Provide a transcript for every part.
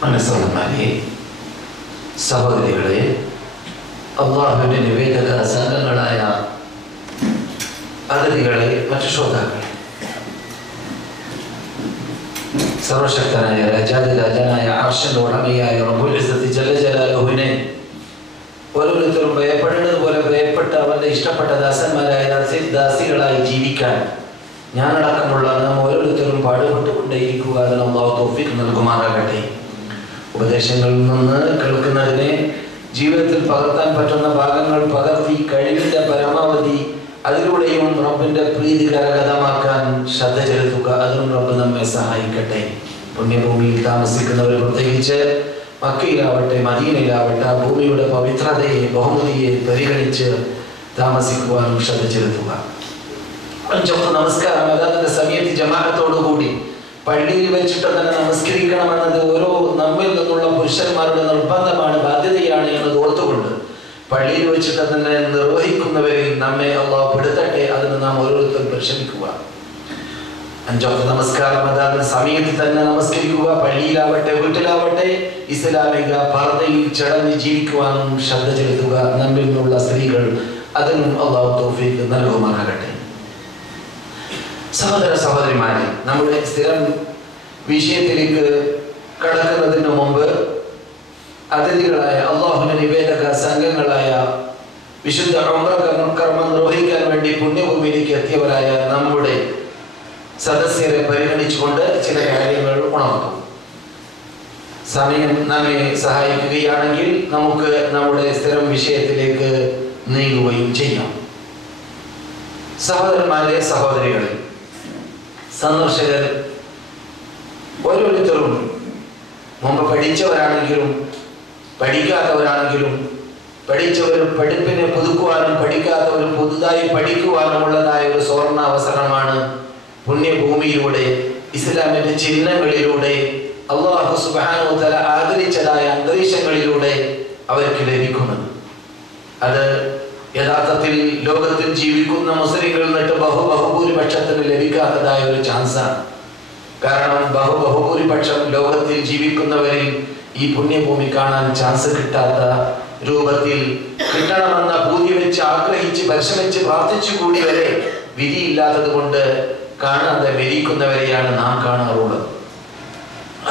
മനസ്സോളന്മാരെ, സഹോദരികളെ, അള്ളാഹുവിന്റെ നിവേദക സംഘങ്ങളായ അതിഥികളെ, മറ്റു ശ്രോതാക്കളെ, സർവശക്തനായ രാജാതിരാജനായ അർശിന്റെ ഉടമയായ റബ്ബുൽ ഇസ്സത്തി ജല്ല ജലാലുഹുവിനെ ഓരോരുത്തരും ഭയപ്പെടുന്നത് പോലെ ഭയപ്പെട്ട് അവന്റെ ഇഷ്ടപ്പെട്ട ദാസന്മാരായ ദാസികളായി ജീവിക്കാൻ ഞാനടക്കമുള്ള നാം ഓരോരുത്തരും പാടുപെട്ടുകൊണ്ടേയിരിക്കുക. അതിന് അല്ലാഹു തൗഫീഖ് നൽകുമാറാകട്ടെ. ഉപദേശങ്ങളിൽ നിന്ന് കേൾക്കുന്നതിനെ ജീവിതത്തിൽ പകർത്താൻ പറ്റുന്ന ഭാഗങ്ങൾ പകർത്തി കഴിവിന്റെ പരമാവധി അതിലൂടെയും റബ്ബിന്റെ പ്രീതി കരഗതമാക്കാൻ ശ്രദ്ധ ചെലുത്തുക. അതിനും റബ്ബ് നമ്മെ സഹായിക്കട്ടെ. പുണ്യഭൂമിയിൽ താമസിക്കുന്നവർ, പ്രത്യേകിച്ച് മക്കയിലാവട്ടെ മദീനയിലാവട്ടെ, ആ ഭൂമിയുടെ പവിത്രതയെ ബഹുമതിയെ പരിഗണിച്ച് താമസിക്കുവാനും ശ്രദ്ധ ചെലുത്തുക. അഞ്ചൊക്കെ നമസ്കാരം അതാതിന്റെ സമയത്ത് ജമാഅത്തോടുകൂടി പള്ളിയിൽ വെച്ചിട്ട് തന്നെ നമസ്കരിക്കണമെന്നത് ഓരോ നമ്മിൽ നിന്നുള്ള പുരുഷന്മാരുടെ നിർബന്ധമാണ്, ബാധ്യതയാണ് എന്നത് ഓർത്തുകൊണ്ട് പള്ളിയിൽ വെച്ചിട്ട് തന്നെ നിർവഹിക്കുന്നവരിൽ നമ്മെ അല്ലാഹു പെടുത്തട്ടെ. അതിന് നാം ഓരോരുത്തരും പരിശ്രമിക്കുക. അഞ്ചൊക്കെ നമസ്കാരം അതാത് സമയത്ത് തന്നെ നമസ്കരിക്കുക. പള്ളിയിലാവട്ടെ വീട്ടിലാവട്ടെ ഇസ്ലാമിക പർദ്ദയിൽ ചടഞ്ഞ് ജീവിക്കുവാനും ശ്രദ്ധ ചെലുത്തുക. നമ്മിൽ നിന്നുള്ള സ്ത്രീകൾ അതിനും അല്ലാഹു തൗഫീഖ് നൽകുമാറാകട്ടെ. സഹോദര സഹോദരിമാരെ, നമ്മുടെ സ്ഥിരം വിഷയത്തിലേക്ക് കടക്കുന്നതിന് മുമ്പ് അതിഥികളായ അള്ളാഹുവിന്റെ നിവേദക സംഘങ്ങളായ വിശുദ്ധ ഉംറ കർമ്മം നിർവഹിക്കാൻ വേണ്ടി പുണ്യഭൂമിയിലേക്ക് എത്തിയവരായ നമ്മുടെ സദസ്യരെ പരിഗണിച്ചുകൊണ്ട് ചില കാര്യങ്ങൾ ഉണർത്തും. സമയം നമ്മെ സഹായിക്കുകയാണെങ്കിൽ നമുക്ക് നമ്മുടെ സ്ഥിരം വിഷയത്തിലേക്ക് നീങ്ങുകയും ചെയ്യാം. സഹോദരന്മാരെ, സഹോദരികളെ, സന്ദർശകർ ഓരോരുത്തരും മുമ്പ് പഠിച്ചവരാണെങ്കിലും പഠിക്കാത്തവരാണെങ്കിലും, പഠിച്ചവർ പഠിപ്പിനെ പുതുക്കുവാനും പഠിക്കാത്തവർ പുതുതായി പഠിക്കുവാനുമുള്ളതായ ഒരു സുവർണ അവസരമാണ് പുണ്യഭൂമിയിലൂടെ ഇസ്ലാമിന്റെ ചിഹ്നങ്ങളിലൂടെ അല്ലാഹു സുബ്ഹാനഹു വ തആല ആദരിച്ചതായ അന്തരീക്ഷങ്ങളിലൂടെ അവർക്ക് ലഭിക്കുന്നത്. അത് യഥാർത്ഥത്തിൽ ലോകത്തിൽ ജീവിക്കുന്ന മുസ്ലിങ്ങളിൽ നിന്നിട്ട് ബഹുഭൂരിപക്ഷത്തിന് ലഭിക്കാത്തതായ ഒരു ചാൻസാണ്. കാരണം ബഹുഭൂരിപക്ഷം ലോകത്തിൽ ജീവിക്കുന്നവരിൽ ഈ പുണ്യഭൂമി കാണാൻ ചാൻസ് കിട്ടാത്ത രൂപത്തിൽ കിട്ടണമെന്ന ഭൂതി വെച്ച് ആഗ്രഹിച്ച് പരിശ്രമിച്ച് പ്രാർത്ഥിച്ചു കൂടി വരെ വിധിയില്ലാത്തത് കൊണ്ട് കാണാതെ മരിക്കുന്നവരെയാണ് നാം കാണാറുള്ളത്.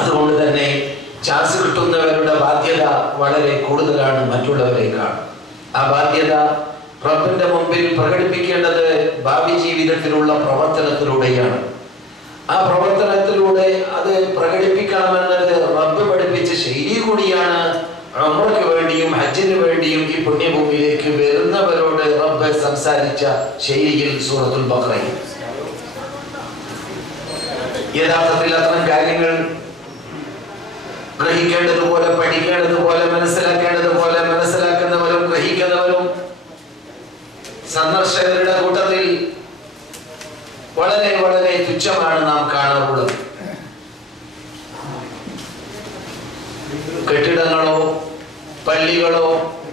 അതുകൊണ്ട് തന്നെ ചാൻസ് കിട്ടുന്നവരുടെ ബാധ്യത വളരെ കൂടുതലാണ് മറ്റുള്ളവരെക്കാൾ. ആ ബാധ്യത റബ്ബിന്റെ മുമ്പിൽ പ്രകടിപ്പിക്കേണ്ടത് ഭാവി ജീവിതത്തിലുള്ള പ്രവർത്തനത്തിലൂടെയാണ്. ആ പ്രവർത്തനത്തിലൂടെ അത് പ്രകടിപ്പിക്കണമെന്നത് റബ്ബ് പഠിപ്പിച്ച ശൈലി കൂടിയാണ്. ഉംറയ്ക്ക് വേണ്ടിയും ഹജ്ജിന് വേണ്ടിയും ഈ പുണ്യഭൂമിയിലേക്ക് വരുന്നവരോട് റബ്ബ് സംസാരിച്ച ശൈലിയിൽ സൂറത്തുൽ ബഖറയിൽ യഥാർത്ഥത്തിൽ അത്തരം കാര്യങ്ങൾ ഗ്രഹിക്കേണ്ടതുപോലെ, പഠിക്കേണ്ടതുപോലെ, മനസ്സിലാക്കേണ്ടതുപോലെ മനസ്സിലാക്കുന്നവരും ഗ്രഹിക്കുന്നവരും സന്ദർശകരുടെ കൂട്ടത്തിൽ വളരെ വളരെ തുച്ഛമാണ് നാം കാണാറുള്ളത്. കെട്ടിടങ്ങളോ പള്ളികളോ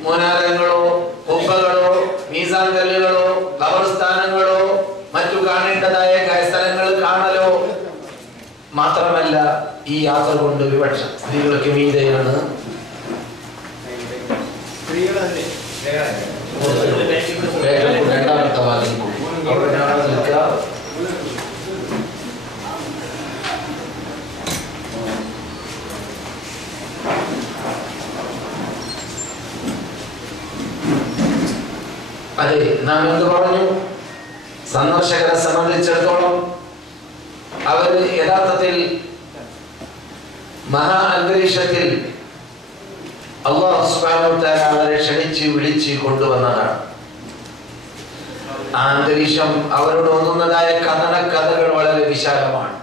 മുനാരങ്ങളോ കുബ്ബകളോ മീസാൻ കല്ലുകളോ ഖബർസ്ഥാനങ്ങളോ മറ്റു കാണേണ്ടതായ സ്ഥലങ്ങൾ കാണലോ മാത്രമല്ല, ഈ യാത്ര കൊണ്ട് വിവക്ഷം സ്ത്രീകൾക്ക് മീതയാണ്. രണ്ടാമത്തെ വാദം അതെ, നാം എന്ത് പറഞ്ഞു? സന്ദർശകരെ സംബന്ധിച്ചിടത്തോളം അവർ യഥാർത്ഥത്തിൽ മഹാ അന്തരീക്ഷത്തിൽ അല്ലാഹു സുബ്ഹാനഹു വ തആല അവരെ ക്ഷണിച്ച് വിളിച്ച് കൊണ്ടുവന്നതാണ്. ആ അന്തരീക്ഷം അവരോട് ഒന്നുന്നതായ കഥകൾ വളരെ വിശാലമാണ്.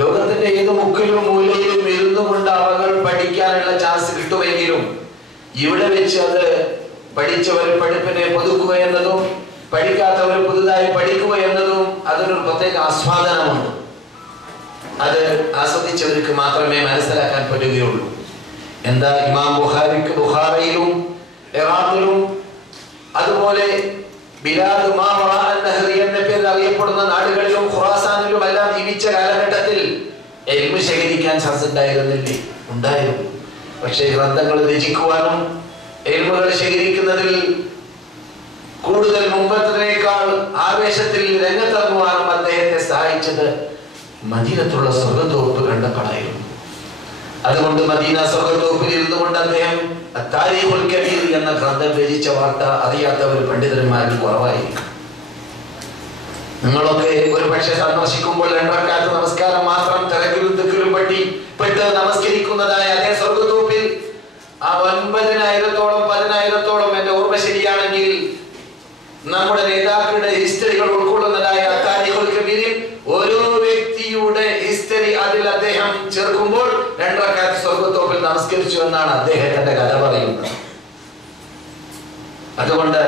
ലോകത്തിന്റെ ഏത് മുക്കിലും മൂലയിലും ഇരുന്നു കൊണ്ട് അവകൾ പഠിക്കാനുള്ള ചാൻസ് കിട്ടുമെങ്കിലും ഇവിടെ വെച്ച് അത് പഠിച്ചവർ പഠിപ്പിനെ പുതുക്കുക എന്നതും പഠിക്കാത്തവർ പുതുതായി പഠിക്കുക എന്നതും അതിനൊരു പ്രത്യേക ആസ്വാദനമുണ്ട്. അത് ആസ്വദിച്ചവർക്ക് മാത്രമേ മനസ്സിലാക്കാൻ പറ്റുകയുള്ളൂ. എന്താ ഇമാം ബുഖാരിക്ക് ബുഖാറയിലും ഇറാഖിലും അതുപോലെ ബിലാദ് മാ വറാഅ അൻ-നഹ്രി എന്ന പേരിൽ അറിയപ്പെടുന്ന നാടുകളിലും ഖുറാസാനിലും എല്ലാം ജീവിച്ച കാലഘട്ടത്തിൽ എൽമ് ശേഖരിക്കാൻ ചാൻസ് ഉണ്ടായിരുന്നില്ലേ? ഉണ്ടായിരുന്നു. പക്ഷേ ഗ്രന്ഥങ്ങൾ രചിക്കുവാനും എൽമുകൾ ശേഖരിക്കുന്നതിൽ കൂടുതൽ മുമ്പത്തിനേക്കാൾ ആവേശത്തിൽ രംഗത്തിറങ്ങുവാനും അദ്ദേഹത്തെ സഹായിച്ചത് മദീനത്തുള്ള സ്വർഗ്ഗത്തോപ്പ് കണ്ടപ്പോഴായിരുന്നു. അതുകൊണ്ട് മദീന സ്വർഗ്ഗത്തോപ്പിൽ ഇരുന്നു കൊണ്ട് അദ്ദേഹം താരീഖുൽ കബീർ എന്ന ഗ്രന്ഥം രചിച്ച വാർത്ത അറിയാത്തവർ പണ്ഡിതന്മാരിൽ കുറവായിരിക്കും. നിങ്ങളൊക്കെ ഒരു പക്ഷെ സന്ദർശിക്കുമ്പോൾ 2 റക്അത്ത് നമസ്കാരം മാത്രം തിരക്കിലും ദിക്റിലും പെട്ട് നമസ്കരിക്കുന്നതായ അതേ സ്വർഗ്ഗത്തോപ്പിൽ ആ 9,000-ഓളം 10,000-ഓളം എന്റെ ഓർമ്മ ശരിയാണെങ്കിൽ നമ്മുടെ നേതാക്കളുടെ ഹിസ്റ്ററികൾ ഉൾക്കൊള്ളുന്നതായ താരീഖുൽ കബീരിൽ ഓരോ വ്യക്തിയുടെ ഹിസ്റ്ററി അതിൽ അദ്ദേഹം ചേർക്കുമ്പോൾ 2 റക്അത്ത് സ്വർഗ്ഗത്തോപ്പിൽ നമസ്കരിച്ചു എന്നാണ് അദ്ദേഹത്തിന്റെ കഥ പറയുന്നത്. അതുകൊണ്ട്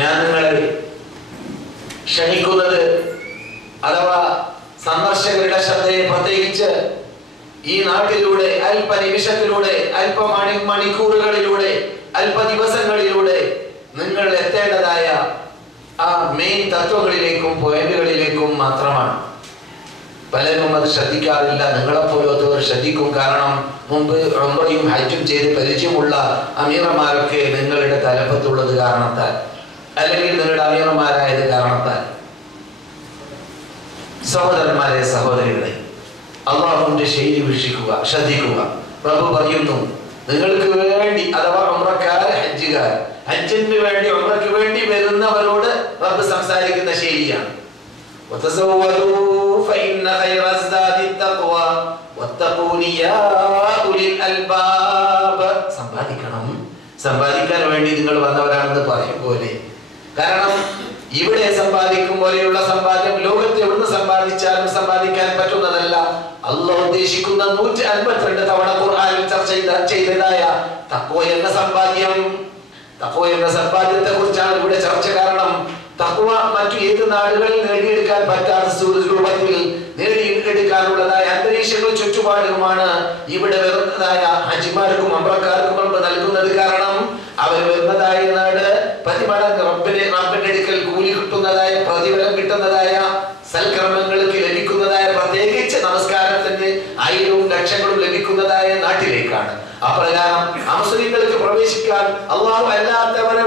ഞാൻ നിങ്ങളെ ക്ഷണിക്കുന്നത്, അഥവാ സന്ദർശകരുടെ ശ്രദ്ധയെ പ്രത്യേകിച്ച് ഈ നാട്ടിലൂടെ അല്പ നിമിഷത്തിലൂടെ, അല്പ മണിക്കൂറുകളിലൂടെ, അല്പ ദിവസങ്ങളിലൂടെ നിങ്ങൾ എത്തേണ്ടതായ ആ മെയിൻ തത്വങ്ങളിലേക്കും പോയിന്റുകളിലേക്കും മാത്രമാണ്. പലരും അത് ശ്രദ്ധിക്കാറില്ല. നിങ്ങളെപ്പോലത്തവർ ശ്രദ്ധിക്കും. കാരണം മുമ്പ് ഉംറയും ഹജ്ജും ചെയ്ത് പരിചയമുള്ള അമീറന്മാരൊക്കെ നിങ്ങളുടെ തലപ്പത്തുള്ളത് കാരണത്താൽ, അല്ലെങ്കിൽ നിങ്ങളുടെ അമീറന്മാരായത് കാരണത്താൽ. സഹോദരന്മാരെ, സഹോദരികളെ, അല്ലാഹുവിന്റെ ശൈലി വീക്ഷിക്കുക, ശ്രദ്ധിക്കുക. റബ്ബ് പറയുന്നു, നിങ്ങൾക്ക് വേണ്ടി, അഥവാ ഉംറക്കാർ, ഹജ്ജുകാർ, ഹജ്ജിന് വേണ്ടി ഉംറയ്ക്ക് വേണ്ടി വരുന്നവരോട് റബ്ബ് സംസാരിക്കുന്ന ശൈലിയാണ്. സമ്പാദിക്കണം, സമ്പാദിക്കാൻ വേണ്ടി നിങ്ങൾ വന്നവരാണെന്ന് പറയും പോലെ. കാരണം ഇവിടെ സമ്പാദിക്കും പോലെയുള്ള സമ്പാദ്യം ലോകത്ത് എവിടുന്ന് സമ്പാദിച്ചാലും സമ്പാദിക്കാൻ പറ്റുന്നതല്ല. അല്ലാഹു ഉദ്ദേശിക്കുന്ന 152 തവണ ഖുർആനിൽ ചർച്ച ചെയ്തതായ തഖ്വ എന്ന സമ്പാദ്യം, തഖ്വ എന്ന സമ്പാദ്യത്തെ കുറിച്ചാണ് ഇവിടെ ചർച്ച. കാരണം തഖ്വ മറ്റു ഏത് നാടുകളിൽ നേടിയെടുക്കാൻ പറ്റാത്ത രൂപത്തിൽ നേടിയെടുക്കാനുള്ളതായ അന്തരീക്ഷങ്ങൾ ചുറ്റുപാടുമാണ് ഇവിടെ വരുന്നതായ ഹജ്ജിമാർക്കും ഉംറക്കാർക്കും റബ്ബ് നൽകുന്നത്. കാരണം അവർ വരുന്നതായ നാട് പ്രതിമടങ്ങ് റബ്ബിന്റെ അടുക്കൽ കൂലി കിട്ടുന്നതായ, പ്രതിഫലം കിട്ടുന്നതായ, സൽക്കർമ്മങ്ങൾക്ക് ലഭിക്കുന്നതായ, പ്രത്യേകിച്ച് നമസ്കാരത്തിന് 1000-ഉം ലക്ഷങ്ങളും ലഭിക്കുന്നതായ നാട്ടിലേക്കാണ്. അപ്രകാരം അമുസ്ലിങ്ങൾക്ക് പ്രവേശിക്കാൻ അല്ലാഹു അല്ലാത്തവരെ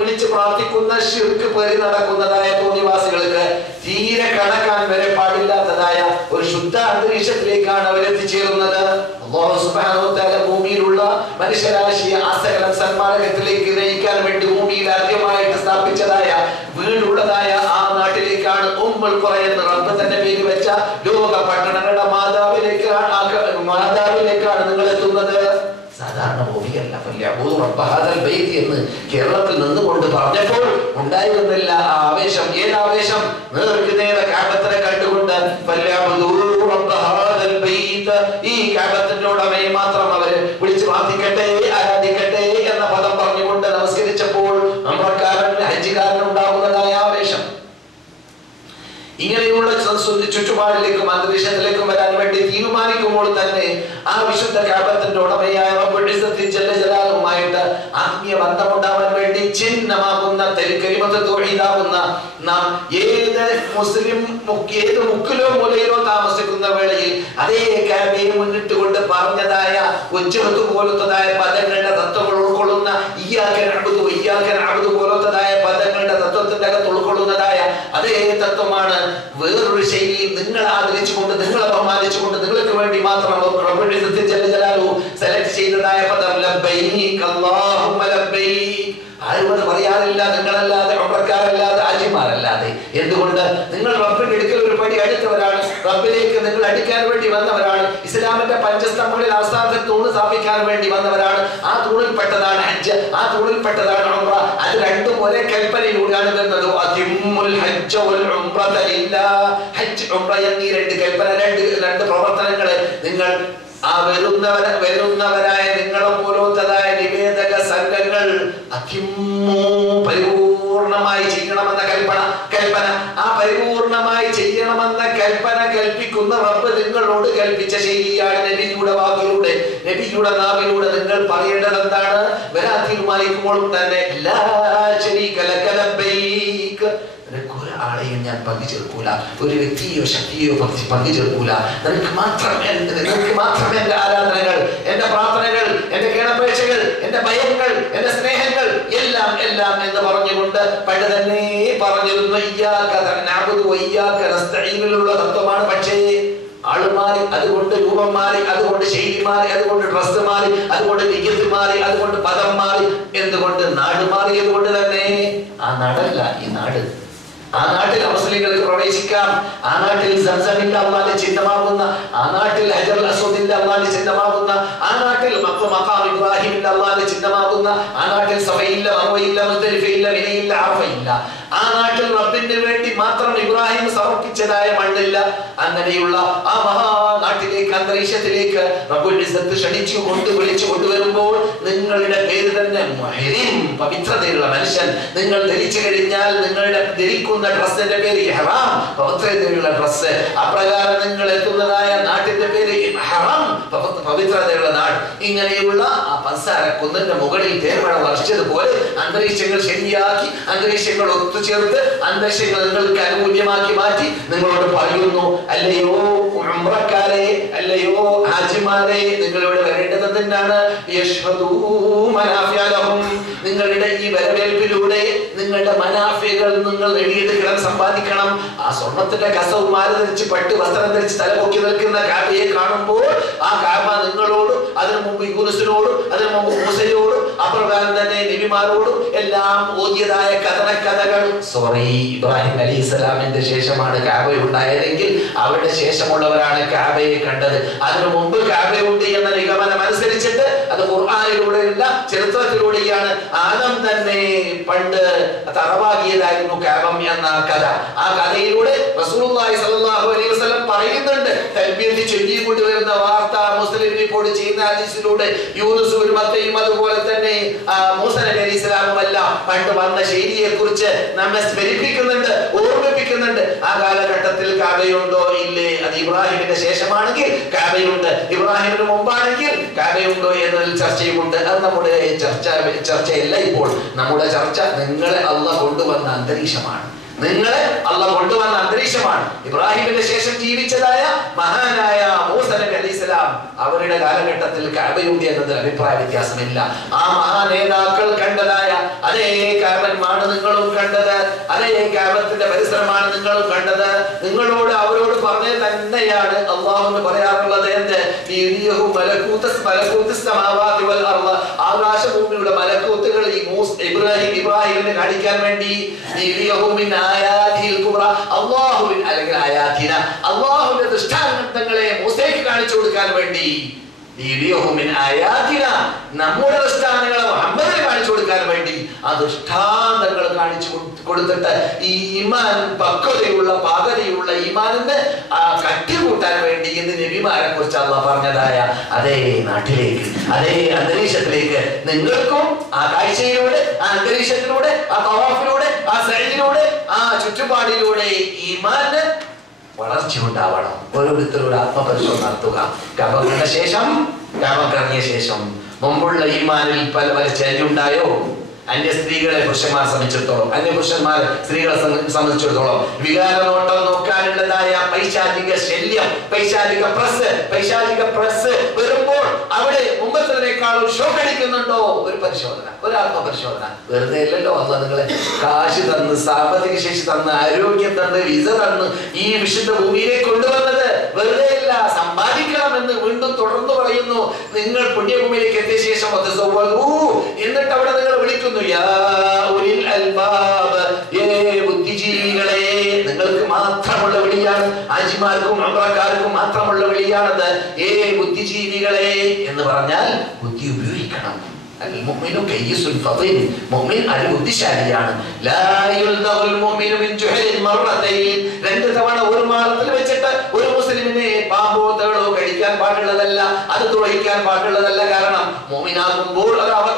വിളിച്ച് പ്രാർത്ഥിക്കുന്ന ശിർക്ക് പേറി നടക്കുന്നതായ തോന്നിവാസികൾക്ക് തീരെ കടക്കാൻ വരെ പാടില്ലാത്തതായ ഒരു ശുദ്ധ അന്തരീക്ഷത്തിലേക്കാണ് അവർ എത്തിച്ചേരുന്നത്. അല്ലാഹു സുബ്ഹാനഹു വ തആല ഭൂമിയിലുള്ള മനുഷ്യരാശിയെ ആസകലം സന്മാർഗത്തിലേക്ക് നയിക്കാൻ വേണ്ടി ഭൂമിയിൽ ആദ്യമായിട്ട് സ്ഥാപിച്ചതായ വീടുള്ളതായ ആ നാട്ടിലേക്കാണ് ഉമ്മുൽ ഖുറ എന്ന് റബ്ബ് തന്നെ പേര് വെച്ച ലോക പട്ടണങ്ങളുടെ മാതാവിലേക്കാണ് നിങ്ങൾ എത്തുന്നത്. സാധാരണ ഭൂമിയല്ല. എന്ന് കേരളത്തിൽ നിന്നുകൊണ്ട് പറഞ്ഞപ്പോൾ ഉണ്ടായിരുന്നില്ല ആ ആവേശം. ഏതാവേശം? നേർക്ക് നേരെ കഅബത്തിനെ കണ്ടുകൊണ്ട് ഈ കഅബത്തിന്റെ ഉടമയെ മാത്രം അവര് വിളിച്ചു പ്രാർത്ഥിക്കട്ടെ, ആരാധിക്കട്ടെ എന്ന പദം പറഞ്ഞുകൊണ്ട് നമസ്കരിച്ചപ്പോൾ ഉംറക്കാരൻ, ഹജ്ജുകാരൻ ഉണ്ടാകുന്നതായ ആവേശം. ഇങ്ങനെയുള്ള ചുറ്റുപാടിലേക്കും അന്തരീക്ഷത്തിലേക്കും വരാൻ വേണ്ടി തീരുമാനിക്കുമ്പോൾ തന്നെ ആ വിശുദ്ധ കഅബത്തിന്റെ ഉടമയായ റബ്ബുൽ ഇസ്സത്തി ജല്ല ജലാലുമായിട്ട് ആത്മീയ ബന്ധമുണ്ടാവാൻ വേണ്ടി ചിഹ്നമാകുന്ന കലിമത്ത് തൗഹീദാകുന്ന നാം ഏത് മുസ്ലിം ഏത് മുക്കിലോ മൂലയിലോ താമസിക്കുന്ന വേളയിൽ അതേ കഅബയെ മുന്നിട്ടുകൊണ്ട് പറഞ്ഞതായ ഉജ്ജഹത്ത് പോലത്തതായ പദങ്ങളുടെ തത്വങ്ങൾ ഉൾക്കൊള്ളുന്ന ഇയ്യാക നഅ്ബുദു വഇയ്യാക നഅ്ബുദു പോലത്തതായ പദങ്ങളുടെ തത്വത്തിന്റെ അകത്ത് ഉൾക്കൊള്ളുന്നതായ അതേ തത്വമാണ് വേറൊരു ശൈലിയിൽ നിങ്ങളെ ആദരിച്ചുകൊണ്ട്, നിങ്ങളെ ബഹുമാനിച്ചുകൊണ്ട്, നിങ്ങൾക്ക് വേണ്ടി മാത്രം റബ്ബുൽ ഇസ്സത്തി ജല്ല ജലാലുഹു സെലക്ട് ചെയ്തതായ പദം ലബ്ബൈക് അല്ലാഹുമ്മ ലബ്ബൈക്. ആരും അത് പറയാറില്ല, നിങ്ങളല്ലാതെ, ഉംറക്കാരല്ലാതെ, ഹാജിമാരല്ലാതെ. എന്തുകൊണ്ട്? നിങ്ങൾ റബ്ബിന്റെ അടുക്കൽ ഒരു പടി അടുത്തവരാണ്. റബ്ബിലേക്ക് നിങ്ങൾ അടുക്കാൻ വേണ്ടി വന്നവരാണ്. ഇസ്ലാമിന്റെ പഞ്ചസ്തംഭങ്ങളിൽ അവസാനത്തെ തൂണ് സ്ഥാപിക്കാൻ വേണ്ടി വന്നവരാണ്. ആ തൂണിൽപ്പെട്ടതാണ് ഹജ്ജ്, ആ തൂണിൽപ്പെട്ടതാണ് ഉംറ. അത് രണ്ടും ഒരേ കൽപ്പനയിലൂടെയാണ് വരുന്നത്. അതിമ്മുൽ ഹജ്ജ വൽ ഉംറത ലില്ലാഹ്. ഹജ്ജ്, ഉംറ എന്നീ രണ്ട് കൽപ്പന, രണ്ട് പ്രവർത്തനങ്ങൾ നിങ്ങൾ ആ വരുന്നവരായ നിങ്ങളെ പോലത്തതായ നിവേദക സംഘങ്ങൾ പരിപൂർണമായി ചെയ്യണമെന്ന കൽപ്പന ആ പരിപൂർണമായി ചെയ്യണമെന്ന കൽപ്പന കൽപ്പിക്കുന്ന റബ്ബ് നിങ്ങളോട് കൽപ്പിച്ച ശൈലിയാണ്. നബിയുടെ വാക്കിലൂടെ, നബിയുടെ നാവിലൂടെ നിങ്ങൾ പറയേണ്ടത് എന്താണ്? വരാൻ തീരുമാനിക്കുമ്പോഴും തന്നെ ലാ ശരീക ലക ലബ്ബൈക്, ഒരാളെയും ഞാൻ പങ്കുചേർക്കൂല, ഒരു വ്യക്തിയോ ശക്തിയോ പങ്കുചേർക്കൂല. നിനക്ക് മാത്രമേ എൻ്റെ ആരാധനകൾ, എൻ്റെ പ്രാർത്ഥനകൾ, എൻ്റെ കേണപേക്ഷകൾ, എൻ്റെ ഭയങ്ങൾ, എൻ്റെ സ്നേഹങ്ങൾ എല്ലാം എല്ലാം എന്ന് പറഞ്ഞുകൊണ്ട് പണ്ട് തന്നെ പറഞ്ഞിരുന്നു ഇയ്യാക നഅ്ബുദു വഇയ്യാക നസ്തഈനുള്ള തത്വമാണ്. പക്ഷേ ആള് മാറി, അതുകൊണ്ട് രൂപം മാറി, അതുകൊണ്ട് ശൈലി മാറി, അതുകൊണ്ട് ഡ്രസ് മാറി, അതുകൊണ്ട് നിയത്ത് മാറി, അതുകൊണ്ട് പദം മാറി. എന്തുകൊണ്ട്? നാട് മാറിയത് കൊണ്ട് തന്നെ. ആ നാടല്ല ഈ നാട്. ആ നാട്ടിൽ മുസ്ലിങ്ങൾക്ക് പ്രവേശിക്കാം. ആ നാട്ടിൽ സംസമില്ല അള്ളാന്റെ ചിഹ്നമാകുന്ന, ആ നാട്ടിൽ ഹജറുൽ അസ്വദില്ല അള്ളാന്റെ ചിഹ്നമാകുന്ന, ആ നാട്ടിൽ മഖാം ഇബ്രാഹിമില്ല അള്ളാന്റെ ചിഹ്നമാകുന്ന, ആ നാട്ടിൽ സഫയില്ല, മർവയില്ല, മുസ്ദലിഫയില്ല, മിനയില്ല, അറഫയില്ല. ആ നാട്ടിൽ റബ്ബിന് വേണ്ടി മാത്രം ഇബ്രാഹിം സമർപ്പിച്ചതായ മണ്ണില്ല. അങ്ങനെയുള്ള ആ മഹാനാട്ടിലേക്ക്, അന്തരീക്ഷത്തിലേക്ക് റബ്ബുൽ ഇസ്സത്ത് ക്ഷണിച്ചു വിളിച്ചു കൊണ്ടുവരുമ്പോൾ നിങ്ങളുടെ പേര് തന്നെ മുഹ്രിം, പവിത്രതയുള്ള മനുഷ്യൻ. നിങ്ങൾ ധരിച്ചു കഴിഞ്ഞാൽ നിങ്ങളുടെ ധരിക്കുന്ന ഡ്രസ്സിന്റെ പേര് ഇഹ്റാം, പവിത്രതയുള്ള ഡ്രസ്സ്. അപ്രകാരം നിങ്ങൾ എത്തുന്നതായ നാട്ടിന്റെ പേര് ഇഹ്റാം, പവിത്രതയുള്ള നാട്. ഇങ്ങനെയുള്ള ആ പൻസാര കുന്നിന്റെ മുകളിൽ തേർമഴ വർഷിച്ചതുപോലെ അന്തരീക്ഷങ്ങൾ ശരിയാക്കി, അന്തരീക്ഷങ്ങൾ ഒത്തുചേർത്ത്, അന്തരീക്ഷങ്ങൾ നിങ്ങൾക്ക് അനുകൂല്യമാക്കി മാറ്റി നിങ്ങളോട് പറയുന്നു, അല്ലയോ ഉംറക്കാരെ, അല്ലയോ ഹാജിമാരെ, നിങ്ങളിവിടെ വരേണ്ടത് എന്തിനാണ്? നിങ്ങളുടെ ഈ വരവേൽപ്പിലൂടെ നിങ്ങളുടെ മനാഫികൾ നിങ്ങൾ എഴുതിയെടുക്കണം, സമ്പാദിക്കണം. ആ സ്വർണത്തിന്റെ കസവും മാല ധരിച്ച് പട്ട് വസ്ത്രം ധരിച്ച് തലപൊക്കി നിൽക്കുന്ന കാബയെ കാണുമ്പോൾ ആ കാബ നിങ്ങളോടും അതിനു മുമ്പ് യൂനുസിനോടും അതിനു മുമ്പ് മൂസയോടും അപ്രകാരം തന്നെ നബിമാരോടും എല്ലാം ഓതിയതായ കഥകൾ. ഇബ്രാഹിം അലൈഹിസ്സലാമിന്റെ ശേഷമാണ് കാബ ഉണ്ടായതെങ്കിൽ അവരുടെ ശേഷമുള്ളവരാണ് കാബയെ കണ്ടത്. അതിനു മുമ്പ് കാബയുണ്ട് എന്ന നിഗമനം അനുസരിച്ചിട്ട് അത് ഖുർആനിലൂടെയല്ല ചരിത്രത്തിലൂടെയാണ്. ആദം തന്നെ പണ്ട് തറവാകിയതായിരുന്നു കാബം എന്ന കഥ. ആ കഥയിലൂടെ റസൂലുള്ളാഹി സ്വല്ലല്ലാഹു അലൈഹി വസല്ലം പറയുന്നുണ്ട്. തൽബിയത്ത് ചൊല്ലിക്കൊണ്ട് വരുന്ന വാർത്ത മുസ്ലിം റിപ്പോർട്ട് ചെയ്യുന്ന ഹദീസിലൂടെ യൂനുസും മത്തയും അതുപോലെ തന്നെ മൂസ നബി അലൈഹിസ്സലാമും എല്ലാം പണ്ട് വന്ന ശൈലിയെ കുറിച്ച് നമ്മെ സ്മരിപ്പിക്കുന്നുണ്ട്, ഓർമ്മിപ്പിക്കുന്നുണ്ട്. ആ കാലഘട്ടത്തിൽ കാബയുണ്ടോ ഇല്ലേ? അത് ഇബ്രാഹിമിന്റെ ശേഷമാണെങ്കിൽ കാബയുണ്ട്, ഇബ്രാഹിമിന് മുമ്പാണെങ്കിൽ കാബയുണ്ടോ എന്നതിൽ ചർച്ചയുമുണ്ട്. അത് നമ്മുടെ ചർച്ചയല്ല ഇപ്പോൾ. നമ്മുടെ ചർച്ച നിങ്ങളെ അല്ലാഹ് കൊണ്ടുവന്ന അന്തരീക്ഷമാണ്. നിങ്ങളെ അല്ലാഹ് കൊണ്ടുവന്ന അന്തരീക്ഷമാണ്. ഇബ്രാഹിമിന്റെ ശേഷം ജീവിച്ചതായ മഹാനായ മൂസ നബി അലൈഹിസ്സലാം അവരുടെ കാലഘട്ടത്തിൽ കഅബയുണ്ട് എന്നതിൽ അഭിപ്രായ വ്യത്യാസമില്ല. ആ മഹാനേതാക്കൾ കണ്ടതായ അതേ കഅബന്മാണ് നിങ്ങളും കണ്ടത്, അതേ കഅബത്തിന്റെ പരിസരമാണ് നിങ്ങളും കണ്ടത്. നിങ്ങളോട് അവരോട് പറഞ്ഞത് തന്നെയാണ് അല്ലാഹു പറയാറുള്ളത്. എന്ത്? ആകാശഭൂമിയുടെ മലക്കൂത്തുകൾ ഈ ഇബ്രാഹിമിനെ കാണിക്കാൻ വേണ്ടി അല്ലെങ്കിൽ അല്ലാഹുവിന്റെ ദൃഷ്ടാന്തങ്ങളെ മൂസയ്ക്ക് കാണിച്ചു കൊടുക്കാൻ വേണ്ടി, നമ്മുടെ ദൃഷ്ടാന്തങ്ങളെ മുഹമ്മദിനെ കാണിച്ചു കൊടുക്കാൻ വേണ്ടി ആ ദൃഷ്ടാന്തങ്ങൾ കാണിച്ചു കൊടുത്തിട്ട് ഈ ഈമാൻ പക്വതയുള്ള പാകതയുള്ള ഈമാനിന്റെ കട്ടികൂട്ടാൻ വേണ്ടി ഇന്ന് നബിമാരെ കുറിച്ച് അല്ലാഹ് പറഞ്ഞതായ അതേ നാട്ടിലേക്ക്, അതേ അന്തരീക്ഷത്തിലേക്ക് നിങ്ങൾക്കും ആ കാഴ്ചയിലൂടെ, ആ അന്തരീക്ഷത്തിലൂടെ, ആ തവാഫിലൂടെ, ആ സഅയിലൂടെ, ആ ചുറ്റുപാടിലൂടെ ഈമാന് വളർച്ച ഉണ്ടാവണം. ഓരോരുത്തരോട് ആത്മപരിശോധന നടത്തുക. കബറിന്റെ ശേഷം, കബറിറങ്ങിയ ശേഷം മുമ്പുള്ള ഈമാനിൽ പല പല ചര്യണ്ടായോ? അന്യ സ്ത്രീകളെ പുരുഷന്മാരെ സംബന്ധിച്ചിടത്തോളം, അന്യ പുരുഷന്മാരെ സ്ത്രീകളെ സംബന്ധിച്ചിടത്തോളം വികാരനോട്ടം നോക്കാനുള്ളതായ പൈശാചിക ശല്യം, പൈശാചിക പ്രസ് വരുമ്പോൾ അവിടെ മുമ്പത്തേക്കാളും ഷോക്കടിക്കുന്നുണ്ടോ? ഒരു പരിശോധന, ഒരു ആത്മപരിശോധന. വെറുതെ അല്ലല്ലോ അല്ലാഹ് നിങ്ങളെ കാശ് തന്ന്, സാമ്പത്തിക ശേഷി തന്ന്, ആരോഗ്യം തന്ന്, വിസ തന്ന് ഈ വിശുദ്ധ ഭൂമിയിലേക്ക് കൊണ്ടുവന്നത് വെറുതെ അല്ല, സമ്പാദിക്കണമെന്ന് വീണ്ടും തുടർന്ന് പറയുന്നു. നിങ്ങൾ പുണ്യഭൂമിയിലേക്ക് എത്തിയ ശേഷം എന്നിട്ട് അവിടെ നിങ്ങൾ വിളിക്കുന്നു, ബുദ്ധിജീവികളെ, നിങ്ങൾക്ക് മാത്രമുള്ള വിളിയാണ്, ആജിമാർക്കും അമ്രക്കാർക്കും മാത്രമുള്ള വിളിയാണത്. ബുദ്ധിജീവികളെ എന്ന് പറഞ്ഞാൽ ബുദ്ധി ഉപയോഗിക്കണം. ബുദ്ധിശാലിയാണ്. രണ്ട് തവണ ഒരു മാളത്തിൽ വെച്ചിട്ട് ഒരു മുസ്ലിമിനെ പാമ്പോ തേളോ കഴിക്കാൻ പാടുള്ളതല്ല, അത് തുളയിക്കാൻ പാടുള്ളതല്ല. കാരണം മുഅ്മിനാകുമ്പോൾ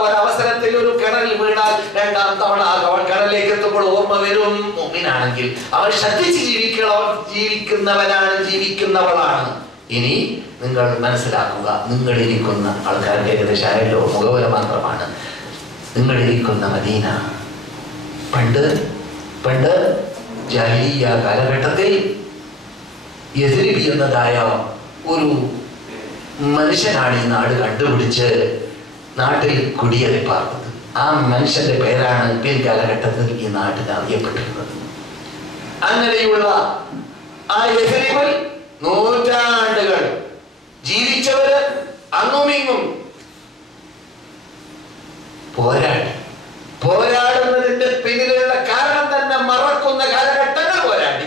ഒരവസരത്തിൽ ഒരു കിണറിൽ വീണാൽ രണ്ടാം തവണ കിണറിലേക്ക് എത്തുമ്പോൾ ഓർമ്മ വരും. മുഅ്മിനാണെങ്കിൽ അവൻ ശ്രദ്ധിച്ച് ജീവിക്കുന്നവളാണ്. ഇനി നിങ്ങൾ മനസ്സിലാക്കുക, നിങ്ങളിരിക്കുന്ന ആൾക്കാരുടെ ഏകദേശമായല്ലോ മുഖവര മാത്രമാണ്. നിങ്ങളിരിക്കുന്ന മദീന പണ്ട് ജാഹിലിയ്യ കാലഘട്ടത്തിൽ യസ്രിബ് എന്നതായ ഒരു മനുഷ്യനാണ് ഈ നാട് കണ്ടുപിടിച്ച് നാട്ടിൽ കുടിയേറി പാർത്തത്. ആ മനുഷ്യന്റെ പേരാണ് പിൻകാലഘട്ടത്തിൽ ഈ നാട്ടിൽ അറിയപ്പെട്ടിരുന്നത്. അങ്ങനെയുള്ള ആ യസ്രിബിൽ നൂറ്റാണ്ടുകൾ ജീവിച്ചവര് അങ്ങുമിങ്ങും പോരാടുന്നതിന്റെ പിന്നിലുള്ള കാരണം തന്നെ മറക്കുന്ന കാലഘട്ടങ്ങൾ പോരാടി.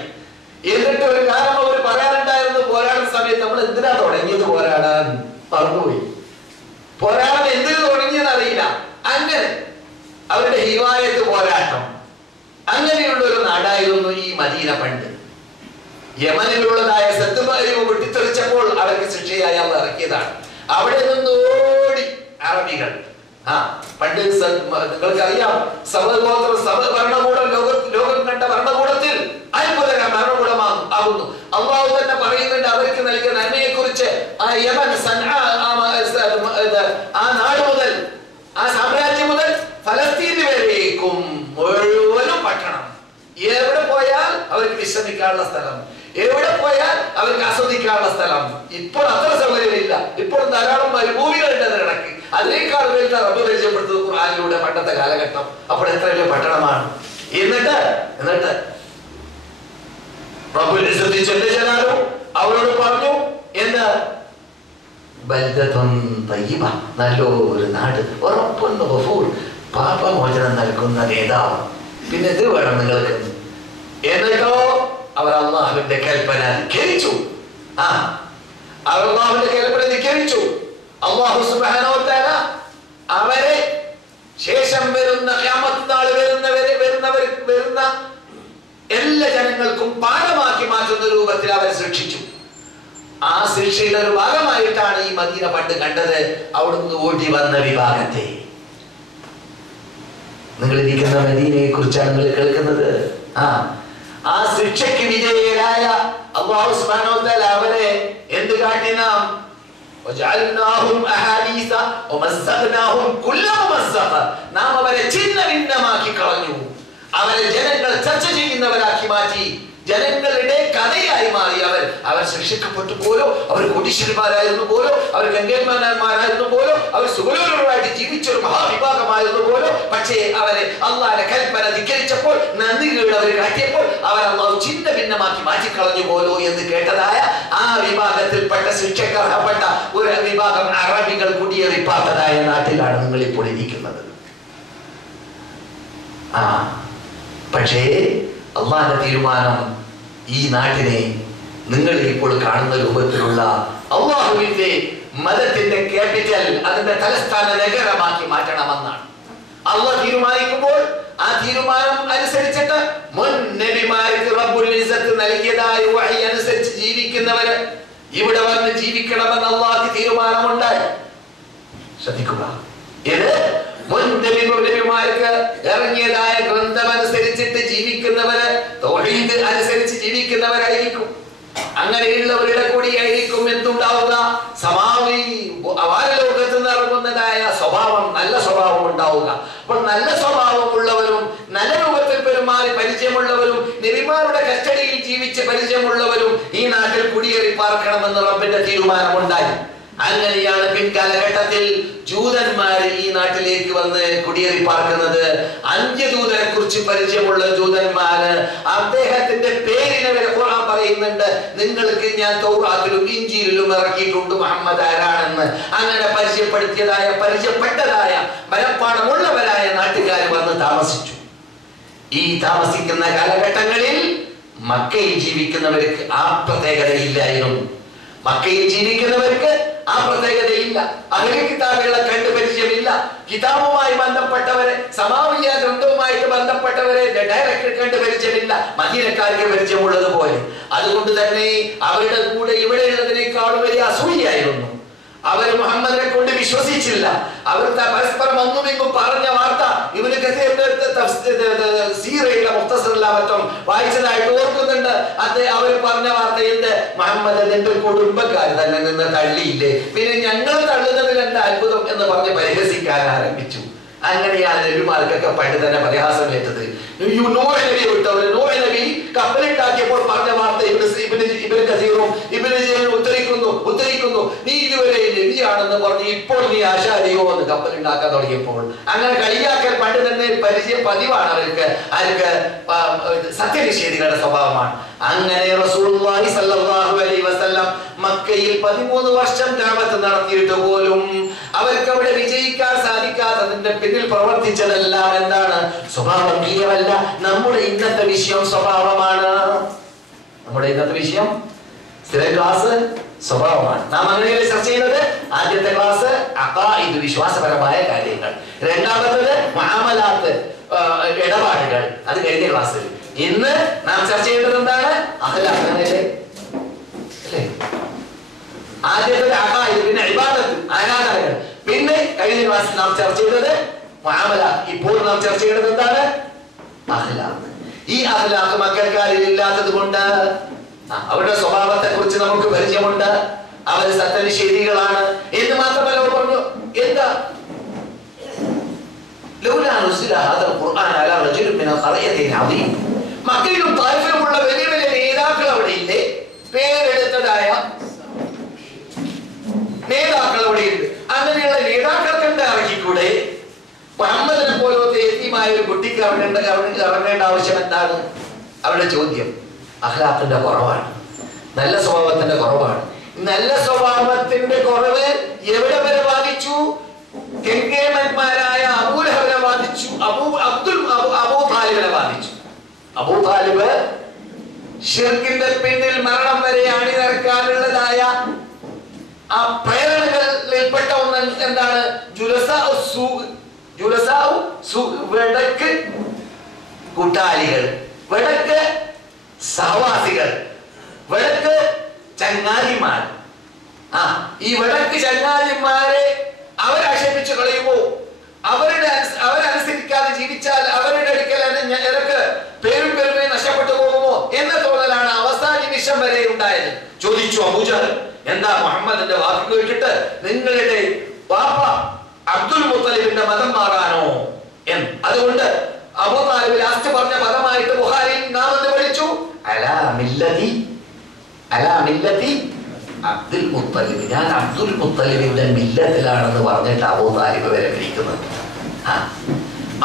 എന്നിട്ട് ഒരു കാരണം അവർ പറയാനുണ്ടായിരുന്നു, പോരാടുന്ന സമയത്ത് നമ്മൾ എന്തിനാ തുടങ്ങിയത് പോരാടാൻ മറന്നുപോയി. പോരാടാൻ എന്തിനു തുടങ്ങിയെന്ന് അറിയില്ല. അങ്ങനെ അവരുടെ ഹിവായത്ത് പോരാട്ടം. അങ്ങനെയുള്ള ഒരു നാടായിരുന്നു ഈ മദീന പണ്ട്. യമനിലുള്ളതായ സത്തുമാരിവ് പൊട്ടിത്തെറിച്ചപ്പോൾ അവർക്ക് ശിക്ഷയായി അവർ ഇറക്കിയതാണ്. അവിടെ നിന്ന് ഓടി അറബികൾ. പണ്ട് നിങ്ങൾക്കറിയാം, ഭരണകൂടം ലോകം കണ്ട ഭരണകൂടത്തിൽ അത്ഭുതകര ഭരണകൂടമാകുന്നു. അള്ളാഹു തന്നെ പറയുന്നുണ്ട് അവർക്ക് നൽകിയ നന്മയെ കുറിച്ച്. ആ യമൻ ആ നാട് മുതൽ, ആ സാമ്രാജ്യം മുതൽ ഫലസ്തീൻ വരേക്കും മുഴുവനും പട്ടണം. എവിടെ പോയാൽ അവർക്ക് വിശ്രമിക്കാനുള്ള സ്ഥലം, എവിടെ പോയാൽ അവർക്ക് ആസ്വദിക്കാനുള്ള സ്ഥലം. ഇപ്പോൾ അത്ര സൗകര്യമില്ല. ഇപ്പോൾ ധാരാളം മരുഭൂമികളുണ്ട് കിടക്ക്. അതിനേക്കാൾ വലിയ റബ്ബ് പരിചയപ്പെടുത്തുന്നത് ഖുർആനിലൂടെ പണ്ടത്തെ കാലഘട്ടം. അപ്പോൾ എത്ര വലിയ പട്ടണമാണ്. എന്നിട്ട് റബ്ബുൽ ഇസ്സത്തി ജല്ല ജലാലുഹു അവരോട് പറഞ്ഞു, എന്താ ബൽദത്തുൻ തയ്യിബ, നല്ലൊരു നാട്, ഉറപ്പുന്ന ഗഫൂർ, പാപമോചനം നൽകുന്ന നേതാവ്. പിന്നെ ഇത് വേണം നിങ്ങൾക്ക്. എന്നിട്ടോ അവർ അള്ളാഹുവിന്റെ കൽപ്പന ധിക്കരിച്ചു. അള്ളാഹുവിന്റെ കൽപ്പന ധിക്കരിച്ചു. അള്ളാഹു സുബ്ഹാനഹു വ തആല അവരെ ശേഷം വരുന്ന ഖിയാമത്ത് നാൾ വരുന്ന എല്ലാ ജനങ്ങൾക്കും പാഠമാക്കി മാറ്റുന്ന രൂപത്തിൽ അവരെ ശിക്ഷിച്ചു. ആ ശിക്ഷയുടെ ഒരു ഭാഗമായിട്ടാണ് ഈ മദീന പണ്ട് കണ്ടത്. അവിടുന്ന് ഓടി വന്ന വിഭാഗത്തെ. നിങ്ങൾ ഇരിക്കുന്ന മദീനയെ കുറിച്ചാണ് നിങ്ങൾ കേൾക്കുന്നത്. ആ ശിക്ഷയ്ക്ക് വിധേയരായ അല്ലാഹു സുബ്ഹാനഹു വ തആല അവരെ എന്ത് കാട്ടി? നാം അവരെ ഛിന്ന ഭിന്നമാക്കി കളഞ്ഞു. അവരെ ജനങ്ങൾ ചർച്ച ചെയ്യുന്നവരാക്കി മാറ്റി. ജനങ്ങളുടെ കഥയായി മാറി. അവർ ശിക്ഷിക്കപ്പെട്ടു പോലോ, അവർ കോടീശ്വരന്മാരായിരുന്നു പോലോ, അവർ ഗംഗന്മാരായിരുന്നു പോലോ, അവർ സുഖലോലുകളായിട്ട് ജീവിച്ചൊരു മഹാവിഭാഗമായിരുന്നു പോലോ. പക്ഷേ അവരെ അള്ളാഹുവിന്റെ കൽപ്പന ധിക്കരിച്ചപ്പോൾ, നന്ദികേട് അവർ കാട്ടിയപ്പോൾ അവർ അള്ളാഹു ഛിന്ന ഭിന്നമാക്കി മാറ്റിക്കളഞ്ഞു പോലോ എന്ന് കേട്ടതായ ആ വിഭാഗത്തിൽപ്പെട്ട ശിക്ഷക്കർഹപ്പെട്ട ഒരു വിഭാഗം അറബികൾ കുടിയേറിപ്പാത്തതായ നാട്ടിലാണ് നിങ്ങൾ ഇപ്പോൾ ഇരിക്കുന്നത്. പക്ഷേ അള്ളാഹുവിന്റെ തീരുമാനം ഈ നാട്ടിനെ നിങ്ങൾ ഇപ്പോൾ കാണുന്ന രൂപത്തിലുള്ള അള്ളാഹുവിന്റെ മതത്തിന്റെ ക്യാപിറ്റൽ, അതിന്റെ തലസ്ഥാന നഗരമാക്കി മാറ്റണമെന്നാണ് അള്ളാഹു തീരുമാനിക്കുമ്പോൾ. ആ തീരുമാനം അനുസരിച്ചിട്ട് മുൻ നബിമാർക്ക് റബ്ബുൽ ഇസ്സത്ത് നൽകിയതായ വഹി അനുസരിച്ച് ജീവിക്കുന്നവര് ഇവിടെ വന്ന് ജീവിക്കണമെന്ന് അള്ളാഹു തീരുമാനമുണ്ടായി. ശ്രദ്ധിക്കുക, ഇത് മുൻ നബിമാർക്ക് ഇറങ്ങിയതായ ഗ്രന്ഥം അനുസരിച്ചിട്ട് ജീവിക്കുന്നവര്, തൗഹീദ് അനുസരിച്ച് ജീവിക്കുന്നവരായിരിക്കും. അങ്ങനെയുള്ളവരുടെ കൂടിയായിരിക്കും എന്തുണ്ടാവുക? സമാവി വാരലോകത്ത് നിറങ്ങുന്നതായ സ്വഭാവം, നല്ല സ്വഭാവം ഉണ്ടാവുക. അപ്പോൾ നല്ല സ്വഭാവമുള്ളവരും നല്ല രൂപത്തിൽ പെരുമാറി പരിചയമുള്ളവരും നബിമാരുടെ കസ്റ്റഡിയിൽ ജീവിച്ച് പരിചയമുള്ളവരും ഈ നാട്ടിൽ കുടിയേറി പാർക്കണമെന്ന് റബ്ബിന്റെ തീരുമാനമുണ്ടായി. അങ്ങനെയാണ് പിൻകാലഘട്ടത്തിൽ ജൂതന്മാര് ഈ നാട്ടിലേക്ക് വന്ന് കുടിയേറി പാർക്കുന്നത്. അന്ത്യദൂതനെ കുറിച്ച് പരിചയമുള്ള ജൂതന്മാര്, അദ്ദേഹത്തിന്റെ പേരിനെ വരെ ഖുർആൻ പറയുന്നുണ്ട്, നിങ്ങൾക്ക് ഞാൻ തൗറാത്തിലും ഇഞ്ചീലിലും ഇറക്കിയിട്ടുണ്ട് മുഹമ്മദ് ആരാണെന്ന്. അങ്ങനെ പരിചയപ്പെട്ടതായ മനപ്പാടമുള്ളവരായ നാട്ടുകാർ വന്ന് താമസിച്ചു. ഈ താമസിക്കുന്ന കാലഘട്ടങ്ങളിൽ മക്കയിൽ ജീവിക്കുന്നവർക്ക് ആ പ്രത്യേകതയില്ലായിരുന്നു. മക്കയിൽ ജീവിക്കുന്നവർക്ക് ആ പ്രത്യേകതയില്ല. അഹ്ലി കിതാബുകളെ കണ്ടു പരിചയമില്ല. കിതാബുമായി ബന്ധപ്പെട്ടവരെ, സമാവിയ ഗ്രന്ഥവുമായിട്ട് ബന്ധപ്പെട്ടവരെ ഡയറക്റ്റ് കണ്ടു പരിചയമില്ല. മദീനക്കാർക്ക് പരിചയമുള്ളതുപോലെ. അതുകൊണ്ട് തന്നെ അവരുടെ കൂടെ ഇവിടെ ഉള്ളതിനേക്കാളും വലിയ അസൂയായിരുന്നു. അവർ മുഹമ്മദിനെ കൊണ്ട് വിശ്വസിച്ചില്ല. അവർ പരസ്പരം ഒന്നുമിങ്ങും പറഞ്ഞ വാർത്ത ഇവന് സീറയുടെ മുഖ്തസറിലാമറ്റം വായിച്ചതായിട്ട് ഓർക്കുന്നുണ്ട്. അവർ പറഞ്ഞ വാർത്ത എന്ത്? മുഹമ്മദ് നിന്റെ കുടുംബക്കാർ തന്നെ നിന്ന് തള്ളിയില്ലേ, പിന്നെ ഞങ്ങൾ തള്ളുന്നതിൽ എന്താ അത്ഭുതം എന്ന് പറഞ്ഞ് പരിഹസിക്കാൻ ആരംഭിച്ചു. അങ്ങനെയാണ് നബിമാർക്കൊക്കെ പണ്ട് തന്നെ പരിഹാസമേറ്റത്. നൂഹ് നബിയെ വിട്ടവര്, നൂഹ് നബി കപ്പലുണ്ടാക്കിയപ്പോൾ പറഞ്ഞ വാർത്ത ഇബ്നു കസീറും ഇബ്നു ജരീറും ഉദ്ധരിക്കുന്നു, നീ ഇതുവരെ നബിയാണെന്ന് പറഞ്ഞ് ഇപ്പോൾ നീ ആശാരിയോ എന്ന് കപ്പലുണ്ടാക്കാൻ തുടങ്ങിയപ്പോൾ. അങ്ങനെ കളിയാക്കൽ പണ്ട് തന്നെ പതിവാണ് അവർക്ക്. സത്യനിഷേധികളുടെ സ്വഭാവമാണ്. അങ്ങനെ റസൂലുള്ളാഹി സ്വല്ലല്ലാഹു അലൈഹി വസല്ലം മക്കയിൽ 13 വർഷം ദഅവത്ത് നടത്തിയിട്ട് പോലും അവർക്ക് അവിടെ വിജയിക്കാൻ സാധിക്കാത്തതിന്റെ പിന്നിൽ പ്രവർത്തിച്ചതെല്ലാം എന്താണ്? സ്വഭാവമല്ല. നമ്മുടെ ഇന്നത്തെ വിഷയം സ്വഭാവമാണ്. നമ്മുടെ ഇന്നത്തെ വിഷയം സ്ഥിര ക്ലാസ് സ്വഭാവമാണ്. നാം അങ്ങനെയല്ലേ ചർച്ച ചെയ്യുന്നത്. ആദ്യത്തെ ക്ലാസ് അഖായിദ്, വിശ്വാസപരമായ കാര്യങ്ങൾ. രണ്ടാമത്തേത് മുആമലാത്ത്, ഇടപാടുകൾ. അത് കഴിഞ്ഞ ക്ലാസ്സിൽ. ഇന്ന് നാം ചർച്ച ചെയ്യേണ്ടത് എന്താണ്? അഖ്ലാഖ്. അല്ലേ? ആദ്യത്തെ അഖായിദ്, പിന്നെ ഇബാദത്ത്, ആരാധനകൾ. പിന്നെ കഴിഞ്ഞ ക്ലാസ്സിൽ നാം ചർച്ച ചെയ്തത് മുആമലാത്ത്. ഇപ്പോൾ നാം ചർച്ച ചെയ്യേണ്ടത് എന്താണ്? അഖ്ലാഖ്. ഈ അഖ്ലാഖ് മക്കൾക്കാരിൽ ഇല്ലാത്തത് കൊണ്ട് അവരുടെ സ്വഭാവത്തെ കുറിച്ച് നമുക്ക് പരിചയമുണ്ട്. അവർ സത്യനിഷേധികളാണ് എന്ന് മാത്രമല്ല അവർ പറഞ്ഞു. എന്താ മക്കയിലും തായിഫിലുമുള്ള വലിയ വലിയ നേതാക്കൾ അവിടെ ഇല്ലേ? പേരെടുത്തതായ നേതാക്കൾ അവിടെയുണ്ട്. അങ്ങനെയുള്ള നേതാക്കൾക്ക് എന്താ ഇറക്കിക്കൂടെ? മുഹമ്മദിനെ പോലത്തെ യതീമായ ഒരു കുട്ടിക്ക് ഇറങ്ങേണ്ട ആവശ്യം എന്താണ്? അവരുടെ ചോദ്യം അഖ്ലാഖിന്റെ കുറവാണ്, നല്ല സ്വഭാവത്തിന്റെ കുറവാണ്. നല്ല സ്വഭാവത്തിന്റെ കുറവ് എവിടെ വരെ ബാധിച്ചു? കെങ്കേമന്മാരായ അബൂലഹബിനെ ബാധിച്ചു, അബൂ താലിബിനെ ബാധിച്ചു. അബൂ താലിബ് ശിർക്കിന്റെ പിന്നിൽ മരണം വരെ അണിനിരക്കാനുള്ളതായ ആ പ്രേരണകളിൽപ്പെട്ട ഒന്ന് എന്താണ്? വെടക്ക് കൂട്ടാളികൾ, വെടക്ക് സഹവാസികൾ, വെടക്ക് ചങ്ങാതിമാർ. ഈ വെടക്ക് ചങ്ങാതിമാരെ അവരാക്ഷേപിച്ചു കളയുമോ? അവരനുസരിക്കാതെ ജീവിച്ചാൽ അവരുടെ അടുക്കൽ എനിക്ക് പേരും പെരുമയും നഷ്ടപ്പെട്ടു പോകുമോ എന്ന തോന്നലാണ് അവസാന നിമിഷം വരെ ഉണ്ടായത്. ചോദിച്ചു അബൂജഹൽ, എന്താ മുഹമ്മദിന്റെ വാക്ക് കേട്ടിട്ട് നിങ്ങളുടെ വാപ്പ അബ്ദുൽ മുത്തലിബിന്റെ മതം മാറാനോ എന്ന്? അതുകൊണ്ട് അബൂ താലിബ് ലാസ്റ്റ് പറഞ്ഞ പദമായിട്ട് ബുഖാരിയിൽ നാം എന്ന് പഠിച്ചു, അലാ മില്ലത്തി അബ്ദുൽ മുത്തലിബ്. ഞാൻ അബ്ദുൽ മുത്തലിബിന്റെ മില്ലത്തിലാണെന്ന് പറഞ്ഞിട്ട് അബൂ താലിബ് വരെ വിളിക്കുന്നത്.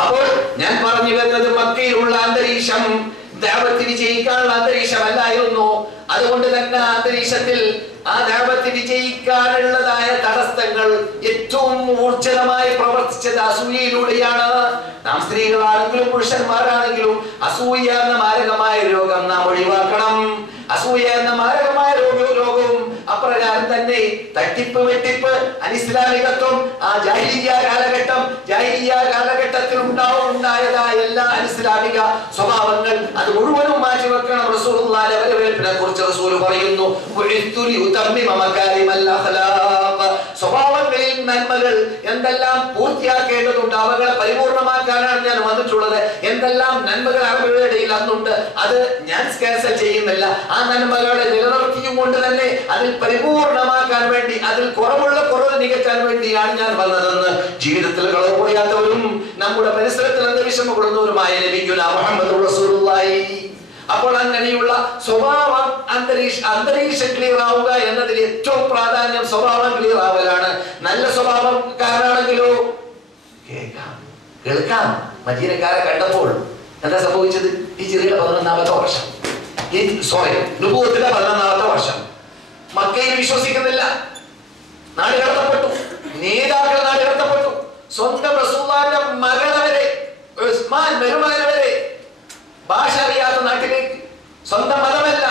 അപ്പോൾ ഞാൻ പറഞ്ഞു വരുന്നത് മക്കയിലുള്ള അന്തരീക്ഷം ദഅവത്ത് വിജയിക്കാനുള്ള അന്തരീക്ഷമല്ലായിരുന്നു. അതുകൊണ്ട് തന്നെ അന്തരീക്ഷത്തിൽ ആ ദഅവത്ത് വിജയിക്കാനുള്ളതായ തടസ്സങ്ങൾ ഏറ്റവും ഊർജ്ജിതമായി പ്രവർത്തിച്ചത് അസൂയയിലൂടെയാണ്. നാം സ്ത്രീകളാണെങ്കിലും പുരുഷന്മാരാണെങ്കിലും അസൂയ എന്ന മാരകമായ രോഗം നാം ഒഴിവാക്കണം. അസൂയ എന്ന മാരകമായ രോഗവും അപ്രകാരം തന്നെ തട്ടിപ്പ്, വെട്ടിപ്പ്, അനിസ്ലാമികത്വം, ആ ജാഹിലിയ്യ കാലഘട്ടത്തിൽ ഉണ്ടായതായ എല്ലാ അനിസ്ലാമിക സ്വഭാവങ്ങൾ അത് മുഴുവനും മാറ്റിവെക്കണം. റസൂലുള്ളാഹിയുടെ വരവേൽപ്പിനെ കുറിച്ച് റസൂൽ പറയുന്നു, സ്വഭാവങ്ങളിൽ നന്മകൾ എന്തെല്ലാം പൂർത്തിയാക്കേണ്ടതുണ്ട് അവകളെ പരിപൂർണമാക്കാനാണ് ഞാൻ വന്നിട്ടുള്ളത്. എന്തെല്ലാം നന്മകൾ അവരുടെ ഇടയിൽ അന്നുണ്ട് അത് ഞാൻ ക്യാൻസൽ ചെയ്യുന്നില്ല. ആ നന്മകളെ നിലനിർത്തിയും കൊണ്ട് തന്നെ അതിൽ പരിപൂർണമാക്കാൻ വേണ്ടി, അതിൽ കുറവ് നികത്താൻ വേണ്ടിയാണ് ഞാൻ വന്നതെന്ന് ജീവിതത്തിൽ കളവ് പറയാത്തവരും നമ്മുടെ പരിസരത്തിൽ അന്തരീക്ഷം കൊള്ളുന്നവരുമായ നബിയുനാ മുഹമ്മദുർ റസൂലുള്ളാഹി. അപ്പോൾ അങ്ങനെയുള്ള സ്വഭാവ അന്തരീക്ഷം ക്ലിയർ ആവുക എന്നതിൽ ഏറ്റവും പ്രാധാന്യം സ്വഭാവം ക്ലിയർ ആവലാണ്. നല്ല സ്വഭാവക്കാരാണെങ്കിലോ കേൾക്കാം. മദീനക്കാരെ കണ്ടപ്പോൾ എന്താ സംഭവിച്ചത്? ഈ ചെറിയ 11ാമത്തെ വർഷം, നുബുവത്തിന്റെ 11ാമത്തെ വർഷം മക്കയിൽ വിശ്വസിക്കുന്നില്ല. നാട് കടത്തപ്പെട്ടു, നേതാക്കൾ നാട് കടത്തപ്പെട്ടു. സ്വന്തം റസൂലുള്ളാഹിന്റെ മകളെ വരെ, ഉസ്മാൻ മരുമകനെ വരെ ഭാഷ അറിയാത്ത നാട്ടിലേക്ക്, സ്വന്തം മതമല്ല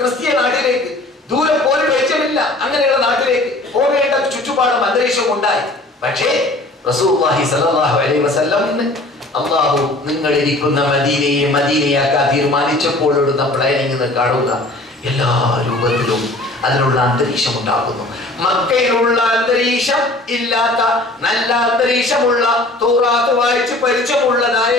ക്രിസ്തീയ നാട്ടിലേക്ക്, ദൂരെ പോലും വെച്ചമില്ല അങ്ങനെയുള്ള നാട്ടിലേക്ക് പോകേണ്ട ചുറ്റുപാടും അന്തരീക്ഷവും ഉണ്ടായി. പക്ഷേ റസൂലുള്ളാഹി സ്വല്ലല്ലാഹു അലൈഹി വസല്ലം അല്ലാഹു നിങ്ങൾ ഇരിക്കുന്ന മദീനയാക്കാൻ തീരുമാനിച്ചപ്പോൾ ഇടുന്ന പ്ലാനിങ് കാണുക. എല്ലാ രൂപത്തിലും അതിനുള്ള അന്തരീക്ഷം ഉണ്ടാകുന്നു. മക്കയിലുള്ള അന്തരീക്ഷം ഇല്ലാത്ത നല്ല അന്തരീക്ഷമുള്ള, തൗറാത്ത് വായിച്ച് പരിചയമുള്ളതായ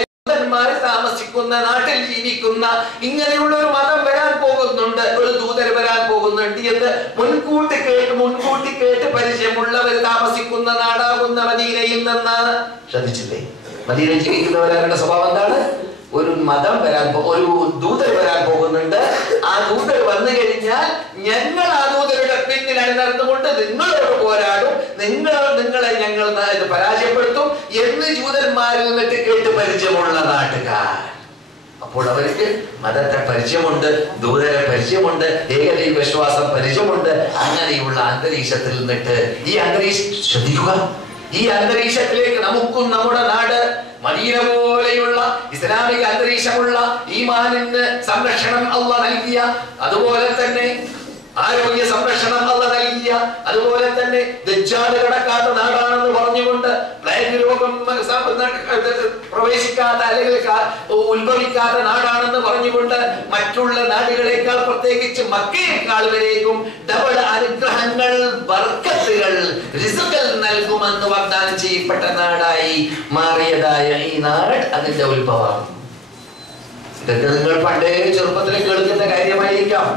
താമസിക്കുന്ന നാട്ടിൽ ജീവിക്കുന്ന ഇങ്ങനെയുള്ള ഒരു മതം വരാൻ പോകുന്നുണ്ട്, ഒരു ദൂതർ വരാൻ പോകുന്നുണ്ട് എന്ന് മുൻകൂട്ടി കേട്ട് പരിചയമുള്ളവർ താമസിക്കുന്ന നാടാകുന്ന മദീനയിൽ നിന്നാണ്. ശ്രദ്ധിച്ചില്ലേ? മദീനയിൽ ജീവിക്കുന്നവരുടെ സ്വഭാവം എന്താണ്? ഒരു മതം വരാൻ ഒരു ദൂതർ വരാൻ പോകുന്നുണ്ട്. ആ ദൂതർ വന്നു കഴിഞ്ഞാൽ ഞങ്ങൾ ആ ദൂതരുടെ പിന്നിൽ അണിനിരന്നുകൊണ്ട് നിങ്ങളോട് പോരാടും, നിങ്ങളെ ഞങ്ങൾ പരാജയപ്പെടുത്തും എന്ന് ജൂതന്മാരിൽ നിന്നിട്ട് കേട്ട് പരിചയമുള്ള നാട്ടുകാർ. അപ്പോൾ അവർക്ക് മതത്തെ പരിചയമുണ്ട്, ദൂതരെ പരിചയമുണ്ട്, ഏകദൈവ വിശ്വാസം പരിചയമുണ്ട്. അങ്ങനെയുള്ള അന്തരീക്ഷത്തിൽ നിന്നിട്ട് ഈ ശ്രദ്ധിക്കുക, ഈ അന്തരീക്ഷത്തിലേക്ക് നമുക്കും നമ്മുടെ നാട് മദീന പോലെയുള്ള ഇസ്ലാമിക അന്തരീക്ഷമുള്ള ഈമാനിന് സംരക്ഷണം അല്ലാഹ് നൽകിയ, അതുപോലെ തന്നെ ആരോഗ്യ സംരക്ഷണം അല്ലാഹ് നൽകിയ, അതുപോലെ തന്നെ ദജ്ജാൽ കടക്കാത്ത നാടാണെന്ന് പറഞ്ഞുകൊണ്ട് പ്ലേഗ് രോഗം പ്രവേശിക്കാത്ത അല്ലെങ്കിൽ ഉത്ഭവിക്കാത്ത നാടാണെന്ന് പറഞ്ഞുകൊണ്ട് മറ്റുള്ള നാടുകളെക്കാൾ പ്രത്യേകിച്ച് മക്കയേക്കാൾ വരേക്കും ഡബിൾ അനുഗ്രഹങ്ങൾ, ബർക്കത്തുകൾ, റിസ്ഖുകൾ നൽകുമെന്ന് വാഗ്ദാനം ചെയ്യപ്പെട്ട നാടായി മാറിയതായ ഈ നാട് അതിന്റെ ഉത്ഭവം. ഇതൊക്കെ നിങ്ങൾ പണ്ടേ ചെറുപ്പത്തിൽ കേൾക്കുന്ന കാര്യമായിരിക്കാം.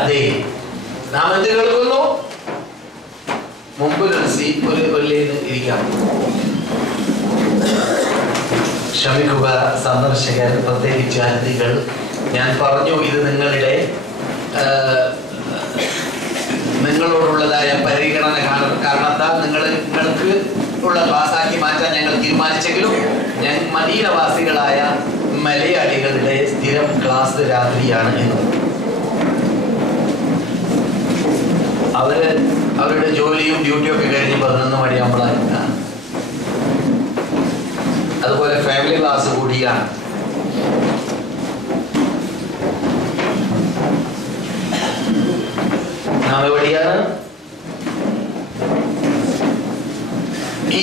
അതെ, നാം എന്ത് കേൾക്കുന്നു? മുമ്പിലൊരു സീറ്റ് ഇരിക്കാം. ക്ഷമിക്കുക സന്ദർശകർ, പ്രത്യേകിച്ച് അതിഥികൾ. ഞാൻ പറഞ്ഞു ഇത് നിങ്ങളോടുള്ളതായ പരിഗണന കാരണത്താൽ നിങ്ങൾക്ക് ഉള്ള ക്ലാസ്സാക്കി മാറ്റാൻ ഞങ്ങൾ തീരുമാനിച്ചെങ്കിലും മദീനവാസികളായ മലയാളികളുടെ സ്ഥിരം ക്ലാസ് രാത്രിയാണ് എന്ന്. അവരുടെ ജോലിയും ഡ്യൂട്ടിയും ഒക്കെ കഴിഞ്ഞ് 11 മണിയാകുമ്പോഴാണ്. അതുപോലെ ഫാമിലി ക്ലാസ് കൂടിയാണ്. നാം എവിടെയാണ്? ഈ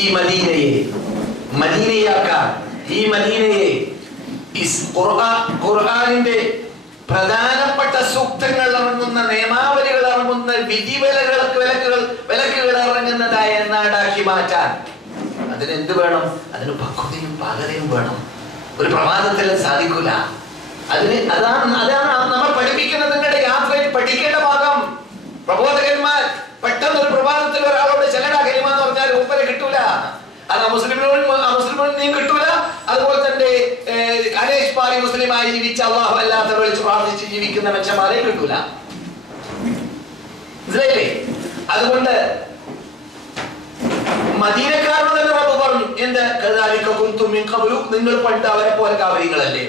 മദീനയാക്കാൻ, ഈ മദീനയെ ഖുർആനിന്റെ പ്രധാനപ്പെട്ട സൂക്തങ്ങൾ ഇറങ്ങുന്ന, നിയമാവലികൾ ഇറങ്ങുന്ന, വിലക്കുകൾ ഇറങ്ങുന്നതായ നാടാക്കി മാറ്റാൻ അതിനെന്ത് വേണം? അതിന് പക്വതയും പാകതയും വേണം. ഒരു പ്രമാദത്തിൽ സാധിക്കൂല. അതാണ് നമ്മൾ പഠിപ്പിക്കുന്നത്. നിങ്ങളുടെ യാത്രയിൽ പഠിക്കേണ്ട ഭാഗം. പ്രബോധകന്മാർ പെട്ടെന്ന് ഒരു പ്രഭാതത്തിൽ ഒരാളോട് ചെല്ലടാ കരിമ എന്ന് പറഞ്ഞാൽ മൂപ്പരെ കിട്ടൂല. അത് മുസ്ലിമിനും കിട്ടൂല. അതുപോലെ തന്നെ അനേഷ് പാരി മുസ്ലിമായി ജീവിച്ച അള്ളാഹു അല്ലാത്തവരെ വിളിച്ച് പ്രാർത്ഥിച്ച് ജീവിക്കുന്ന മനുഷ്യന്മാരെ കിട്ടൂല. മനസ്സിലായില്ലേ? അതുകൊണ്ട് മദീനക്കാരോട് തന്നെ റബ്ബ് പറഞ്ഞു, നിങ്ങൾ പണ്ട് അവരെ പോലെ കാവര്യങ്ങളല്ലേ.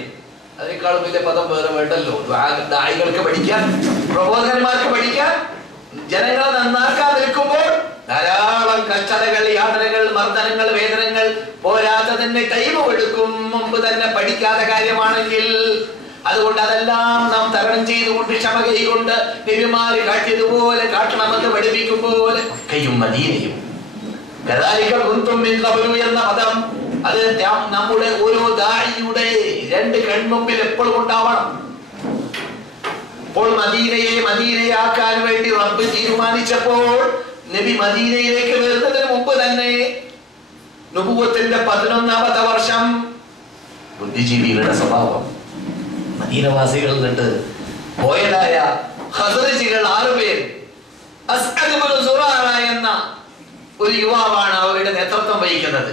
അതിനേക്കാളും വലിയ പദം വേറെ വേണ്ടല്ലോ. ദായികൾക്ക് പഠിക്കാൻ, പ്രബോധകന്മാർക്ക് പഠിക്കാൻ, ജനങ്ങളെ നന്നാക്കാൻ നിൽക്കുമ്പോൾ ധാരാളം കഷ്ടതകൾ, യാതനകൾ, മർദ്ദനങ്ങൾ, വേദനകൾ പോരാതെ തന്നെ ടൈം എടുക്കും. മുമ്പ് തന്നെ പഠിക്കാത്ത കാര്യമാണെങ്കിൽ അതുകൊണ്ട് അതെല്ലാം നാം തരണം ചെയ്തുകൊണ്ട് ക്ഷമ കൈകൊണ്ട് നബിമാര് കാട്ടിയതുപോലെ കാട്ടണമെന്ന് പഠിപ്പിക്കുമ്പോൾ ഒക്കെയും മദീനയും എന്ന പദം അത് നമ്മുടെ ഓരോ ദാഇയുടെ 2 കൺമുമ്പിൽ എപ്പോഴും ഉണ്ടാവണം. അപ്പോൾ മദീനയാക്കാൻ വേണ്ടി റബ്ബ് തീരുമാനിച്ചപ്പോൾ നബി മദീനയിലേക്ക് വരുന്നതിന് മുമ്പ് തന്നെ നുബുവത്തിന്റെ 11ാമത്തെ വർഷം, ബുദ്ധിജീവികളുടെ സ്വഭാവം, മദീനവാസികൾ കണ്ട് പോയതായ ഖസ്റജികൾ 6 പേർ, അസ്അദ് ഇബ്നു സുറാറ എന്ന ഒരു യുവാവാണ് അവരുടെ നേതൃത്വം വഹിക്കുന്നത്.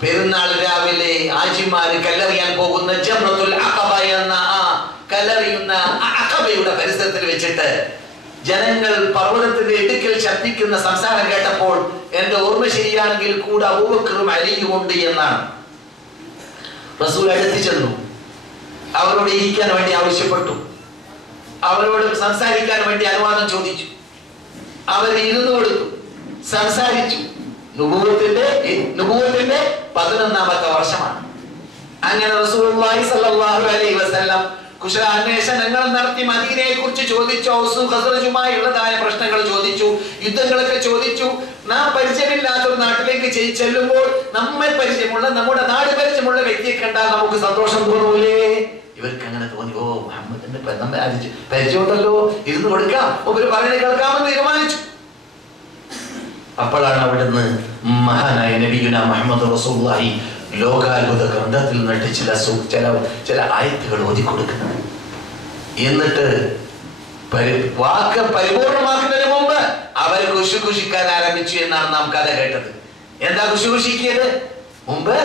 പെരുന്നാൾ രാവിലെ ആജിമാര് കല്ലെറിയാൻ പോകുന്ന ജംറത്തുൽ അഖബ എന്ന ആ കല്ലെറിയുന്ന അഖബയുടെ പരിസരത്തിൽ വെച്ചിട്ട് ജനങ്ങൾ പർവ്വതത്തിന്റെ ഇടുക്കിൽ ശബ്ദിക്കുന്ന സംസാരം കേട്ടപ്പോൾ എന്റെ ഓർമ്മ ശരിയാണെങ്കിൽ കൂടെ അബൂബക്കറും അലിയും ഉണ്ട് എന്നാണ്. റസൂൽ അടുത്ത് ചെന്നു, അവരോട് ഇരിക്കാൻ വേണ്ടി ആവശ്യപ്പെട്ടു, അവരോട് സംസാരിക്കാൻ വേണ്ടി അനുവാദം ചോദിച്ചു. അവർ ഇരുന്നു കൊടുത്തു, സംസാരിച്ചു. നുബുവത്തിന്റെ 11ാമത്തെ വർഷമാണ്. അങ്ങനെ റസൂലുള്ളാഹി സ്വല്ലല്ലാഹു അലൈഹി വസല്ലം കുശലാന്വേഷണങ്ങൾ നടത്തി മദീനയെ കുറിച്ച് ചോദിച്ചു, ഔസും ഖസ്റജുമായുള്ളതായ പ്രശ്നങ്ങൾ ചോദിച്ചു, യുദ്ധങ്ങളൊക്കെ ചോദിച്ചു. നാം പരിചയമില്ലാത്ത ഒരു നാട്ടിലേക്ക് ചെല്ലുമ്പോൾ നമ്മെ പരിചയമുള്ള, നമ്മുടെ നാട് പരിചയമുള്ള വ്യക്തിയെ കണ്ടാൽ നമുക്ക് സന്തോഷം തോന്നൂലേ? ഇവർക്ക് അങ്ങനെ തോന്നി. ഓ, മുഹമ്മദിന്റെ പരിചയമുണ്ടല്ലോ, ഇരുന്ന് കൊടുക്കാം, ഒരു പറയുന്നത് കേൾക്കാമെന്ന് തീരുമാനിച്ചു. അപ്പോഴാണ് അവിടുന്ന് മഹാനായ നബിയുന മുഹമ്മദ് റസൂലുള്ളാഹി ലോകാത്ഭുത ഗ്രന്ഥത്തിൽ നിന്നിട്ട് ചില ആയത്തുകൾ ഓതിക്കൊടുക്കുന്നത്. എന്നിട്ട് വാക്ക് പരിപൂർണമാക്കുന്നതിന് മുമ്പ് അവർ കുശിക്കാൻ ആരംഭിച്ചു എന്നാണ് നാം കഥ കേട്ടത്. എന്താ കുശിക്കിയത്? മുമ്പ്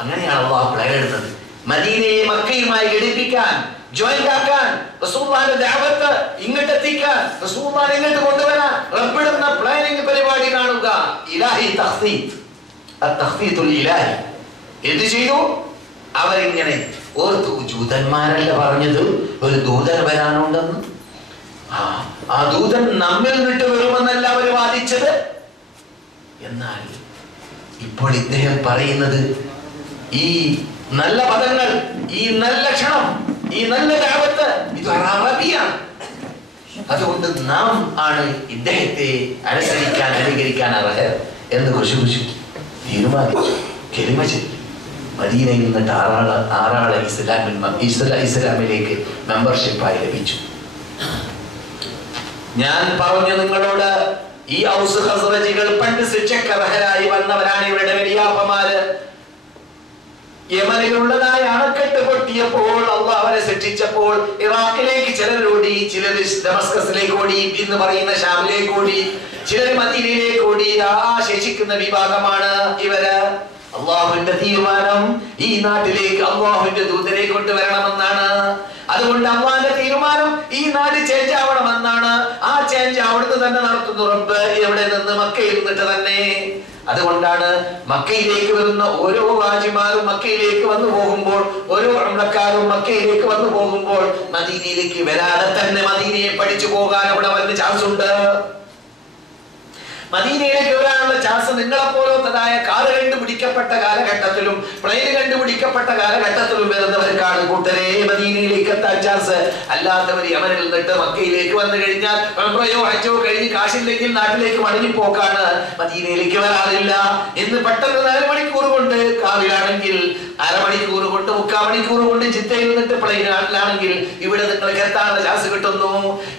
അങ്ങനെയാണ് അള്ളാഹു പ്ലാൻ എടുത്തത്. മദീനയെ മക്കയുമായി ഘടിപ്പിക്കാൻ, ജോയിന്റ് ആക്കാൻ, റസൂലുള്ളാഹിന്റെ ദഅവത്ത് ഇങ്ങോട്ട് എത്തിക്കാൻ, റസൂലുള്ളാഹിനെ ഇങ്ങോട്ട് കൊണ്ടുവരാൻ റബ്ബിടുന്ന പ്ലാനിംഗ് പരിപാടി കാണുക. ഇലാഹി തഖ്തീത്ത്, അത്തഖ്തീത്തുൽ ഇലാഹി. എന്ത് ചെയ്തു? അവരിങ്ങനെ ഓർത്തു, ജൂതന്മാരല്ല പറഞ്ഞത് ഒരു ദൂതൻ വരാനുണ്ടെന്ന്. ആ ദൂതൻ നമ്മിൽ നിന്നിട്ട് വരുമെന്നല്ല അവർ വാദിച്ചത്. എന്നാൽ ഇപ്പോൾ ഇദ്ദേഹം പറയുന്നത് ഈ നല്ല പദങ്ങൾ, ഈ നല്ല ക്ഷണം, ഈ നല്ല ദഅവത്ത് ഇത് അറബിയാണ്. അതുകൊണ്ട് നാം ആണ് ഇദ്ദേഹത്തെ അനുസരിക്കാൻ, അനുകരിക്കാൻ അർഹർ എന്ന് കുശി തീരുമാനിച്ചു. കെലിമ ചൊല്ലി മദീനയിൽ നിന്നിട്ട് ആറാളെ ഇസ്ലാമിലേക്ക് മെമ്പർഷിപ്പായി ലഭിച്ചു. ഞാൻ പറഞ്ഞു നിങ്ങളോട്, ഈ ഔസ് ഖസ്റജികൾ പണ്ട് ശിക്ഷക്കർഹരായി വന്നവരാണ്. ഇവരുടെ വലിയാപ്പമാര് യമനിലുള്ളതായ അണക്കെട്ട് പൊട്ടിയപ്പോൾ അള്ളാഹു അവരെ ശിക്ഷിച്ചപ്പോൾ ഇറാഖിലേക്ക് ചിലർ ഓടി, ചിലർ ഡമസ്കസിലേക്ക് ഓടി, ഇന്ന് പറയുന്ന ഷാമിലേക്ക് ഓടി, ചിലർ മദീനയിലേക്ക് ഓടി. ആ ശേഷിക്കുന്ന വിഭാഗമാണ് ഇവര്. അള്ളാഹുവിന്റെ തീരുമാനം ഈ നാട്ടിലേക്ക് അള്ളാഹുവിന്റെ ദൂതനെ കൊണ്ടുവരണമെന്നാണ്. അതുകൊണ്ട് അള്ളാഹിന്റെ തീരുമാനം ഈ നാട് ചേഞ്ച് ആവണമെന്നാണ്. ആ ചേഞ്ച് അവിടുന്ന് തന്നെ നടത്തുന്നു റബ്ബ്. എവിടെ നിന്ന്? മക്കയിൽ നിന്നിട്ട് തന്നെ. അതുകൊണ്ടാണ് മക്കയിലേക്ക് വരുന്ന ഓരോ ഹാജിമാരും മക്കയിലേക്ക് വന്നു പോകുമ്പോൾ, ഓരോ ഉംറക്കാരും മക്കയിലേക്ക് വന്നു പോകുമ്പോൾ മദീനയിലേക്ക് വരാതെ തന്നെ മദീനയെ പഠിച്ചു പോകാൻ അവിടെ വല്ല ചാൻസ് ഉണ്ട്. മദീനയിലേക്ക് വരാനുള്ള ചാൻസ് നിങ്ങളെപ്പോലത്തതായ കാറ് കണ്ടുപിടിക്കപ്പെട്ട കാലഘട്ടത്തിലും പ്ലെയിൻ കണ്ടുപിടിക്കപ്പെട്ട കാലഘട്ടത്തിലും വരുന്നവർക്കാണ് കൂട്ടരെ മദീനയിലേക്ക് എത്താൻ ചാൻസ്. അല്ലാത്തവർ യമനിൽ നിന്നിട്ട് മക്കയിലേക്ക് വന്നു കഴിഞ്ഞാൽ ഉംറയോ ഹജ്ജോ കഴിഞ്ഞ് കാശില്ലെങ്കിൽ നാട്ടിലേക്ക് മടങ്ങിപ്പോക്കാണ്. മദീനയിലേക്ക് വരാറില്ല. ഇന്ന് പെട്ടെന്ന് 4 മണിക്കൂർ കൊണ്ട്, കാറിലാണെങ്കിൽ അരമണിക്കൂർ കൊണ്ട്, 3/4 മണിക്കൂർ കൊണ്ട് ജിദ്ദയിൽ നിന്നിട്ട് പ്ലെയിനിലാണെങ്കിൽ ഇവിടെ നിങ്ങൾക്ക് എത്താനുള്ള ചാൻസ് കിട്ടുന്നു.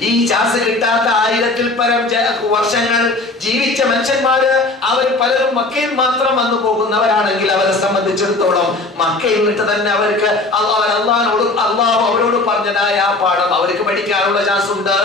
ഈ ചാൻസ് കിട്ടാത്ത 1000-ൽ പരം വർഷങ്ങൾ ജീവിച്ച മനുഷ്യന്മാര് അവർ പലരും മക്കയിൽ മാത്രം വന്നു പോകുന്നവരാണെങ്കിൽ അവരെ സംബന്ധിച്ചിടത്തോളം മക്കയിൽ നിന്നിട്ട് തന്നെ അവർക്ക് അള്ളാഹു അവരോട് പറഞ്ഞതായ ആ പാഠം അവർക്ക് പഠിക്കാനുള്ള ചാൻസ് ഉണ്ട്.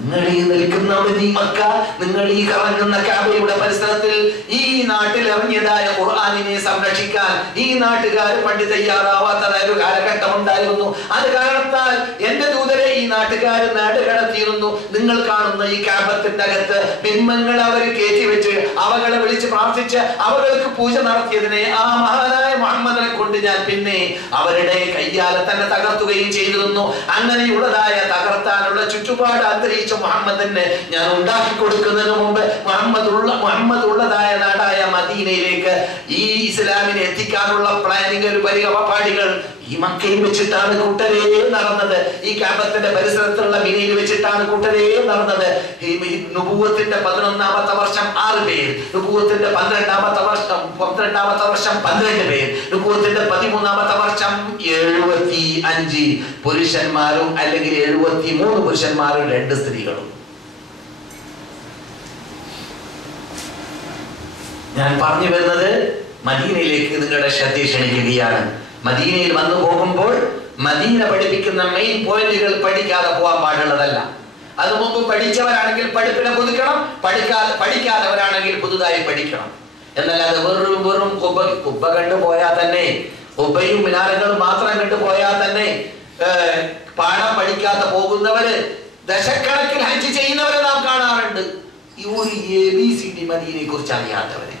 നിങ്ങൾ ഈ നിൽക്കുന്ന മക്ക, നിങ്ങൾ ഈ കറങ്ങുന്ന കഅബയുടെ പരിസരത്തിൽ ഈ നാട്ടിൽ ഇറങ്ങിയതായ ഖുർആനിനെ സംരക്ഷിക്കാൻ ഈ നാട്ടുകാർ പണ്ട് തയ്യാറാവാത്തതായ ഒരു കാലഘട്ടം ഉണ്ടായിരുന്നു. അത് കാരണത്താൽ എന്റെ ദൂതരെ ഈ നാട്ടുകാർ നാടുകടത്തിയിരുന്നു. നിങ്ങൾ കാണുന്ന ഈ കഅബത്തിന്റെ അകത്ത് ബിംബങ്ങൾ അവർ കയറ്റി വെച്ച് അവകളെ വിളിച്ച് പ്രാർത്ഥിച്ച് അവകൾക്ക് പൂജ നടത്തിയതിനെ ആ മഹാനായ മുഹമ്മദിനെ കൊണ്ട് ഞാൻ പിന്നെ അവരുടെ കയ്യാലെ തന്നെ തകർത്തുകയും ചെയ്തിരുന്നു. അങ്ങനെയുള്ളതായ തകർത്താനുള്ള ചുറ്റുപാട് അന്തരീക്ഷം മുഹമ്മദിന് ഞാൻ ഉണ്ടാക്കി കൊടുക്കുന്നതിന് മുമ്പ് മുഹമ്മദ് ഉള്ളതായ നാടായ മദീനയിലേക്ക് ഈ ഇസ്ലാമിനെ എത്തിക്കാനുള്ള പ്ലാനിങ്, ഒരു പരിപാടികൾ ഈ മക്കയിൽ വെച്ചിട്ടാണ് കൂട്ടരേ നടന്നത്. ഈ കഅബത്തിന്റെ പരിസരത്തുള്ള മിനയിൽ വെച്ചിട്ടാണ് കൂട്ടരേ നടന്നത്. ഈ നുബുവത്തിന്റെ 11ാമത്തെ വർഷം 6 പേർ, നുബുവത്തിന്റെ 12ാമത്തെ വർഷം 12 പേർ, നുബുവത്തിന്റെ 13ാമത്തെ വർഷം 75 പുരുഷന്മാരും അല്ലെങ്കിൽ 73 പുരുഷന്മാരും 2 സ്ത്രീകളും. ഞാൻ പറഞ്ഞു വരുന്നത് മദീനയിലേക്ക് നിങ്ങളുടെ ശ്രദ്ധ ക്ഷണിക്കുകയാണ്. മദീനയിൽ വന്നു പോകുമ്പോൾ മദീന പഠിപ്പിക്കുന്ന മെയിൻ പോയിന്റുകൾ പഠിക്കാതെ പോകാൻ പാടുള്ളതല്ല. അത് മുമ്പ് പഠിച്ചവരാണെങ്കിൽ പഠിപ്പിനെ പുതുക്കണം, പഠിക്കാത്തവരാണെങ്കിൽ പുതുതായി പഠിക്കണം. എന്നല്ലാതെ വെറും കുബ്ബ കണ്ടുപോയാൽ തന്നെ, കുബ്ബയും മിനാരങ്ങളും മാത്രം കണ്ടുപോയാൽ തന്നെ പാഠം പഠിക്കാതെ പോകുന്നവര് ദശക്കണക്കിൽ ഹജ്ജ് ചെയ്യുന്നവരെ നാം കാണാറുണ്ട്. ഈ ഒരു ABCD മദീനയെ കുറിച്ച് അറിയാത്തവരെ,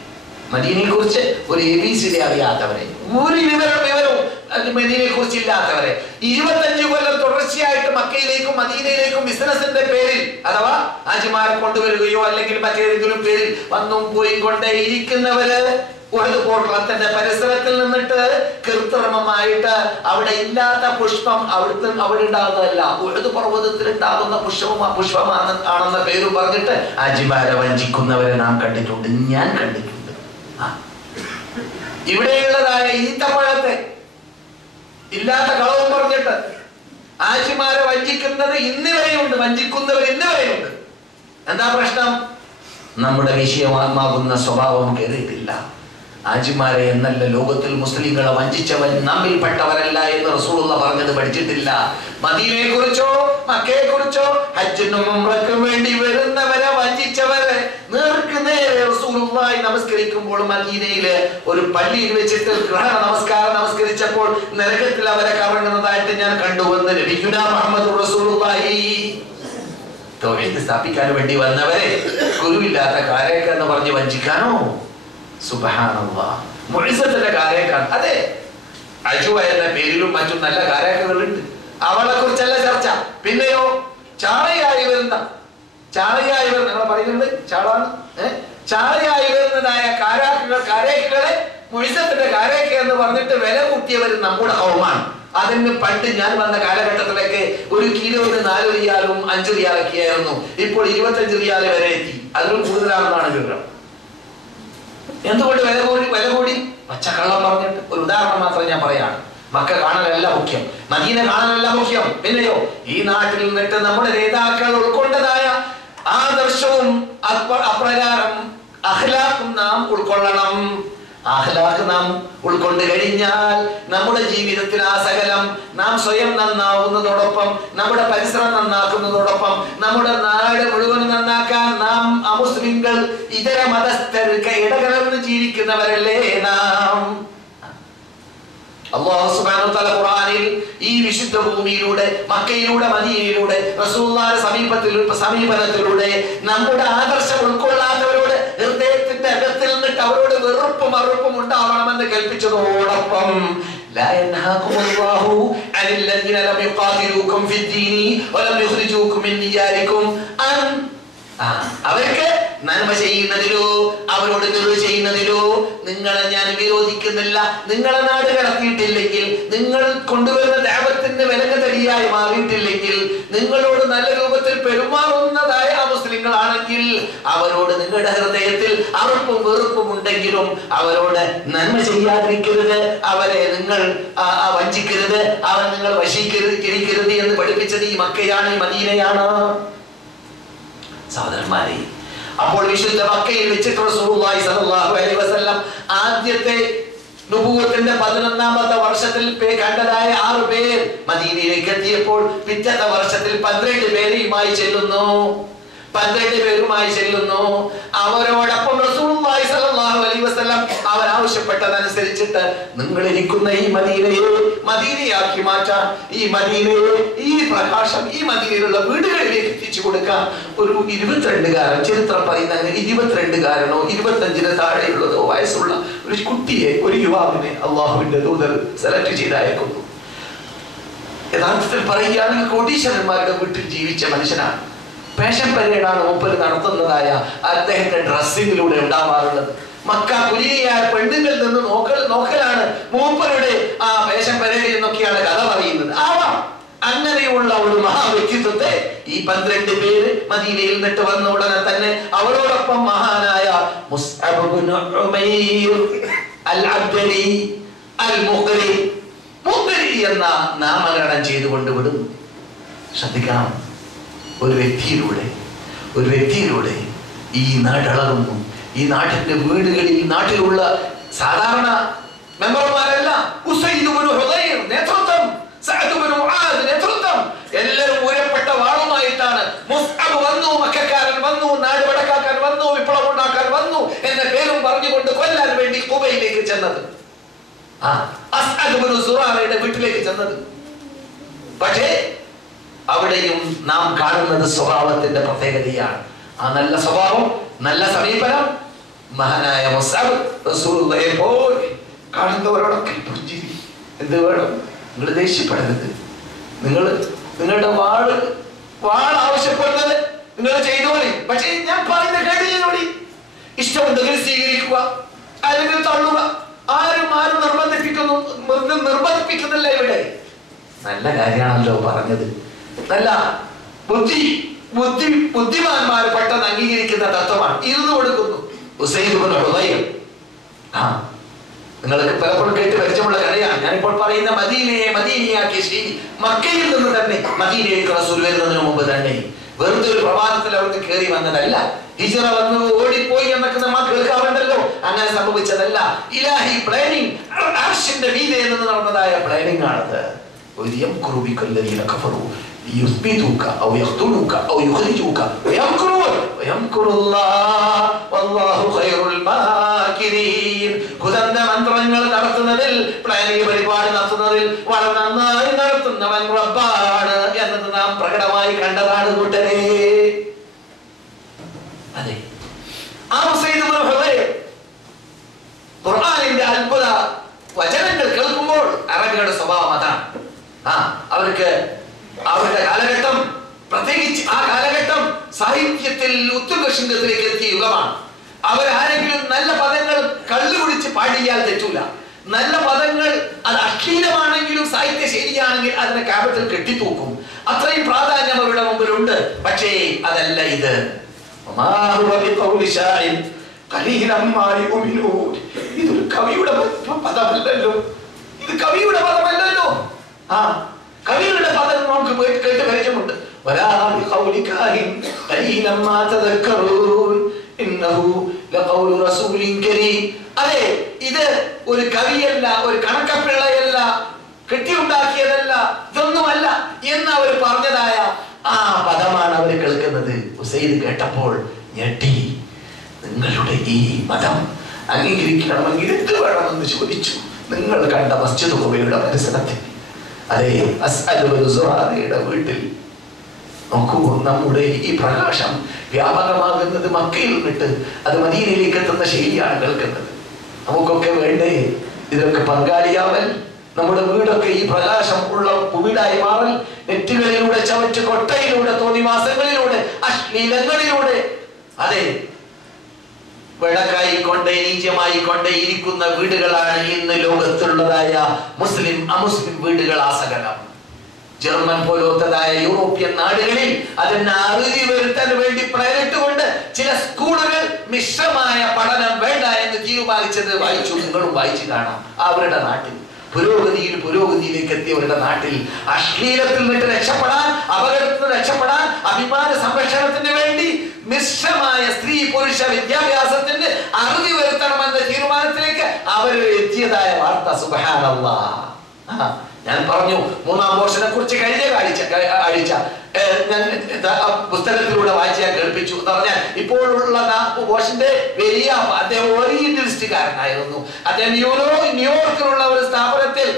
മദീനയെ കുറിച്ച് ഒരു ABCD അറിയാത്തവരെ, ഒരു വിവരവും മദീനയെ കുറിച്ച് ഇല്ലാത്തവരെ, 25 കൊല്ലം തുടർച്ചയായിട്ട് മക്കയിലേക്കും മദീനയിലേക്കും ബിസിനസിന്റെ പേരിൽ അഥവാ ഹാജിമാരെ കൊണ്ടുവരികയോ അല്ലെങ്കിൽ മറ്റേതെങ്കിലും പേരിൽ വന്നും പോയി കൊണ്ടേ ഇരിക്കുന്നവര് ഉഹദ് പോർക്കളത്തിന്റെ പരിസരത്തിൽ നിന്നിട്ട് കൃത്രിമമായിട്ട് അവിടെ ഇല്ലാത്ത പുഷ്പം അവിടെ ഉണ്ടാകുന്നതല്ല, ഉഹദ് പർവ്വതത്തിൽ ഉണ്ടാകുന്ന പുഷ്പമാണെന്ന പേര് പറഞ്ഞിട്ട് ഹാജിമാരെ വഞ്ചിക്കുന്നവരെ നാം കണ്ടിട്ടുണ്ട്, ഞാൻ കണ്ടിട്ടുണ്ട്. ഇവിടെയുള്ളതായ ഈത്തപ്പഴത്തെ ഇല്ലാത്ത കളവും പറഞ്ഞിട്ട് ഹാജിമാരെ വഞ്ചിക്കുന്നത് ഇന്ന് വരെയുണ്ട്, വഞ്ചിക്കുന്നവർ ഇന്ന് വരെയുണ്ട്. എന്താ പ്രശ്നം? നമ്മുടെ വിഷയമാകുന്ന സ്വഭാവം കയറിയിട്ടില്ല. ആജിമാരെ എന്നല്ല, ലോകത്തിൽ മുസ്ലിങ്ങളെ വഞ്ചിച്ചവൻ നമ്മിൽപ്പെട്ടവരല്ല എന്ന് റസൂലുള്ള പറഞ്ഞത് പഠിച്ചിട്ടില്ല. മദീനയെ കുറിച്ചോ മക്കയെ കുറിച്ചോ ഹജ്ജിനും ഉംറയ്ക്കും വേണ്ടി വരുന്നവരെ വഞ്ചിച്ചവരെ നേർക്ക് നേരെ റസൂലുള്ളാഹി നമസ്കരിക്കുമ്പോൾ മദീനയിലെ ഒരു പള്ളിയിൽ വെച്ചിട്ട് ഗ്രഹണ നമസ്കാരം നമസ്കരിച്ചപ്പോൾ നരകത്തിൽ അവരെ കറങ്ങുന്നതായിട്ട് ഞാൻ കണ്ടുവന്ന് നബിയുനാ മുഹമ്മദ് റസൂലുള്ളാഹി. തൗഹീദ് സ്ഥാപിക്കാൻ വേണ്ടി വന്നവരെ ഗുരുവില്ലാത്ത കാര്യമൊക്കെ എന്ന് പറഞ്ഞ് വഞ്ചിക്കാനോ? സുബ്ഹാനല്ലാഹ്. മുഇസ്സത്തിന്റെ കാര്യക്കാണ്. അതെ, അജുവ എന്ന പേരിലും മറ്റും നല്ല കാര്യങ്ങളുണ്ട്. അവളെ കുറിച്ചല്ല ചർച്ച. പിന്നെയോ ചാളയായി വരുന്ന നിങ്ങൾ പറയുന്നത് ചാളാണ്, ചാളയായി വരുന്നതായ കാരേക്കുകളെ മുഇസ്സത്തിന്റെ കാരേക്ക എന്ന് പറഞ്ഞിട്ട് വില കൂട്ടിയവർ നമ്മുടെ കൗമാണ്. അതിന് പണ്ട് ഞാൻ വന്ന കാലഘട്ടത്തിലൊക്കെ ഒരു കിലോന് 4 റിയാലും 5 റിയാലൊക്കെയായിരുന്നു. ഇപ്പോൾ 25 റിയാൽ വരെ എത്തി. അതിലും കൂടുതലാണെന്നാണ് വിവരം. എന്തുകൊണ്ട് വില കൂടി? പച്ചക്കള്ളം പറഞ്ഞിട്ട്. ഒരു ഉദാഹരണം മാത്രം ഞാൻ പറയാണ്. മക്ക കാണലല്ല മുഖ്യം, മദീന കാണലല്ല മുഖ്യം. പിന്നെയോ ഈ നാട്ടിൽ നിന്നിട്ട് നമ്മുടെ നേതാക്കൾ ഉൾക്കൊണ്ടതായ ആദർശവും അപ്രകാരം അഖ്ലാഖും നാം ഉൾക്കൊള്ളണം. അഖ്ലാഖ് നാം ഉൾക്കൊണ്ട് കഴിഞ്ഞാൽ നമ്മുടെ ജീവിതത്തിൽ ആ സകലം നാം സ്വയം നന്നാവുന്നതോടൊപ്പം നമ്മുടെ പരിസരം നന്നാക്കുന്നതോടൊപ്പം നമ്മുടെ നാട് മുഴുവൻ നന്നാക്കാൻ നാം അമുസ്ലിങ്ങൾ ഇതര മതസ്ഥർക്ക് ഇടകലർന്ന് ജീവിക്കുന്നവരല്ലേ നാം. അല്ലാഹു സുബ്ഹാനഹു വ തആല ഖുർആനിൽ ഈ വിശുദ്ധ ഭൂമിയിലൂടെ മക്കയിലൂടെ മദീനയിലൂടെ റസൂലുള്ളാഹിയുടെ സമീപനത്തിലൂടെ നമ്മുടെ ആദർശം ഉൾക്കൊള്ളാത്തവരോട് ഹൃദയത്തിന്റെ അകത്തിൽ നിന്നിട്ട് അവരോട് വെറുപ്പും അറുപ്പും ഉണ്ടാവണമെന്ന് കൽപ്പിച്ചതോടൊപ്പം لا ينهاكم الله عن الذين لم يقاتلوكم في الدين ولم يخرجوكم من دياركم أن അവർക്ക് നന്മ ചെയ്യുന്നതിലോ അവരോട് ദുർവ ചെയ്യുന്നതിലോ നിങ്ങളെ ഞാൻ വിരോധിക്കുന്നില്ല. നിങ്ങളെ നാട് കടത്തിയിട്ടില്ലെങ്കിൽ, നിങ്ങൾ കൊണ്ടുവരുന്ന ദഅവത്തിന്റെ വിലങ്ങതടിയായി മാറിയിട്ടില്ലെങ്കിൽ, നിങ്ങളോട് നല്ല രൂപത്തിൽ പെരുമാറുന്നതായ മുസ്ലിങ്ങളാണെങ്കിൽ അവരോട് നിങ്ങളുടെ ഹൃദയത്തിൽ അറുപ്പും വെറുപ്പും ഉണ്ടെങ്കിലും അവരോട് നന്മ ചെയ്യാതിരിക്കരുത്, അവരെ നിങ്ങൾ വഞ്ചിക്കരുത്, അവർ നിങ്ങൾ വശീകരിക്കരുത് എന്ന് പഠിപ്പിച്ചത് ഈ മക്കയാണ്, ഈ മദീനയാണ്. സഹോദരന്മാരെ, അപ്പോൾ വിശുദ്ധ മക്കയിൽ വെച്ചിട്ട് റസൂലുള്ളാഹി സ്വല്ലല്ലാഹു അലൈഹി വസല്ലം ആദ്യത്തെ നുബുവത്തിന്റെ 11ാമത്തെ വർഷത്തിൽ കണ്ടതായ 6 പേർ മദീനയിലേക്ക് എത്തിയപ്പോൾ പിറ്റത്തെ വർഷത്തിൽ 12 പേരുമായി ചെല്ലുന്നു. 12 പേരുമായി ചെല്ലുന്നു. അവരോടൊപ്പം റസൂലുള്ളാഹി സ്വല്ലല്ലാഹു അലൈഹി വസല്ലം അവർ ആവശ്യപ്പെട്ടതനുസരിച്ചിട്ട് നിങ്ങൾ ഇരിക്കുന്ന ഈ മദീനയെ മദീനയാക്കി മാറ്റാൻ, ഈ മദീനയെ, ഈ പ്രകാശം ഈ മദീനയിലുള്ള വീടുകളിലേക്ക് എത്തിച്ചു കൊടുക്കാൻ ഒരു 22കാരൻ, ചരിത്രം പറയുന്ന 22കാരനോ 25 താഴെയുള്ളതോ വയസ്സുള്ള ഒരു കുട്ടിയെ, ഒരു യുവാവിനെ അള്ളാഹുവിന്റെ ദൂതർ സെലക്ട് ചെയ്തയക്കുന്നു. യഥാർത്ഥത്തിൽ പറയുകയാണെങ്കിൽ കോടീശ്വരന്മാരുടെ വീട്ടിൽ ജീവിച്ച മനുഷ്യനാണ്. ഫാഷൻ പരേഡാണ് മൂപ്പര് നടത്തുന്നതായ അദ്ദേഹത്തെ ഡ്രസ്സിങ്ങിലൂടെ ഉണ്ടാവാറുള്ളത്. മക്ക കുലീനിയായ പെണ്ണുങ്ങളിൽ നിന്ന് നോക്കലാണ് മൂപ്പരുടെ ആ ഫാഷൻ പരേഡ് എന്നൊക്കെയാണ് കഥ പറയുന്നത്. ആവാം, അങ്ങനെയുള്ള ഒരു മഹാവ്യക്തിത്വത്തെ ഈ 12 പേര് മദീനയിൽ നിന്നിട്ട് വന്ന ഉടനെ തന്നെ അവരോടൊപ്പം മഹാനായ മുസ്അബ് ഇബ്നു ഉമൈർ അൽ-അബ്ദലി അൽ-മുഖരി എന്ന നാമകരണം ചെയ്തുകൊണ്ട് വിടുന്നു. ശ്രദ്ധിക്കണം, ഒരു വ്യക്തിയിലൂടെ ഈ നാടളകുന്നു. ഈ നാട്ടിന്റെ വീടുകളിൽ നാട്ടിലുള്ള സാധാരണ മെമ്പർമാരല്ല, ഉസൈദ് ഇബ്നു ഹുദൈർ നേതൃത്വം, സഅദ് ഇബ്നു മുആദ് നേതൃത്വം, എല്ലാവരും ഊരപ്പെട്ട വാളുമായിട്ടാണ്. മുസ്അബ് വന്നു, മക്കക്കാരൻ വന്നു, നാട് വടക്കാക്കാൻ വന്നു, വിപ്ലവം ഉണ്ടാക്കാൻ വന്നു എന്ന പേരും പറഞ്ഞുകൊണ്ട് കൊല്ലാൻ വേണ്ടി ഖുബയിലേക്ക് ചെന്നത്, അസ്അദ് ഇബ്നു സുറാറയുടെ വീട്ടിലേക്ക് ചെന്നത്. പക്ഷേ അവിടെയും നാം കാണുന്നത് സ്വഭാവത്തിന്റെ പ്രത്യേകതയാണ്. ആ നല്ല സ്വഭാവം, നല്ല സമീപനം മഹാനായ മുസ്അബ് റസൂലുള്ളാഹിയെ പോലെ കാണുന്നവരോടൊക്കെ പുഞ്ചിരി. എന്ത് വേണം? നിങ്ങൾ ദേഷ്യപ്പെടരുത്. നിങ്ങളുടെ വാൾ ആവശ്യപ്പെടുന്നത് നിങ്ങൾ ചെയ്തോളി. പക്ഷേ ഞാൻ പറയുന്ന കേട്ടില്ലോടി. ഇഷ്ടമുണ്ടെങ്കിൽ സ്വീകരിക്കുക, അല്ലെങ്കിൽ തള്ളുക. ആരും നിർബന്ധിപ്പിക്കുന്നില്ല ഇവിടെ. നല്ല കാര്യമാണല്ലോ പറഞ്ഞത്. നല്ല ബുദ്ധിമാന്മാർ പെട്ടെന്ന് അംഗീകരിക്കുന്ന തത്വമാണ്. ഇരുന്ന് കൊടുക്കുന്നു. ഉസൈദ് ഇബ്നു ഹുദൈർ, നിങ്ങൾക്ക് പലപ്പോഴും കേട്ട് പരിചയമുള്ള കഥയാണ്. ഞാനിപ്പോൾ പറയുന്ന മദീനയാക്കിയ ശൈലി മക്കയിൽ നിന്ന് തന്നെ മദീനയിലേക്ക് റസൂൽ വരുന്നതിന് മുമ്പ് തന്നെ വെറുതെ ഒരു പ്രഭാതത്തിൽ അവർക്ക് കയറി വന്നതല്ല. ഹിജ്റ വന്ന് ഓടിപ്പോയി എന്നൊക്കെ നമ്മൾ കേൾക്കാറുണ്ടല്ലോ. അങ്ങനെ സംഭവിച്ചതല്ല. ഇലാഹി പ്ലാനിങ്, അർശിന്റെ മീതെ നിന്ന് നടന്നതായ പ്ലാനിങ് ആണത്. يثبتوك أو يقتلوك أو يخرجوك ويمكرون ويمكر الله والله خير الماكرين. കുതന്ത മന്ത്രങ്ങൾ നടത്തുന്നതിൽ, പ്ലാനിങ് പരിപാടി നടത്തുന്നതിൽ വളരെ നന്നായി നടത്തുന്നവൻ റബ്ബാണ് എന്നത് നാം പ്രകടമായി കണ്ടതാണ് കൂട്ടരെ. അതെ, ഖുർആനിന്റെ അത്ഭുത വചനങ്ങൾ കേൾക്കുമ്പോൾ അറബികളുടെ സ്വഭാവം അതാണ്. അവർക്ക് അവരുടെ കാലഘട്ടം, പ്രത്യേകിച്ച് ആ കാലഘട്ടം സാഹിത്യത്തിൽ ഉത്തുംഗശൃംഗത്തിലേക്ക് എത്തിയ യുഗമാണ്. അവരാരെങ്കിലും നല്ല പദങ്ങൾ കള്ളുകുടിച്ച് പാടിയാൽ തെറ്റൂല. നല്ല പദങ്ങൾ അത് അശ്ലീലമാണെങ്കിലും സാഹിത്യ ശൈലിയാണെങ്കിൽ അതിനെ കാബത്തിൽ കെട്ടിത്തൂക്കും. അത്രയും പ്രാധാന്യം അവരുടെ മുമ്പിലുണ്ട്. പക്ഷേ അതല്ല ഇത്. ഇതൊരു കവിയുടെ പദമല്ലല്ലോ. ഇത് കവിയുടെ പദമല്ലല്ലോ. കവിയുടെ പദം നമുക്ക് കേട്ട് പരിചയമുണ്ട്. അതെ, ഇത് ഒരു കവിയല്ല, ഒരു കണക്കപ്പിള്ളയല്ല, കെട്ടിയുണ്ടാക്കിയതല്ല, ഇതൊന്നുമല്ല എന്ന് അവർ പറഞ്ഞതായ ആ പദമാണ് അവർ കേൾക്കുന്നത്. ഉസൈദ് കേട്ടപ്പോൾ ഞെട്ടി. നിങ്ങളുടെ ഈ മതം അംഗീകരിക്കണമെങ്കിൽ എന്ത് വേണമെന്ന് ചോദിച്ചു. നിങ്ങൾ കണ്ട മസ്ജിദ് ഖുബയുടെ പരിസരത്തിൽ, അതെ, അസ്അലുയുടെ വീട്ടിൽ നോക്കൂ. നമ്മുടെ ഈ പ്രകാശം വ്യാപകമാകുന്നത് മക്കയിൽ നിന്നിട്ട് അത് മദീനയിലേക്ക് എത്തുന്ന ശൈലിയാണ് കേൾക്കുന്നത്. നമുക്കൊക്കെ വേണ്ടേ ഇതിലൊക്കെ പങ്കാളിയാവൽ? നമ്മുടെ വീടൊക്കെ ഈ പ്രകാശം ഉള്ള വീടായി മാറൽ? നെറ്റുകളിലൂടെ, ചവറ്റ് കൊട്ടയിലൂടെ, തോന്നിവാസങ്ങളിലൂടെ, അശ്ലീലങ്ങളിലൂടെ, അതെ, വിളക്കായിക്കൊണ്ടേ നീചമായിക്കൊണ്ടേ ഇരിക്കുന്ന വീടുകളാണ് ഇന്ന് ലോകത്തുള്ളതായ മുസ്ലിം അമുസ്ലിം വീടുകൾ ആസകലം. ജർമ്മൻ പോലത്തതായ യൂറോപ്യൻ നാടുകളിൽ അതിന് അറുതി വരുത്താൻ വേണ്ടി പ്രേരിട്ടുകൊണ്ട് ചില സ്കൂളുകൾ മിശ്രമായ പഠനം വേണ്ട എന്ന് തീരുമാനിച്ചത് വായിച്ചു. നിങ്ങളും വായിച്ചു കാണാം. അവരുടെ നാട്ടിൽ പുരോഗതിയിലേക്ക് എത്തിയവരുടെ നാട്ടിൽ അശ്ലീലത്തിൽ നിന്ന് രക്ഷപ്പെടാൻ, അപകടത്തിൽ നിന്ന് രക്ഷപ്പെടാൻ, അഭിമാന സംരക്ഷണത്തിന് വേണ്ടി മിശ്രമായ സ്ത്രീ പുരുഷ വിദ്യാഭ്യാസത്തിന്റെ അറുതി വരുത്തണമെന്ന തീരുമാനത്തിലേക്ക് അവർ എത്തിയതായ വാർത്ത. സുബ്ഹാനല്ലാഹ്. ഞാൻ പറഞ്ഞു, മൂന്നാം പോർഷനെ കുറിച്ച് കഴിഞ്ഞ ആഴ്ച പുസ്തകത്തിലൂടെ വായിച്ച് ഞാൻ കേൾപ്പിച്ചു. എന്ന് പറഞ്ഞാൽ ഇപ്പോഴുള്ള പോർഷന്റെ വലിയ അദ്ദേഹം ഓറിയന്റലിസ്റ്റുകാരനായിരുന്നു. അദ്ദേഹം ന്യൂയോർക്കിലുള്ള ഒരു സ്ഥാപനത്തിൽ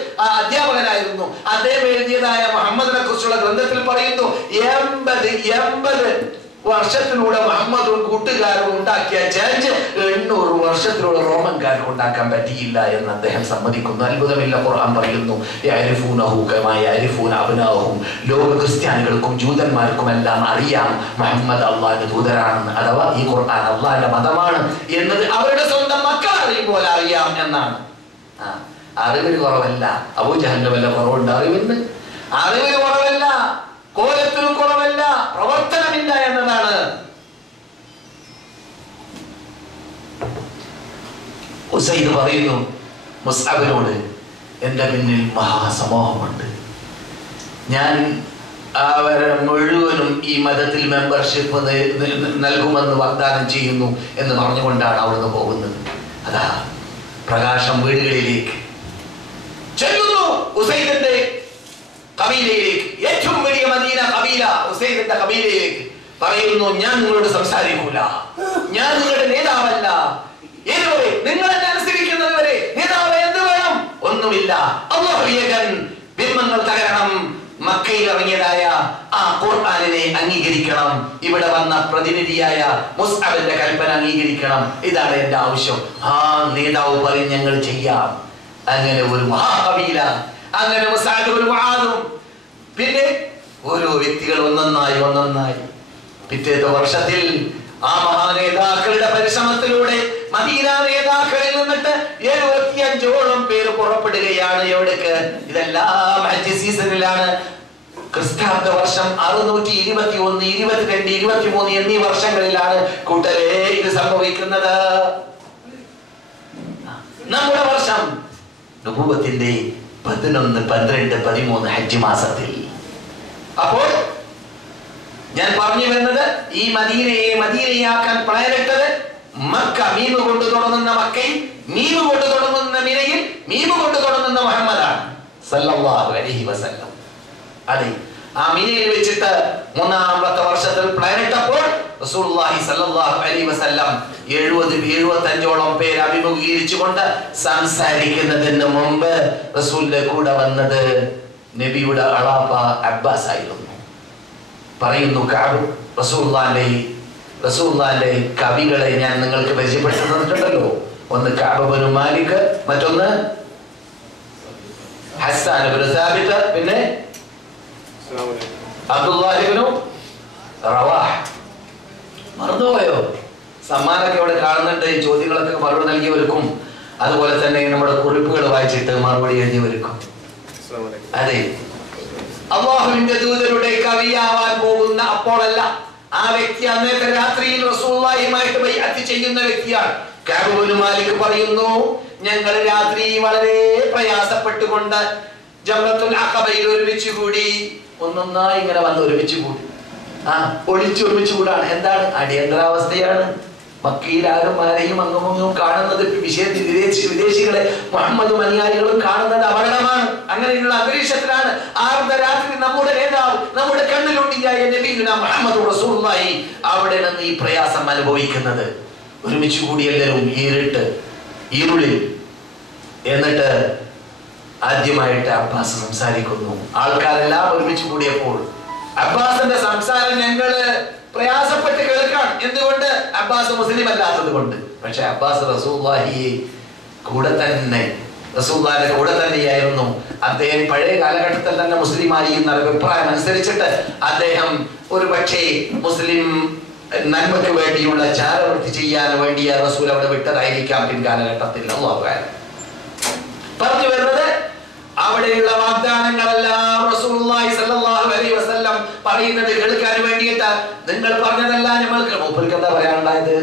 അധ്യാപകനായിരുന്നു. അദ്ദേഹം എഴുതിയതായ മുഹമ്മദിനെ കുറിച്ചുള്ള ഗ്രന്ഥത്തിൽ പറയുന്നു, 80 വർഷത്തിലൂടെ മുഹമ്മദും കൂട്ടുകാരും ഉണ്ടാക്കിയ ചേഞ്ച് 800 വർഷത്തിലൂടെ റോമൻകാർക്ക് ഉണ്ടാക്കാൻ പറ്റിയില്ല എന്ന് അദ്ദേഹം സമ്മതിക്കുന്നു. അത്ഭുതമില്ല, ഖുർആൻ പറയുന്നു, ലോക ക്രിസ്ത്യാനികൾക്കും ജൂതന്മാർക്കുമെല്ലാം അറിയാം മുഹമ്മദ് അള്ളാഹിന്റെ ദൂതരാണെന്ന്, അഥവാ ഈ ഖുർആൻ അള്ളാഹിന്റെ മതമാണ് എന്നത് അവരുടെ സ്വന്തം മക്കൾ അറിയുമ്പോൾ അറിയാം എന്നാണ്. അറിവിന് കുറവല്ല. അബൂജഹലിന് വല്ല കുറവുണ്ട് അറിവിന്? അറിവിന് കുറവല്ല, കോലത്തിനും കുറവല്ല, പ്രവർത്തനമില്ല എന്നതാണ്. ഉസൈദ് പറയുന്നു മുസ്അബിനോട്, എന്റെ പിന്നിൽ മഹാസമൂഹമുണ്ട്, ഞാൻ അവരെ മുഴുവനും ഈ മതത്തിൽ മെമ്പർഷിപ്പ് നൽകുമെന്ന് വാഗ്ദാനം ചെയ്യുന്നു എന്ന് പറഞ്ഞുകൊണ്ടാണ് അവിടുന്ന് പോകുന്നത്. അതാ പ്രകാശം വീടുകളിലേക്ക് ചെല്ലുന്നു. ഉസൈദിന്റെ കബീലയിലേക്ക്, ഏറ്റവും വലിയ മദീന കബീല, ഉസൈദിന്റെ കബീലയിലേക്ക് പറയുന്നു, ഞാൻ നിങ്ങളോട് സംസാരിക്കൂല, ഞാൻ നിങ്ങളുടെ നേതാവല്ല, ഏതുവരെ നിങ്ങൾ എന്നെ അനുസരിക്കുന്നത് വരെ നേതാവ് എന്ത് വേണം? ഒന്നുമില്ല. അല്ലാഹുവിയകൻ, ബിംബങ്ങൾ തകരണം, മക്കയിൽ ഇറങ്ങിയതായ ആ ഖുർആനിനെ അംഗീകരിക്കണം, ഇവിടെ വന്ന പ്രതിനിധിയായ മുസ്അബിന്റെ കൽപ്പന അംഗീകരിക്കണം, ഇതാണ് എന്റെ ആവശ്യം. ആ നേതാവ് പറയും, ഞങ്ങൾ ചെയ്യാം. അങ്ങനെ ഒരു മഹാകബീല, അങ്ങനെ പിന്നെ ഓരോ വ്യക്തികൾ ഒന്നൊന്നായി പിറ്റേത്തെ വർഷത്തിൽ ആ മഹാനേതാക്കളുടെ പരിശ്രമത്തിലൂടെ മദീന നേതാക്കളിൽ നിന്നിട്ട് 75ഓളം പേര് പുറപ്പെടുകയാണ്. എവിടേക്ക്? ഇതെല്ലാം ഹജ്ജ് സീസണിലാണ്. ക്രിസ്താബ്ദ വർഷം 621, 22, 23 എന്നീ വർഷങ്ങളിലാണ് കൂട്ടരെ ഇത് സംഭവിക്കുന്നത്. നമ്മുടെ വർഷം നബുവത്തിന്റെ 11, 12, 13 ഹജ്ജ് മാസത്തിൽ. അപ്പോൾ ഞാൻ പറഞ്ഞു വരുന്നത് ഈ മദീനയാക്കാൻ പ്ലാനിട്ടത് മക്ക മീമ് കൊണ്ട് തുടങ്ങുന്ന മക്കയിൽ, മീമ് കൊണ്ട് തുടങ്ങുന്ന മിനയിൽ, മീമ് കൊണ്ട് തുടങ്ങുന്ന മുഹമ്മദാണ് സല്ലല്ലാഹു അലൈഹി വസല്ലം. അതെ, ആ മിനയിൽ വെച്ചിട്ട് 3-ാമത്തെ വർഷത്തിൽ പ്ലാനിട്ടപ്പോൾ റസൂലുള്ളാഹി സല്ലല്ലാഹു അലൈഹി വസല്ലം 70-75ഓളം പേര് അഭിമുഖീകരിച്ചുകൊണ്ട് സംസാരിക്കുന്നതിന് മുമ്പ് റസൂലിന്റെ കൂടെ വന്നത് നബിയുടെ അളാപ്പ അബ്ബാസ് ആയിരുന്നു. പറയുന്നു കഅബ്, റസൂലുള്ളാഹിന്റെ കവികളെ ഞാൻ നിങ്ങൾക്ക് പരിചയപ്പെടുത്തി തന്നിട്ടുണ്ടല്ലോ. ഒന്ന് കഅബ് ഇബ്നു മാലിക്, മറ്റൊന്ന് ഹസ്സാൻ ഇബ്നു സാബിത്ത്, പിന്നെ അബ്ദുല്ലാഹി ഇബ്നു റവാഹ്. മറന്നുപോയോ? സമ്മാനമൊക്കെ ഇവിടെ കാണുന്നുണ്ട്. ഈ ചോദ്യങ്ങളൊക്കെ മറുപടി നൽകിയവർക്കും അതുപോലെ തന്നെ നമ്മുടെ കുറിപ്പുകൾ വായിച്ചിട്ട് മറുപടി എഴുതിയവർക്കും. അതെ, അല്ലാഹുവിന്റെ ദൂതരുടെ കവിയാവാൻ പോകുന്ന അപ്പോഴല്ല, ആ വ്യക്തി അന്നത്തെ രാത്രിയിൽ റസൂലുള്ളാഹിയുമായിട്ട് ബൈഅത്ത് ചെയ്യുന്ന വ്യക്തിയാണ്. കഅബ് ഇബ്നു മാലിക് പറയുന്നു, ഞങ്ങൾ രാത്രി വളരെ പ്രയാസപ്പെട്ടുകൊണ്ട് ജംറത്തുൽ അഖബയിൽ ഒരുമിച്ച് കൂടി. ഒന്നൊന്നായി ഇങ്ങനെ വന്ന് ഒരുമിച്ച് കൂടി. ഒരുമിച്ച് കൂടാണ്. എന്താണ്? അടിയന്തരാവസ്ഥയാണ്. മക്കയിൽ ആരും ആരെയും അങ്ങും കാണുന്നത്, വിദേശികളെ മുഹമ്മദും അനുയായികളും കാണുന്നത് അപകടമാണ്. അങ്ങനെയുള്ള അന്തരീക്ഷത്തിലാണ് രാത്രി നമ്മുടെ നേതാവ്, നമ്മുടെ കണ്ണിലുണ്ടിയായ നബിയുനാ മുഹമ്മദ് റസൂലുള്ളാഹി അവിടെ നിന്ന് ഈ പ്രയാസം അനുഭവിക്കുന്നത്. ഒരുമിച്ച് കൂടി എല്ലാവരും ഇരുളിൽ. എന്നിട്ട് ആദ്യമായിട്ട് അബ്ബാസ് സംസാരിക്കുന്നു. ആൾക്കാരെല്ലാം ഒരുമിച്ച് കൂടിയപ്പോൾ അബ്ബാസിന്റെ സംസാരം ഞങ്ങള് പ്രയാസപ്പെട്ട് കേൾക്കാൻ. എന്തുകൊണ്ട്? അബ്ബാസ് മുസ്ലിം അല്ലാത്തത് കൊണ്ട്. പക്ഷെ അബ്ബാസ് റസൂലുള്ളാഹിയുടെ കൂടെ തന്നെയായിരുന്നു. അദ്ദേഹം പഴയ കാലഘട്ടത്തിൽ തന്നെ മുസ്ലിമായി എന്ന അഭിപ്രായം അനുസരിച്ചിട്ട് അദ്ദേഹം ഒരു പക്ഷേ മുസ്ലിം നന്മയ്ക്ക് വേണ്ടിയുള്ള ചാരവൃത്തി ചെയ്യാൻ വേണ്ടിയ റസൂൽ അവിടെ വിട്ടതായിരിക്കാം പിൻകാലഘട്ടത്തിൽ. പറഞ്ഞു വരുന്നത്, അവിടെയുള്ള വാഗ്ദാനങ്ങളെല്ലാം റസൂലുള്ളാഹി സ്വല്ലല്ലാഹു അലൈഹി വസല്ലം പറയുന്നത് കേൾക്കാൻ വേണ്ടിയിട്ട് നിങ്ങൾ പറഞ്ഞതല്ല ഞങ്ങൾക്ക്. മൂപ്പർക്ക് എന്താ പറയാനുണ്ടായത്?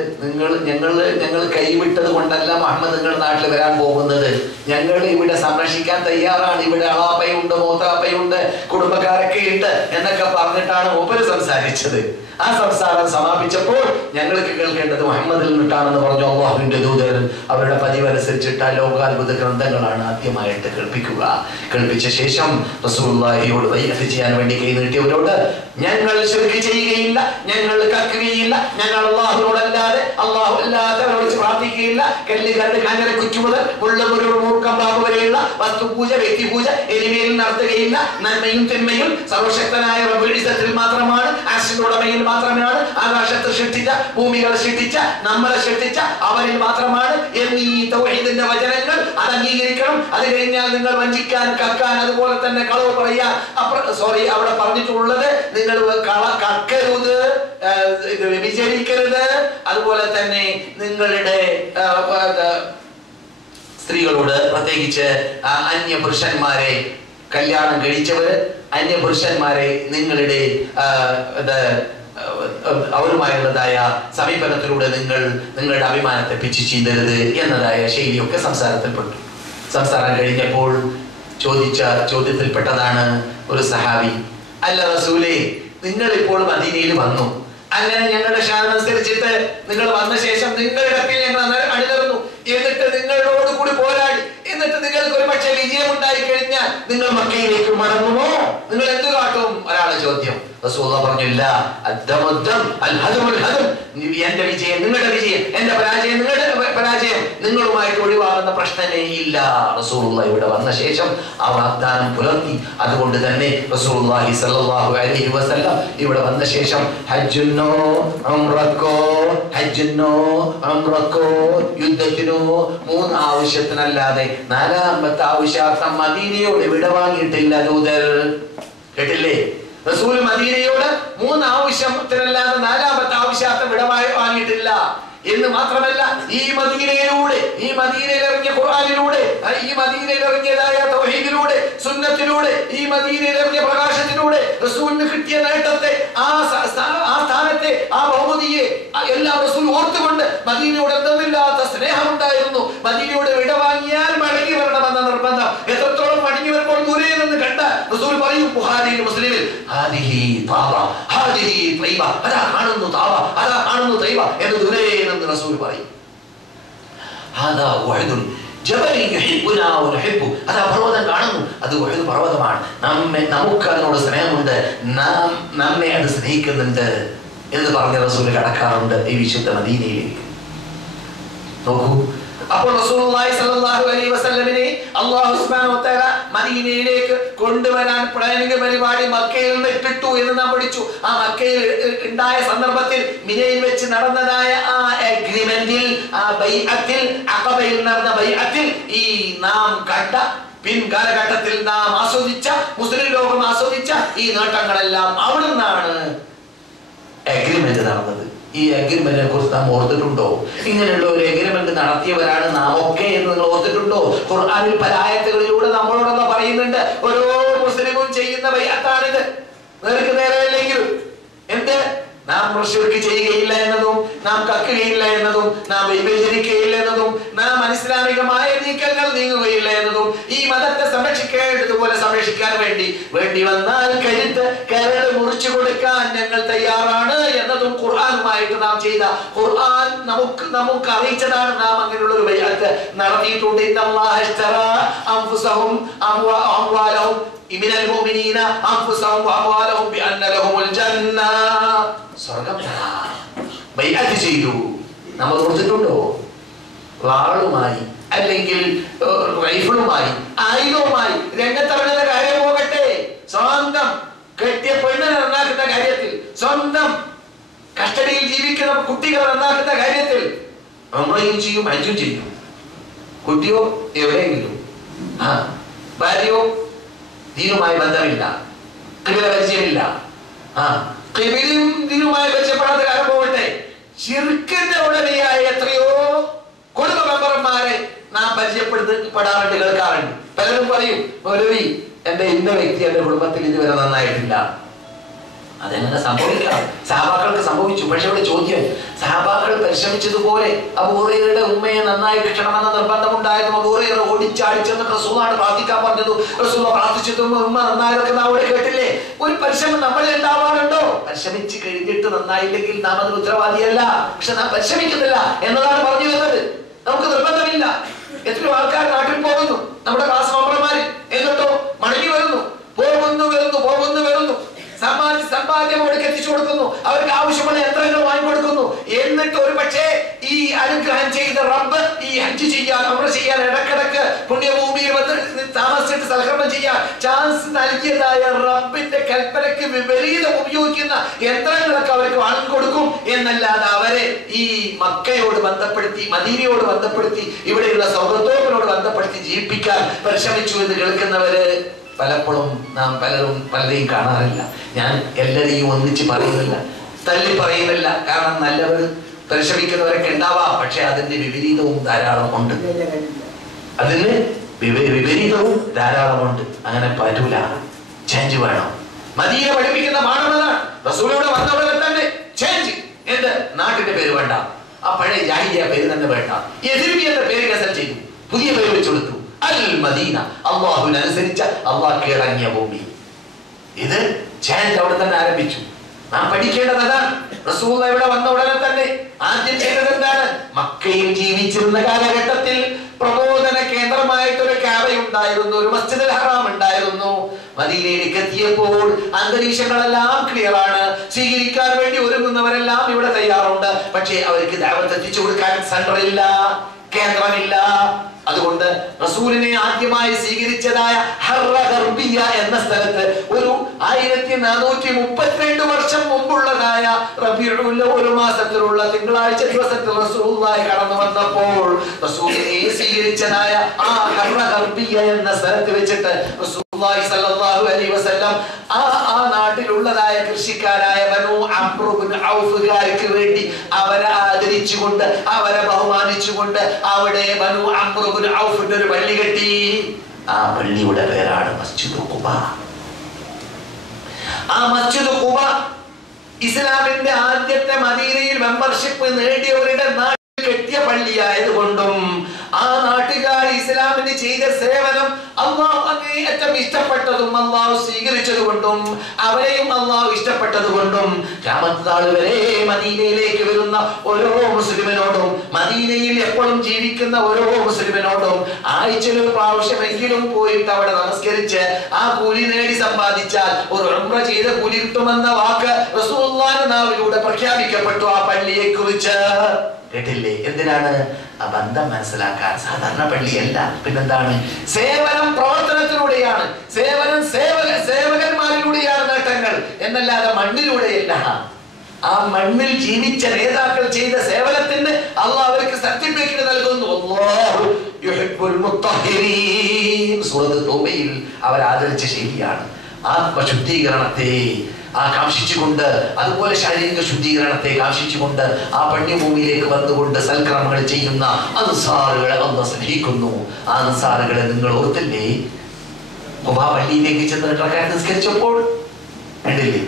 ഞങ്ങൾ കൈവിട്ടത് കൊണ്ടല്ല മുഹമ്മദ് നിങ്ങൾ നാട്ടിൽ വരാൻ പോകുന്നത്. ഞങ്ങൾ ഇവിടെ സംരക്ഷിക്കാൻ തയ്യാറാണ്. ഇവിടെ അളാപ്പയുണ്ട്, മൂത്താപ്പയുണ്ട്, കുടുംബക്കാരൊക്കെ ഉണ്ട് എന്നൊക്കെ പറഞ്ഞിട്ടാണ് മൂപ്പര് സംസാരിച്ചത്. ആ സംസാരം സമാപിച്ചപ്പോൾ ഞങ്ങൾക്ക് കേൾക്കേണ്ടത് മുഹമ്മദിൽ നിന്നിട്ടാണെന്ന് പറഞ്ഞു അല്ലാഹുവിന്റെ ദൂതൻ. അവരുടെ പതിവനുസരിച്ചിട്ട് ലോകാത്ഭുത ഗ്രന്ഥങ്ങളാണ് ആദ്യമായിട്ട് കേൾപ്പിച്ച ശേഷം റസൂലുള്ളാഹിയോട് ബൈഅത്ത് ചെയ്യാൻ വേണ്ടി കൈ നീട്ടിയവരോട്, ഞങ്ങൾ ശിർക്ക് ചെയ്യുകയില്ല, ഞങ്ങൾ കക്കുകയില്ല, ഞങ്ങൾ അല്ലാഹുവോടല്ലാതെ അല്ലാത്തവരോട് പ്രാർത്ഥിക്കുകയില്ല, കല്ലുകാരുടെ കാഞ്ഞിര കുറ്റി മുതൽ മൂർക്കമ്പാമ്പ് വരെയുള്ള വസ്തുപൂജ, വ്യക്തിപൂജ എന്നിവയിൽ നടത്തുകയില്ല. നന്മയും തിന്മയും സർവശക്തനായ റബ്ബുൽ ഇസ്സത്തിൽ മാത്രമാണ്, അർശിന്റെ ഉടമയിൽ മാത്രമാണ്, ആകാശത്തെ സൃഷ്ടിച്ച, ഭൂമികളെ സൃഷ്ടിച്ച, നമ്മളെ സൃഷ്ടിച്ച അവനിൽ മാത്രമാണ് എന്നീ തൗഹീദിന്റെ വചനങ്ങൾ അത് അംഗീകരിക്കണം. അത് കഴിഞ്ഞാൽ നിങ്ങൾ വഞ്ചിക്കാൻ, കക്കാൻ, അതുപോലെ തന്നെ കളവ് പറയാൻ അവിടെ പറഞ്ഞിട്ടുള്ളത് നിങ്ങൾ കക്കരുത്, വ്യഭിചരിക്കരുത്. അതുപോലെ തന്നെ നിങ്ങളുടെ സ്ത്രീകളോട്, പ്രത്യേകിച്ച് അന്യപുരുഷന്മാരെ കല്യാണം കഴിച്ചവര്, അന്യപുരുഷന്മാരെ നിങ്ങളുടെ അവരുമായുള്ളതായ സമീപനത്തിലൂടെ നിങ്ങളുടെ അഭിമാനത്തെ പിച്ചു ചീന്തരുത് എന്നതായ ശൈലിയൊക്കെ സംസാരത്തിൽപ്പെട്ടു. സംസാരം കഴിഞ്ഞപ്പോൾ ചോദ്യത്തിൽപ്പെട്ടതാണ് ഒരു സഹാബി, അല്ല റസൂലേ, നിങ്ങൾ ഇപ്പോൾ മദീനയിൽ വന്നു, അങ്ങനെ ഞങ്ങളുടെ ഷാനനുസരിച്ചിട്ട് നിങ്ങൾ വന്ന ശേഷം നിങ്ങളുടെ പേര് ഞങ്ങൾ അണിനിരന്നു, എന്നിട്ട് നിങ്ങളോട് കൂടി പോരാടി, എന്നിട്ട് നിങ്ങൾക്ക് ഒരു പക്ഷേ വിജയം ഉണ്ടായി കഴിഞ്ഞാൽ നിങ്ങൾ മക്കയിലേക്ക് മടങ്ങുമോ? നിങ്ങൾ എന്ത് കാട്ടും? ഒരാളെ ചോദ്യം. റസൂലുള്ളാഹി പറഞ്ഞില്ല, എന്റെ വിജയം നിങ്ങളുടെ വിജയം, എന്റെ പരാജയം നിങ്ങളുടെ പരാജയം, നിങ്ങളുമായിട്ട് ഒഴിവാകുന്ന പ്രശ്നമേ ഇല്ല. റസൂലുള്ളാഹി ഇവിടെ വന്ന ശേഷം ആ വാഗ്ദാനം പുലർത്തി. അതുകൊണ്ട് തന്നെ റസൂലുള്ളാഹി സ്വല്ലല്ലാഹു അലൈഹി വസല്ലം ഇവിടെ വന്ന ശേഷം ഹജ്ജിനോ ഉംറക്കോ യുദ്ധത്തിനോ 3 ആവശ്യത്തിനല്ലാതെ 4ാമത്തെ ആവശ്യാർത്ഥം മദീനയോട് വിട വാങ്ങിയിട്ടില്ല ദൂതർ. കേട്ടില്ലേ? റസൂൽ മദീനയോട് 3 ആവശ്യത്തിനല്ലാതെ 4ാമത്തെ ആവശ്യാർത്ഥം വിട വാങ്ങിയിട്ടില്ല എന്ന് മാത്രമല്ല, ഈ മദീനയിൽ ഇറങ്ങിയ ഖുർആനിലൂടെ, ഈ മദീനയിൽ ഇറങ്ങിയതായ തൗഹീദിലൂടെ, സുന്നത്തിലൂടെ, ഈ മദീനയിൽ ഇറങ്ങിയ പ്രകാശത്തിലൂടെ റസൂലിന് കിട്ടിയ നേട്ടത്തെ, ആ സ്ഥാനത്തെ, ആ ബഹുമതിയെ എല്ലാ റസൂൽ ഓർത്തുകൊണ്ട് മദീനയോട് എന്തെന്നില്ലാത്ത സ്നേഹമുണ്ടായിരുന്നു. മദീനയോട് വിടവാങ്ങിയാൽ മടങ്ങി വരണമെന്ന നിർബന്ധം. എത്രത്തോളം മടങ്ങി വരുമ്പോൾ ദൂരെ നിന്ന് കണ്ട റസൂൽ പറയും ബുഖാരിയിൽ മുസ്ലിമിൽ ഹാദിഹി താബ ഹാദിഹി തൈബ, അതാ കാണുന്നു താബ, അതാ കാണുന്നു തൈബ എന്ന് ദുനൈൻ റസൂൽ പറയും. ഹാദാ ഉഹദുൻ ജബലി യുഹിബ്ബുനാ വനുഹിബ്ബു, അതാ പർവ്വതം കാണുന്നു, അത് ഉഹദ് പർവ്വതമാണ്, നമുക്ക് അതിനോട് സ്നേഹമുണ്ട്, നമ്മെ അത് സ്നേഹിക്കുന്നുണ്ട് എന്ന് പറഞ്ഞ റസൂൽ കടക്കാറുണ്ട് ഈ വിശുദ്ധ മദീനയിലേക്ക്. നോക്കൂ, അപ്പോൾ റസൂലുള്ളാഹി സ്വല്ലല്ലാഹു അലൈഹി വസല്ലമിനെ അല്ലാഹു സുബ്ഹാനഹു വ തആല മദീനയിലേക്ക് കൊണ്ടുവരാൻ പ്ലാനിംഗ് പരിപാടി മക്കയിൽ നിന്ന് ഇട്ടിട്ടു എന്ന് നാം പഠിച്ചു. ആ മക്കയിൽ ഉണ്ടായ സന്ദർഭത്തിൽ മിനയിൽ വെച്ച് നടന്നതായ ആ അഗ്രിമെന്റിൽ, ആ ബൈഅത്തിൽ, അഖബയിൽ നടന്ന ബൈഅത്തിൽ ഈ നാം കണ്ട പിൻകാലഘട്ടത്തിൽ നാം ആസ്വദിച്ച, മുസ്ലിം ലോകം ആസ്വദിച്ച ഈ നേട്ടങ്ങളെല്ലാം അവിടെ നിന്നാണ് അഗ്രിമെന്റ് നടന്നത്. ഈ അഗ്രിമെന്റിനെ കുറിച്ച് നാം ഓർത്തിട്ടുണ്ടോ? ഇങ്ങനെയുള്ള ഒരു അഗ്രിമെന്റ് നടത്തിയവരാണ് നാം ഒക്കെ എന്ന് നിങ്ങൾ ഓർത്തിട്ടുണ്ടോ? ഖുർആനിൽ പല ആയത്തുകളിലൂടെ നമ്മളോടൊന്ന് പറയുന്നുണ്ട്, ഓരോ മുസ്ലിമും ചെയ്യുന്ന ബൈഅത്താണിത്. നേർക്ക് നേരെയല്ലെങ്കിലും എന്ത്, നാം മുശ്രിക്ക് ചെയ്യുകയില്ല എന്നതും, നാം കക്കുകയില്ല എന്നതും, നാം വിഭജിക്കുകയില്ല എന്നതും, നാം അനിസ്ലാമികമായ നീക്കങ്ങൾ നീങ്ങുകയില്ല എന്നതും, ഈ മതത്തെ സംരക്ഷിക്കേണ്ടതുപോലെ സംരക്ഷിക്കാൻ വേണ്ടി വന്നാൽ കരട് മുറിച്ചു കൊടുക്കാൻ ഞങ്ങൾ തയ്യാറാണ് എന്നതും ഖുർആനുമായിട്ട് നാം ചെയ്ത, ഖുർആൻ നമുക്ക് അറിയിച്ചതാണ്. നാം അങ്ങനെയുള്ള ഒരു ബൈഅത്ത് നടത്തിയിട്ടുണ്ട്. ഇന്നല്ലാഹ ഇശ്തറാ അൻഫുസഹും അംവാലഹും മിനൽ മുഅ്മിനീന അൻഫുസഹും വഅംവാലഹും ബിഅന്ന ലഹുൽ ജന്ന, സ്വർഗ്ഗം ബൈഅത്ത് ചെയ്തു. നമ്മൾ ഓർത്തിട്ടുണ്ടോ? വാളുമായി അല്ലെങ്കിൽ റൈഫിളുമായി ആയുധവുമായി രംഗത്തിറങ്ങുന്ന കാര്യം പോകട്ടെ, സ്വന്തം കെട്ടിയ പെണ്ണിനെ നന്നാക്കുന്ന കാര്യത്തിൽ, സ്വന്തം കസ്റ്റഡിയിൽ ജീവിക്കുന്ന കുട്ടികളെ നന്നാക്കുന്ന കാര്യത്തിൽ ഉംറയും ചെയ്യും, ഹജ്ജും ചെയ്യും. കുട്ടിയോ എവിടെയെങ്കിലും, ഭാര്യയോ ദീനുമായി ബന്ധമില്ല, ഖിബല പരിചയമില്ല, ഖിബലയും ദീനുമായി പരിചയപ്പെടാത്ത കാര്യം പോകട്ടെ, ശിർക്കിന്റെ ഉടമയായ എത്രയോ കുടുംബ മെമ്പർമാരെ നാം പരിചയപ്പെടാറുണ്ട്, കേൾക്കാറുണ്ട്. പലരും പറയും, മൗലവി എന്റെ ഇന്ന വ്യക്തി എന്റെ കുടുംബത്തിൽ ഇതുവരെ നന്നായിട്ടില്ല. അതെങ്ങനെ സംഭവിക്കാം? സഹാബാക്കൾക്ക് സംഭവിച്ചു. പക്ഷെ ഇവിടെ ചോദ്യം, സഹാബാക്കൾ പരിശ്രമിച്ചതുപോലെ അബൂ ഹുറൈറയുടെ ഉമ്മയെ നന്നായി കിട്ടണമെന്ന നിർബന്ധമുണ്ടായിരുന്നു. അബൂ ഹുറൈറ ഓടിച്ചാടിച്ചെന്ന് റസൂലാണ് പ്രാർത്ഥിക്കാൻ പറഞ്ഞത്. റസൂൽ പ്രാർത്ഥിച്ചതും ഉമ്മ നന്നായതൊക്കെ നാം അവിടെ കേട്ടില്ലേ? ഒരു പരിശ്രമം നമ്മളിൽ ഉണ്ടാവാറുണ്ടോ? പരിശ്രമിച്ച് കഴിഞ്ഞിട്ട് നന്നായില്ലെങ്കിൽ നാം അതിന് ഉത്തരവാദിയല്ല. പക്ഷെ നാം പരിശ്രമിക്കുന്നില്ല എന്നതാണ് പറഞ്ഞു വരുന്നത്. നമുക്ക് നിർബന്ധമില്ല. എത്രയോ ആൾക്കാർ നാട്ടിൽ പോകുന്നു, നമ്മുടെ ക്ലാസ് മെമ്പർമാര്, എന്നിട്ടോ മടങ്ങി വരുന്നു, പോകുന്നു, സമ്പാദ്യം അവർക്ക് എത്തിച്ചു കൊടുക്കുന്നു, അവർക്ക് ആവശ്യമുള്ള യന്ത്രങ്ങൾ വാങ്ങിക്കൊടുക്കുന്നു. എന്നിട്ട് ഒരു പക്ഷേ ഈ അനുഗ്രഹം ചെയ്ത റബ്ബ് ഈ ഹജ്ജ് ചെയ്യാൻ, ഉംറ ചെയ്യാൻ, ഇടക്കിടക്ക് പുണ്യഭൂമിയിൽ വന്ന് താമസിച്ചിട്ട് സൽക്കർമ്മം ചെയ്യാൻ ചാൻസ് നൽകിയതായ റബ്ബിന്റെ കൽപ്പനയ്ക്ക് വിപരീതം ഉപയോഗിക്കുന്ന യന്ത്രങ്ങളൊക്കെ അവർക്ക് വാങ്ങിക്കൊടുക്കും എന്നല്ലാതെ അവരെ ഈ മക്കയോട് ബന്ധപ്പെടുത്തി, മദീനയോട് ബന്ധപ്പെടുത്തി, ഇവിടെയുള്ള സൗഹൃദത്തോട് ബന്ധപ്പെടുത്തി ജീവിപ്പിക്കാൻ പരിശ്രമിച്ചു എന്ന് കേൾക്കുന്നവര് പലപ്പോഴും നാം പലരെയും കാണാറില്ല. ഞാൻ എല്ലാരെയും ഒന്നിച്ച് പറയുന്നില്ല, തല്ലി പറയുന്നില്ല. കാരണം നല്ലവർ പരിശ്രമിക്കുന്നവരൊക്കെ ഉണ്ടാവാം, പക്ഷെ അതിന്റെ വിപരീതവും ധാരാളമുണ്ട്. അങ്ങനെ പറ്റൂല, ചേഞ്ച് വേണം. മദീന പഠിപ്പിക്കുന്ന പാഠമാണ്. റസൂലിലൂടെ വന്നവിടെ തന്നെ ചേഞ്ച്. എന്ത്? നാട്ടിന്റെ പേര് വേണ്ട, ആ പഴയ ജാഹിലിയ പേര് തന്നെ വേണ്ട, യസിരിബി എന്ന പേര് കസൽ ചെയ്തു, പുതിയ പേര് വെച്ചു കൊടുത്തു, അൽ മദീന, അള്ളാഹുവിനനുസരിച്ച അള്ളാഹ് ഇറങ്ങിയ ഭൂമി. ഇത് ചേഞ്ച് അവിടെ തന്നെ ആരംഭിച്ചു. നാം പഠിക്കേണ്ടത് അതാണ്. റസൂൽ ഇവിടെ വന്ന ഉടനെ തന്നെ ആദ്യം ചെയ്തത് എന്താണ്? മക്കയിൽ ജീവിച്ചിരുന്ന കാലഘട്ടത്തിൽ പ്രബോധന കേന്ദ്രമായിട്ടൊരു കാബയുണ്ടായിരുന്നു, ഒരു മസ്ജിദുൽ ഹറാം ഉണ്ടായിരുന്നു. മദീനയിലേക്ക് എത്തിയപ്പോൾ അന്തരീക്ഷങ്ങളെല്ലാം ക്ലിയർ ആണ്, സ്വീകരിക്കാൻ വേണ്ടി ഒരുങ്ങുന്നവരെല്ലാം ഇവിടെ തയ്യാറുണ്ട്. പക്ഷേ അവർക്ക് ദഅവത്ത് എത്തിച്ചു കൊടുക്കാൻ സെന്ററില്ല, കേന്ദ്രമില്ല. അതുകൊണ്ട് റസൂലിനെ ആദ്യമായി സ്വീകരിച്ചതായ ഹർറ ഗർബിയ എന്ന സ്ഥലത്ത് ഒരു 1432 വർഷം മുമ്പുള്ളതായ റബീഉൽ അവ്വൽ മാസത്തിലുള്ള തിങ്കളാഴ്ച ദിവസത്തിൽ റസൂലുള്ളാഹി കടന്നു വന്നപ്പോൾ റസൂലിനെ സ്വീകരിച്ചതായ ആ ഹർറ ഗർബിയ എന്ന സ്ഥലത്ത് വെച്ചിട്ട് റസൂലുള്ളാഹി സ്വല്ലല്ലാഹു അലൈഹി വസല്ലം ആ നാട്ടിലുള്ളതായ കൃഷിക്കാരായ ബനൂ അംർ ഇബ്നു ഔഫുകാർക്ക് വേണ്ടി അവരെ ആദരിച്ചുകൊണ്ട്, അവരെ ബഹുമാനിച്ചുകൊണ്ട് അവിടെ ബനൂ അംർ ഇബ്നു ഔഫിന്റെ ഒരു പള്ളി കെട്ടി. ആ പള്ളിയുടെ പേരാണ് മസ്ജിദുൽ ഖുബ. ആ മസ്ജിദുൽ ഖുബ ഇസ്ലാമിന്റെ ആദ്യത്തെ മദീനയിൽ മെമ്പർഷിപ്പ് നേടിയവരുടെ നാട്ടിൽ കെട്ടിയ പള്ളിയായതുകൊണ്ടും ആ നാട്ടുകാർ ഇസ്ലാമിന് ചെയ്ത സേവനം അള്ളാഹു അങ്ങേയറ്റം ഇഷ്ടപ്പെട്ടതും അള്ളാഹു സ്വീകരിച്ചതുകൊണ്ടും അവരെയും അള്ളാഹു ഇഷ്ടപ്പെട്ടതുകൊണ്ടും ഖിയാമത്ത് നാൾ വരെ മദീനയിലേക്ക് വരുന്ന ഓരോ മുസ്ലിമിനോടും, മദീനയിൽ എപ്പോഴും ജീവിക്കുന്ന ഓരോ മുസ്ലിമിനോടും ആഴ്ചയിൽ ഒരു പ്രാവശ്യമെങ്കിലും പോയിട്ട് അവിടെ നമസ്കരിച്ച് ആ കൂലി നേടി സമ്പാദിച്ചാൽ ഒരു ഉംറ ചെയ്ത കൂലി കിട്ടുമെന്ന വാക്ക് റസൂലുള്ളാഹിയുടെ നാവിലൂടെ പ്രഖ്യാപിക്കപ്പെട്ടു ആ പള്ളിയെ കുറിച്ച്. കേട്ടില്ലേ? എന്തിനാണ്? ആ ബന്ധം മനസ്സിലാക്കാൻ. സാധാരണ പള്ളിയല്ല, പിന്നെന്താണ്? സേവനം പ്രവർത്തനത്തിലൂടെയാണ്, സേവകന്മാരിലൂടെയാണ് നേട്ടങ്ങൾ എന്നല്ലാതെ മണ്ണിലൂടെയല്ല. ആ മണ്ണിൽ ജീവിച്ച നേതാക്കൾ ചെയ്ത സേവനത്തിന് അള്ളാഹു അവർക്ക് സർട്ടിഫിക്കറ്റ് നൽകുന്നു. അല്ലാഹു യുഹിബ്ബുൽ മുത്തഹിരീൻ. സൂറത്ത് തൗബയിൽ അവർ ആദരിച്ച ശൈലിയാണ്. ആത്മശുദ്ധീകരണത്തെ കാംക്ഷിച്ചുകൊണ്ട്, അതുപോലെ ശാരീരിക ശുദ്ധീകരണത്തെ കാംക്ഷിച്ചുകൊണ്ട് ആ പുണ്യഭൂമിയിലേക്ക് വന്നുകൊണ്ട് സൽക്കർമ്മങ്ങൾ ചെയ്യുന്ന അൻസാറുകളെ അല്ലാഹു സ്നേഹിക്കുന്നു. ആ അൻസാറുകളെ നിങ്ങൾ ഓർത്തില്ലേ? ഖുബാ പള്ളിയിലേക്ക് ചെന്ന് റക്അത്ത് നിസ്കരിച്ചപ്പോൾ കണ്ടില്ലേ?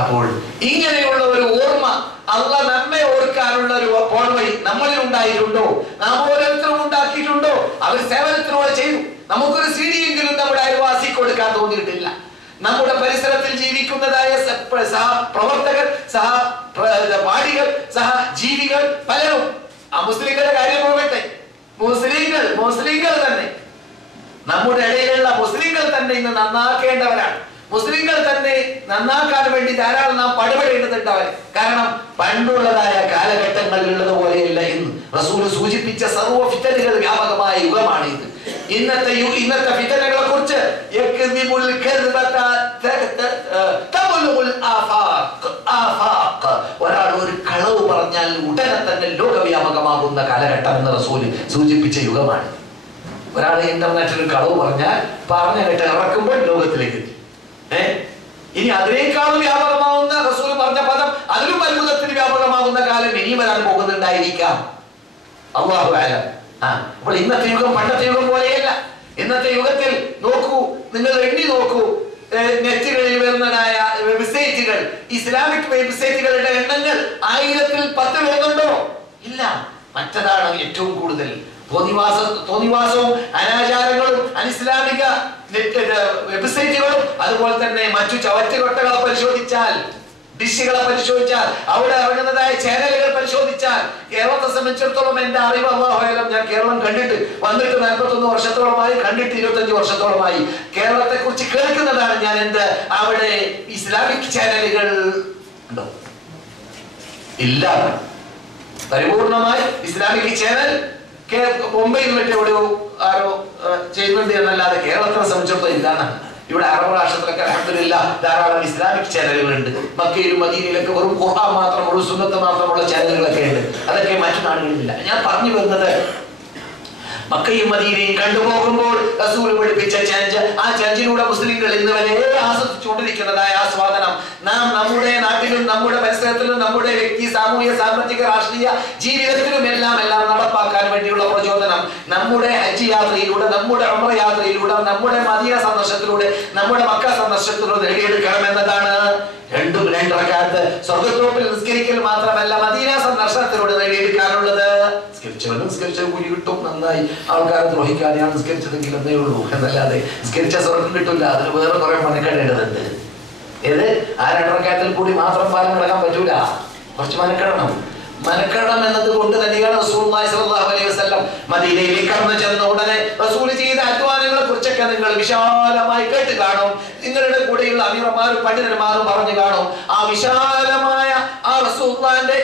അപ്പോൾ ഇങ്ങനെയുള്ള ഒരു ഓർമ്മ, അള്ളാഹ് നമ്മെ ഓർക്കാനുള്ള ഒരു പോർവഴി നമ്മളിൽ ഉണ്ടായിട്ടുണ്ടോ? നാം ഓരോരുത്തരും ഉണ്ടാക്കിയിട്ടുണ്ടോ? അവർ സേവനത്തിനോട് ചെയ്തു. നമുക്കൊരു സീഡിയെങ്കിലും നമ്മുടെ അയൽവാസി കൊടുക്കാൻ തോന്നിയിട്ടില്ല. നമ്മുടെ പരിസരത്തിൽ ജീവിക്കുന്നതായ പ്രവർത്തകർ, പാടികൾ, ജീവികൾ പലരും, മുസ്ലിങ്ങളുടെ കാര്യം പോകട്ടെ, മുസ്ലിങ്ങൾ തന്നെ, നമ്മുടെ ഇടയിലുള്ള മുസ്ലിങ്ങൾ തന്നെ ഇന്ന് നന്നാക്കേണ്ടവരാണ്. മുസ്ലിങ്ങൾ തന്നെ നന്നാക്കാൻ വേണ്ടി ധാരാളം നാം പടപെടേണ്ടതുണ്ട് അവർ. കാരണം പണ്ടുള്ളതായ കാലഘട്ടങ്ങളിലുള്ളത് പോലെയല്ല ഇന്ന്. റസൂൽ സൂചിപ്പിച്ച സർവ്വ ഫിതനകൾ വ്യാപകമായ യുഗമാണ് ഇത്. ഇന്നത്തെ ഫിതനകളെ കുറിച്ച് ഒരാൾ ഒരു കളവ് പറഞ്ഞാൽ ഉടനെ തന്നെ ലോകവ്യാപകമാകുന്ന കാലഘട്ടം എന്ന് റസൂൽ സൂചിപ്പിച്ച യുഗമാണ്. ഒരാൾ ഇന്റർനെറ്റിൽ കളവ് പറഞ്ഞാൽ പറഞ്ഞ കേട്ട് ഇറക്കുമ്പോൾ ലോകത്തിലേക്ക് എത്തി. ഇനി അതിനേക്കാളും വ്യാപകമാവുന്ന റസൂൽ പറഞ്ഞ പദം അതിലും അത്ഭുതത്തിന് വ്യാപകമാകുന്ന കാലം ഇനി വരാൻ പോകുന്നുണ്ടായിരിക്കാം. അല്ലാഹു അഅലം. അപ്പോൾ ഇന്നത്തെ യുഗം പണ്ടത്തെ യുഗം പോലെയല്ല. ഇന്നത്തെ യുഗത്തിൽ നോക്കൂ, നിങ്ങൾ എണ്ണി നോക്കൂ, നെറ്റുകളിൽ വരുന്നതായ വെബ്സൈറ്റുകൾ, ഇസ്ലാമിക് വെബ്സൈറ്റുകളുടെ എണ്ണങ്ങൾ 1000-10 വരുന്നുണ്ടോ? ഇല്ല. മറ്റതാണ് ഏറ്റവും കൂടുതൽ. തോന്നിവാസവും അനാചാരങ്ങളും അനിസ്ലാമിക വെബ്സൈറ്റുകളും അതുപോലെ തന്നെ മറ്റു ചവറ്റുകൊട്ടകളെ പരിശോധിച്ചാൽ, ഡിഷുകളെ പരിശോധിച്ചാൽ, അവിടെ ഇറങ്ങുന്നതായ ചാനലുകൾ പരിശോധിച്ചാൽ, കേരളത്തെ സംബന്ധിച്ചിടത്തോളം എന്റെ അറിവ് അല്ലാഹുവേ, ഞാൻ കേരളം കണ്ടിട്ട് വന്നിട്ട് 41 വർഷത്തോളമായി, കണ്ടിട്ട് 25 വർഷത്തോളമായി. കേരളത്തെ കുറിച്ച് കേൾക്കുന്നതാണ് ഞാൻ. അവിടെ ഇസ്ലാമിക് ചാനലുകൾ ഉണ്ടോ? ഇല്ല. പരിപൂർണമായി ഇസ്ലാമിക് ചാനൽ മുംബൈയിൽ മറ്റേ ആരോ ചെയ്യുന്നുണ്ട് എന്നല്ലാതെ കേരളത്തിനെ സംബന്ധിച്ചിടത്തോളം ഇല്ലാണ്. ഇവിടെ അറബ് രാഷ്ട്രത്തിലൊക്കെ അൽഹംദുലില്ലാഹ് ധാരാളം ഇസ്ലാമിക് ചാനലുകളുണ്ട്. മക്കയിലും മദീനയിലൊക്കെ വെറും ഖുർആൻ മാത്രമുള്ള, സുന്നത്ത് മാത്രമുള്ള ചാനലുകളൊക്കെ ഉണ്ട്. അതൊക്കെ മറ്റു നാടുകളിലില്ല. ഞാൻ പറഞ്ഞു വരുന്നത്, മക്കയും മദീനയും കണ്ടുപോകുമ്പോൾ റസൂൽ പഠിപ്പിച്ച ചഞ്ച്, ആ ചഞ്ചിലൂടെ മുസ്ലിങ്ങൾ ഇന്ന് വരെ ആസ്വദിച്ചുകൊണ്ടിരിക്കുന്നതായ ആസ്വാദനം നാം നമ്മുടെ നാട്ടിലും നമ്മുടെ പരിസരത്തിലും നമ്മുടെ വ്യക്തി സാമൂഹ്യ സാമ്പത്തിക രാഷ്ട്രീയ ജീവിതത്തിലും എല്ലാം നടപ്പാക്കാൻ വേണ്ടിയുള്ള പ്രചോദനം നമ്മുടെ ഹജ്ജ് യാത്രയിലൂടെ, നമ്മുടെ ഉംറ യാത്രയിലൂടെ, നമ്മുടെ മദീന സന്ദർശനത്തിലൂടെ, നമ്മുടെ മക്ക സന്ദർശനത്തിലൂടെ നേടിയെടുക്കണം എന്നതാണ്. 2 റക്അത്ത് സ്വർഗ്ഗത്തോപ്പിൽ നിസ്കരിക്കൽ മാത്രമല്ല, മദീന സന്ദർശനത്തിലൂടെ നേടിയെടുക്കാനുള്ളത്. നിസ്കരിച്ച കൂലി കിട്ടും, നന്നായി ആൾക്കാരെ ദ്രോഹിക്കാതെയാണ് നിസ്കരിച്ചതെങ്കിൽ എന്നേ ഉള്ളൂ എന്നല്ലാതെ നിസ്കരിച്ച സ്വർഗം കിട്ടില്ല. അതിന് വേറെ കുറെ മനക്കെടേണ്ടതുണ്ട്. ഏത് ആ 2 റക്അത്തിൽ കൂടി മാത്രം പാലം കിടക്കാൻ പറ്റൂല, കുറച്ച് മനക്കെടണം. മനക്കെടണം എന്നത് കൊണ്ട് തന്നെയാണ് റസൂലുള്ളാഹി സ്വല്ലല്ലാഹു അലൈഹി വസല്ലം മദീനയിലേക്ക് കടന്നു ചെന്ന ഉടനെ റസൂൽ ചെയ്ത അധ്വാനങ്ങളെ കുറിച്ചൊക്കെ നിങ്ങൾ വിശാലമായി കേട്ട് കാണും. നിങ്ങളുടെ കൂടെയുള്ള അമീറന്മാരും പണ്ഡിതന്മാരും പറഞ്ഞു കാണും. ആ വിശാലമായ ആ റസൂലുള്ളാഹിന്റെ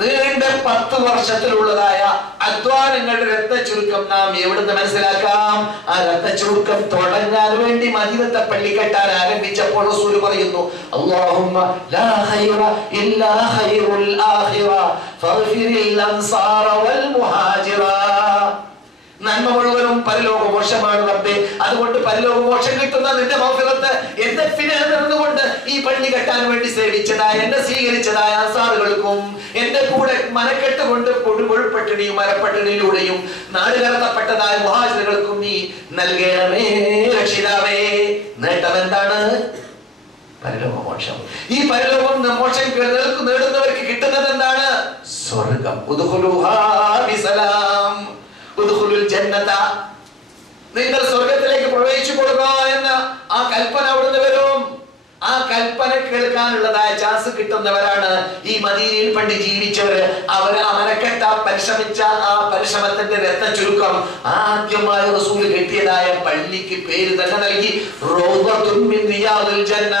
നീണ്ട 10 വർഷത്തിലുള്ളതായ അധ്വാനങ്ങളുടെ രത്നച്ചുരുക്കം നാം എവിടുന്ന് മനസ്സിലാക്കാം? ആ രത്നച്ചുരുക്കം തുടങ്ങാൻ വേണ്ടി മദീനത്തെ പള്ളി കെട്ടാൻ ആരംഭിച്ചപ്പോൾ റസൂൽ പറയുന്നു, അല്ലാഹുമ്മ ലാ ഖൈറ ഇല്ലാ ഖൈറുൽ ആഖിറ ഫഗ്ഫിറിൽ അൻസാറ വൽ മുഹാജിറ. നന്മ മുഴുവനും പരലോകമോക്ഷമാണ് റബ്ബേ. അതുകൊണ്ട് പരലോകമോക്ഷം കിട്ടുന്ന നിന്റെ മഗ്ഫിറത്ത് എന്റെ ഫിനഹ് നടന്നുകൊണ്ട് ഈ പള്ളി കെട്ടാൻ വേണ്ടി സേവിച്ചതായ, എന്നെ സ്വീകരിച്ചതായ അൻസാറുകൾക്കും എന്റെ കൂടെ മനക്കെട്ട് കൊണ്ട് പൊഴുപട്ടിണിയും മരപ്പട്ടിണിയിലൂടെയും നാടുകടത്തപ്പെട്ടതായ മുഹാജിറുകൾക്കും നീ നൽകണമേ രക്ഷിതാവേ. നേട്ടം എന്താണ്? പരലോകമോക്ഷം. ഈ പരലോകം മോക്ഷം നേടുന്നവർക്ക് കിട്ടുന്നത് എന്താണ്? സ്വർഗം. ഉദ്ഖുലുഹാ ബിസലാം. ഉദ്ഖുലുൽ ജന്നത. നിങ്ങൾ സ്വർഗത്തിലേക്ക് പ്രവേശിച്ചു കൊടുക്കുക എന്ന ആ കൽപ്പന അവിടുന്ന് വരും. ആ കൽപ്പന കേൾക്കാനുള്ളതായ ചാൻസ് കിട്ടുന്നവരാണ് ഈ മദീനയിൽ പണ്ട് ജീവിച്ചവര്. അവര് അമരക്കെട്ട പരിശ്രമിച്ച ആ പരിശ്രമത്തിന്റെ രത്ന ചുരുക്കം ആദ്യമായി റസൂൽ കെട്ടിയതായ പള്ളിക്ക് പേര് തന്നെ നൽകി റൗദത്തുൻ മിൻ റിയാദിൽ ജന്ന.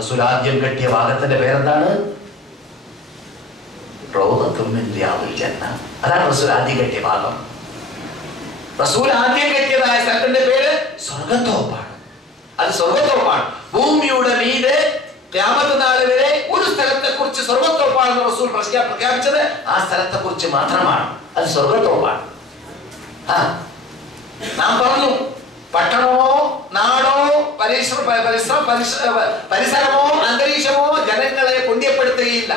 റസൂൽ ആദ്യം കെട്ടിയ ഭാഗത്തിന്റെ പേരെന്താണ്? റൗദത്തുൻ മിൻ റിയാദിൽ ജന്ന. അതാണ് റസൂൽ ആദ്യം കെട്ടിയ ഭാഗം. റസൂൽ ആദ്യം കെട്ടിയതായ സ്ഥലത്തിന്റെ പേര് സ്വർഗത്തോപ്പാണ്. അത് സ്വർഗത്തോപ്പാണ്. ഭൂമിയുടെ മീതെ ഖിയാമത്ത് നാൾ വരെ ഒരു സ്ഥലത്തെ കുറിച്ച് സ്വർഗത്തോപ്പാണെന്ന് റസൂൽ പ്രഖ്യാപിച്ചത് ആ സ്ഥലത്തെ കുറിച്ച് മാത്രമാണ്. അത് സ്വർഗത്തോപ്പാണ്. നാം പറഞ്ഞു, പട്ടണമോ നാടോ പരിസരമോ അന്തരീക്ഷമോ ജനങ്ങളെ പുണ്യപ്പെടുത്തുകയില്ല,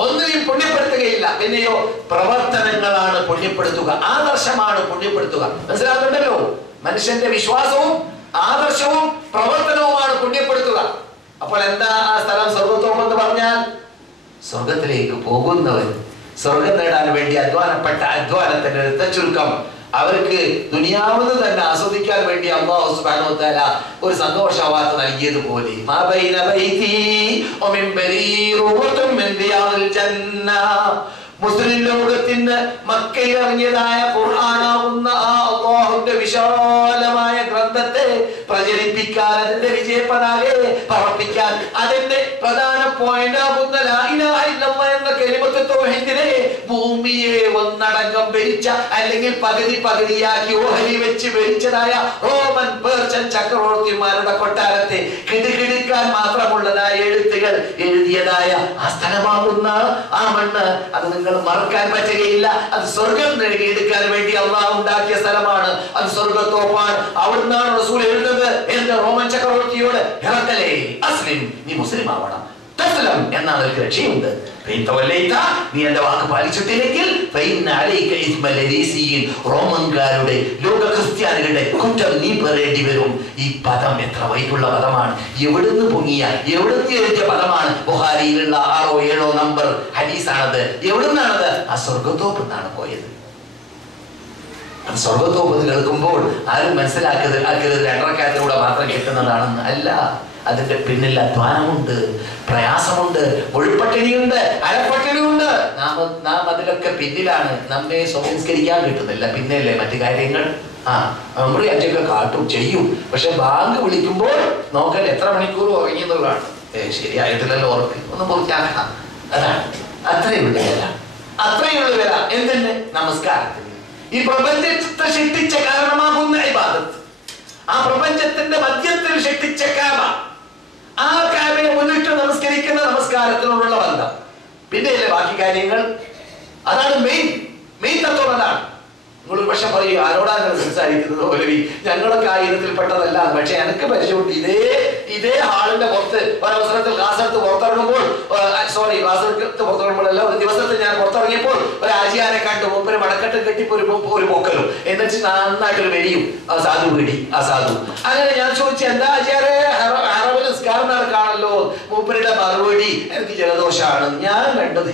ഒന്നിനെയും പുണ്യപ്പെടുത്തുകയില്ല. പിന്നെയോ പ്രവർത്തനങ്ങളാണ് പുണ്യപ്പെടുത്തുക, ആദർശമാണ് പുണ്യപ്പെടുത്തുക. മനസ്സിലാകുന്നുണ്ടല്ലോ? മനുഷ്യന്റെ വിശ്വാസവും ആദർശവും പ്രവർത്തനവുമാണ് പുണ്യപ്പെടുത്തുക. അപ്പോൾ എന്താ ആ സ്ഥലം സ്വർഗത്തോപ്പ് എന്ന് പറഞ്ഞാൽ? സ്വർഗത്തിലേക്ക് പോകുന്നവർ, സ്വർഗം നേടാൻ വേണ്ടി അധ്വാനത്തിന്റെ രത്ന ചുരുക്കം. അവർക്ക് ദുനിയാവിന് തന്നെ ആസ്വദിക്കാൻ വേണ്ടി അല്ലാഹു സുബ്ഹാനഹു വ തആല ഒരു സന്തോഷവാർത്ത നൽകിയതുപോലെ മുസ്ലിം ലോകത്തിന് മക്കയിൽ ഇറങ്ങിയതായ ഖുർആനാകുന്ന ആ അല്ലാഹുവിന്റെ വിശാലമായ ഗ്രന്ഥത്തെ പ്രചരിപ്പിക്കാൻ, അതിന്റെ വിജയ പതാകയെ പറപ്പിക്കാൻ, അതിന്റെ പ്രധാന പോയിന്റ് ആകുന്ന ലാ ഇലാഹ ഇല്ലല്ലാഹ് എന്ന കലിമത്ത് തൗഹീദിനെ ഭൂമിയെ ഒന്നടങ്കം ഭരിച്ച, അല്ലെങ്കിൽ പകുതിയാക്കി ഓഹരി വെച്ച് ഭരിച്ചതായ റോമൻ പേർഷ്യൻ ചക്രവർത്തിമാരുടെ കൊട്ടാരത്തെ കിടുകിടുക്കാൻ മാത്രമുള്ളതായ എഴുത്തുകൾ എഴുതിയതായ ആ സ്ഥലമാകുന്ന ആ മണ്ണ്, അത് നിങ്ങൾ മറക്കാൻ പറ്റുകയില്ല. അത് സ്വർഗം നേടിയെടുക്കാൻ വേണ്ടി അല്ലാഹു ഉണ്ടാക്കിയ സ്ഥലമാണ്. അത് സ്വർഗത്തോപ്പാണ്. അവിടുന്നാണ് റസൂൽ എഴുതുന്നത് എന്റെ റോമൻ ചക്രവർത്തിയോട്, ഹെറക്കലേ അസ്ലിം, നീ മുസ്ലിം ആവണം, തസ്ലം, എന്നാണ് ഒരു രക്ഷയുണ്ട്. നീ എന്റെ വാക്ക് പാലിച്ചിട്ടില്ലെങ്കിൽ റോമൻകാരുടെ, ലോക ക്രിസ്ത്യാനികളുടെ കുറ്റം നീ പറയേണ്ടി വരും. ഈ പദം എത്ര വൈകുള്ള പദമാണ്! എവിടുന്ന് പൊങ്ങിയ, എവിടുന്ന് എഴുതിയ പദമാണ്? ബുഖാരിയിലുള്ള 6 or 7 നമ്പർ ഹദീസാണത്. എവിടുന്നാണത്? ആ സ്വർഗത്തോപ്പ് എന്നാണ് പോയത്. സ്വർഗത്തോപ്പ് കേൾക്കുമ്പോൾ ആരും മനസ്സിലാക്കരുത് 2 റക്അത്തിലൂടെ മാത്രം കിട്ടുന്നതാണെന്ന് അല്ല. അതിന്റെ പിന്നിൽ അധ്വാനമുണ്ട്, പ്രയാസമുണ്ട്, മുൾപട്ടിണിയുണ്ട്, അരപ്പട്ടിണിയുണ്ട്. നാം അതിലൊക്കെ പിന്നിലാണ്. നമ്മെ സംസ്കരിക്കാൻ കിട്ടുന്നില്ല, പിന്നെയല്ലേ മറ്റു കാര്യങ്ങൾ. മെമ്മറി അറ്റൊക്കെ കാട്ടും ചെയ്യും. പക്ഷെ ബാങ്ക് വിളിക്കുമ്പോൾ നോക്കാൻ എത്ര മണിക്കൂർ ഉറങ്ങി എന്നുള്ളതാണ്. ശരിയായിട്ടില്ലല്ലോ ഉറക്കി, ഒന്ന് പൂർത്തിയാക്കണം. അതാണ് അത്രയുള്ള വില, അത്രയുള്ള വില. എന്തിന്? നമസ്കാരത്തിന്. ഈ പ്രപഞ്ചത്തെ സൃഷ്ടിച്ച കാരണമാകുന്ന ഇബാദത്ത്, ആ പ്രപഞ്ചത്തിന്റെ മധ്യത്തിൽ സൃഷ്ടിച്ച കാബ, ആ കാബയെ മുന്നിട്ട് നമസ്കരിക്കുന്ന നമസ്കാരത്തിനോടുള്ള ബന്ധം, പിന്നെയല്ലേ ബാക്കി കാര്യങ്ങൾ. അതാണ് മെയിൻ തത്വം. അതാണ്. നിങ്ങൾ പക്ഷെ പറയും, ആരോടാണ് സംസാരിക്കുന്നത് മൗലവി? ഞങ്ങളൊക്കെ ആ ഇനത്തിൽപ്പെട്ടതല്ല. പക്ഷെ എനിക്ക് പരിചയമുണ്ട്. ഇതേ ഹാളിന്റെ പുറത്ത് ഒരവസരത്തിൽ ക്ലാസ് എടുത്ത് പുറത്തിറങ്ങുമ്പോൾ, ക്ലാസ് എടുത്ത് പുറത്തിറങ്ങുമ്പോഴല്ല, ഒരു ദിവസത്തിൽ ഞാൻ പുറത്തിറങ്ങിയപ്പോൾ ഒരു ആജിയാനെ കണ്ടു. മൂപ്പര് മടക്കെട്ട് കെട്ടിപ്പോ ഒരു പൊക്കലും, എന്നിട്ട് നന്നായിട്ടൊരു വെടിയും സാധു വീടി. ആ സാധു അങ്ങനെ ഞാൻ ചോദിച്ചു, എന്താ ആചാര്യ ഹറമിൽ നിസ്കാരം നടക്കാണല്ലോ? മൂപ്പരുടെ മറുപടി, എനിക്ക് ജലദോഷമാണ്.